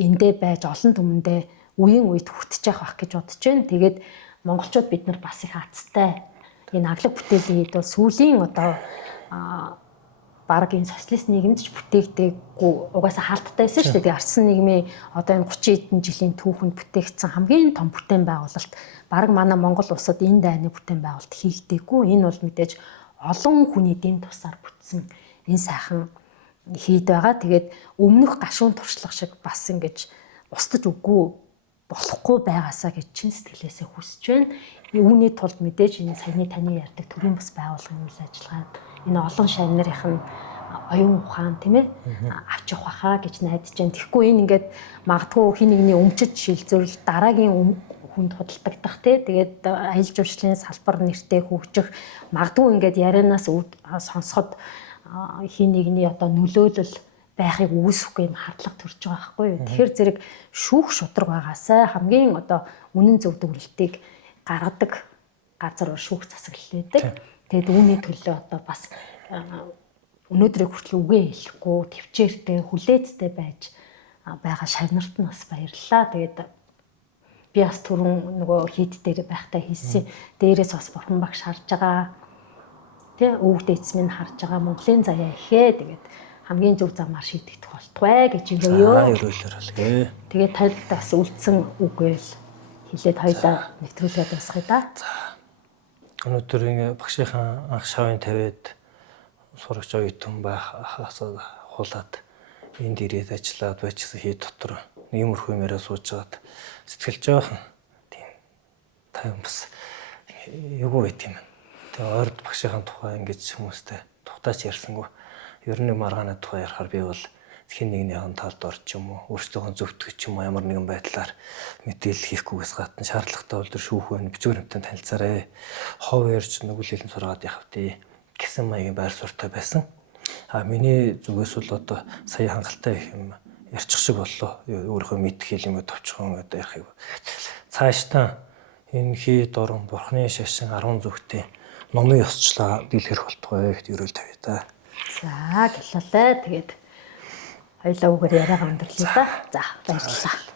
эндээ байж олон түмэндээ үеийн үед хүртэж явах гэж бодож байна. Тэгээд монголчууд бид нар бас их хацтай. Энэ аглаг бүтээлийн хэд бол сүүлийн одоо баг энэ социалист нийгэмд ч бүтээгдээгүй угаасаа хаалттай байсан шүү дээ. Тэгээ ардсан нийгмийн одоо энэ 30 хэдэн жилийн түүхэнд бүтээгдсэн хамгийн том бүтээн байгуулалт баг манай Монгол улсад энэ дайны бүтээн байгуулалт хийгдээгүй. Энэ бол мэдээж олон хүний дэм тусаар бүтсэн энэ сайхан хийд байгаа. Тэгээд өмнөх гашуун туршлага шиг бас ингэж устж үгүй болохгүй байгаасаа гэж чин сэтгэлээсээ хүсэж байна. Үүний тулд мэдээж энэ саяны таны ярьдаг төрийн бас байгууллагын үйл ажиллагаанд энэ олон шавь нарынх нь оюун ухаан тийм ээ авчих байхаа гэж найдаж байна. Тэгэхгүй энэ ингээд магадгүй хин нэгний өмчөж шилжүүл дараагийн хүнд худалдагдах тий. Тэгээд аялал жуулчлалын салбар нэртэй хөгжих магадгүй ингээд ярианаас сонсоход хин нэгний одоо нөлөөлөл байхыг үүсэхгүй юм хардлага төрж байгаа байхгүй юу. Тэгэхээр зэрэг шүүх шудраг байгаасаа хамгийн одоо үнэн зөв дүгнэлтийг гаргадаг газар шүүх засаглал байдаг. Тэгээд үүний төлөө одоо бас өнөөдрийг хүртэл үгээ хэлэхгүй төвчээртэй хүлээцтэй байж байгаа шавнарт нь бас баярлалаа. Тэгээд би бас түрүүн нөгөө хийд дээр байхдаа хийсэн. Дээрээс бас бурхан багш харж байгаа. Тэ өвөг дээдс минь харж байгаа Монголын заяа ихээ. Тэгээд хамгийн зөв замаар шийдэгдэх болтугай гэж өгөөё. Ерөөлөөрөлгээ. Тэгээд танд бас үлдсэн үгээл хэлээд хоёлаа нэвтрүүлээд басхая да. Өнөөдөр ингээ багшийнхаа анх шавын тавиад сурагч оюутан байх хулаад энд ирээд ажиллаад байчсан хий дотор иймэрхүү юмараа сууж байгаад сэтгэл жоохон тийм тайван бас эвгүй байт юм. Тэгээ ойрд багшийнхаа тухай ингэж хүмүүстэй тухтаач ярьсангүй. Ер нь маргааны тухай ярихаар би бол хин нэгнийхэн талд орч юм уу өөрсдөө зөвтгөх ч юм уу ямар нэгэн байдлаар мэдээлэл хийхгүйгээс гадна шаардлагатай бол шүүх байна бичвэр хэмтэн танилцаарай. Хов ярьж нүгэлэлэн сураад явах тий гэсэн маягийн байр суурьтай байсан. Миний зүгээс бол одоо сая хангалттай их юм ярьчих шиг боллоо. Өөрийнхөө мэдх хэлэмээ товчхон одоо ярих. Цаашдаа энэ хий дуран бурхны шашин 10 зүгтээ номын ёсчлаа дийлхэрх болтугай гэд ерөөл тавья та. За гэлээ. Тэгээд хоёлаа үгээр яриагаа өндөрлөе да. За баярлалаа.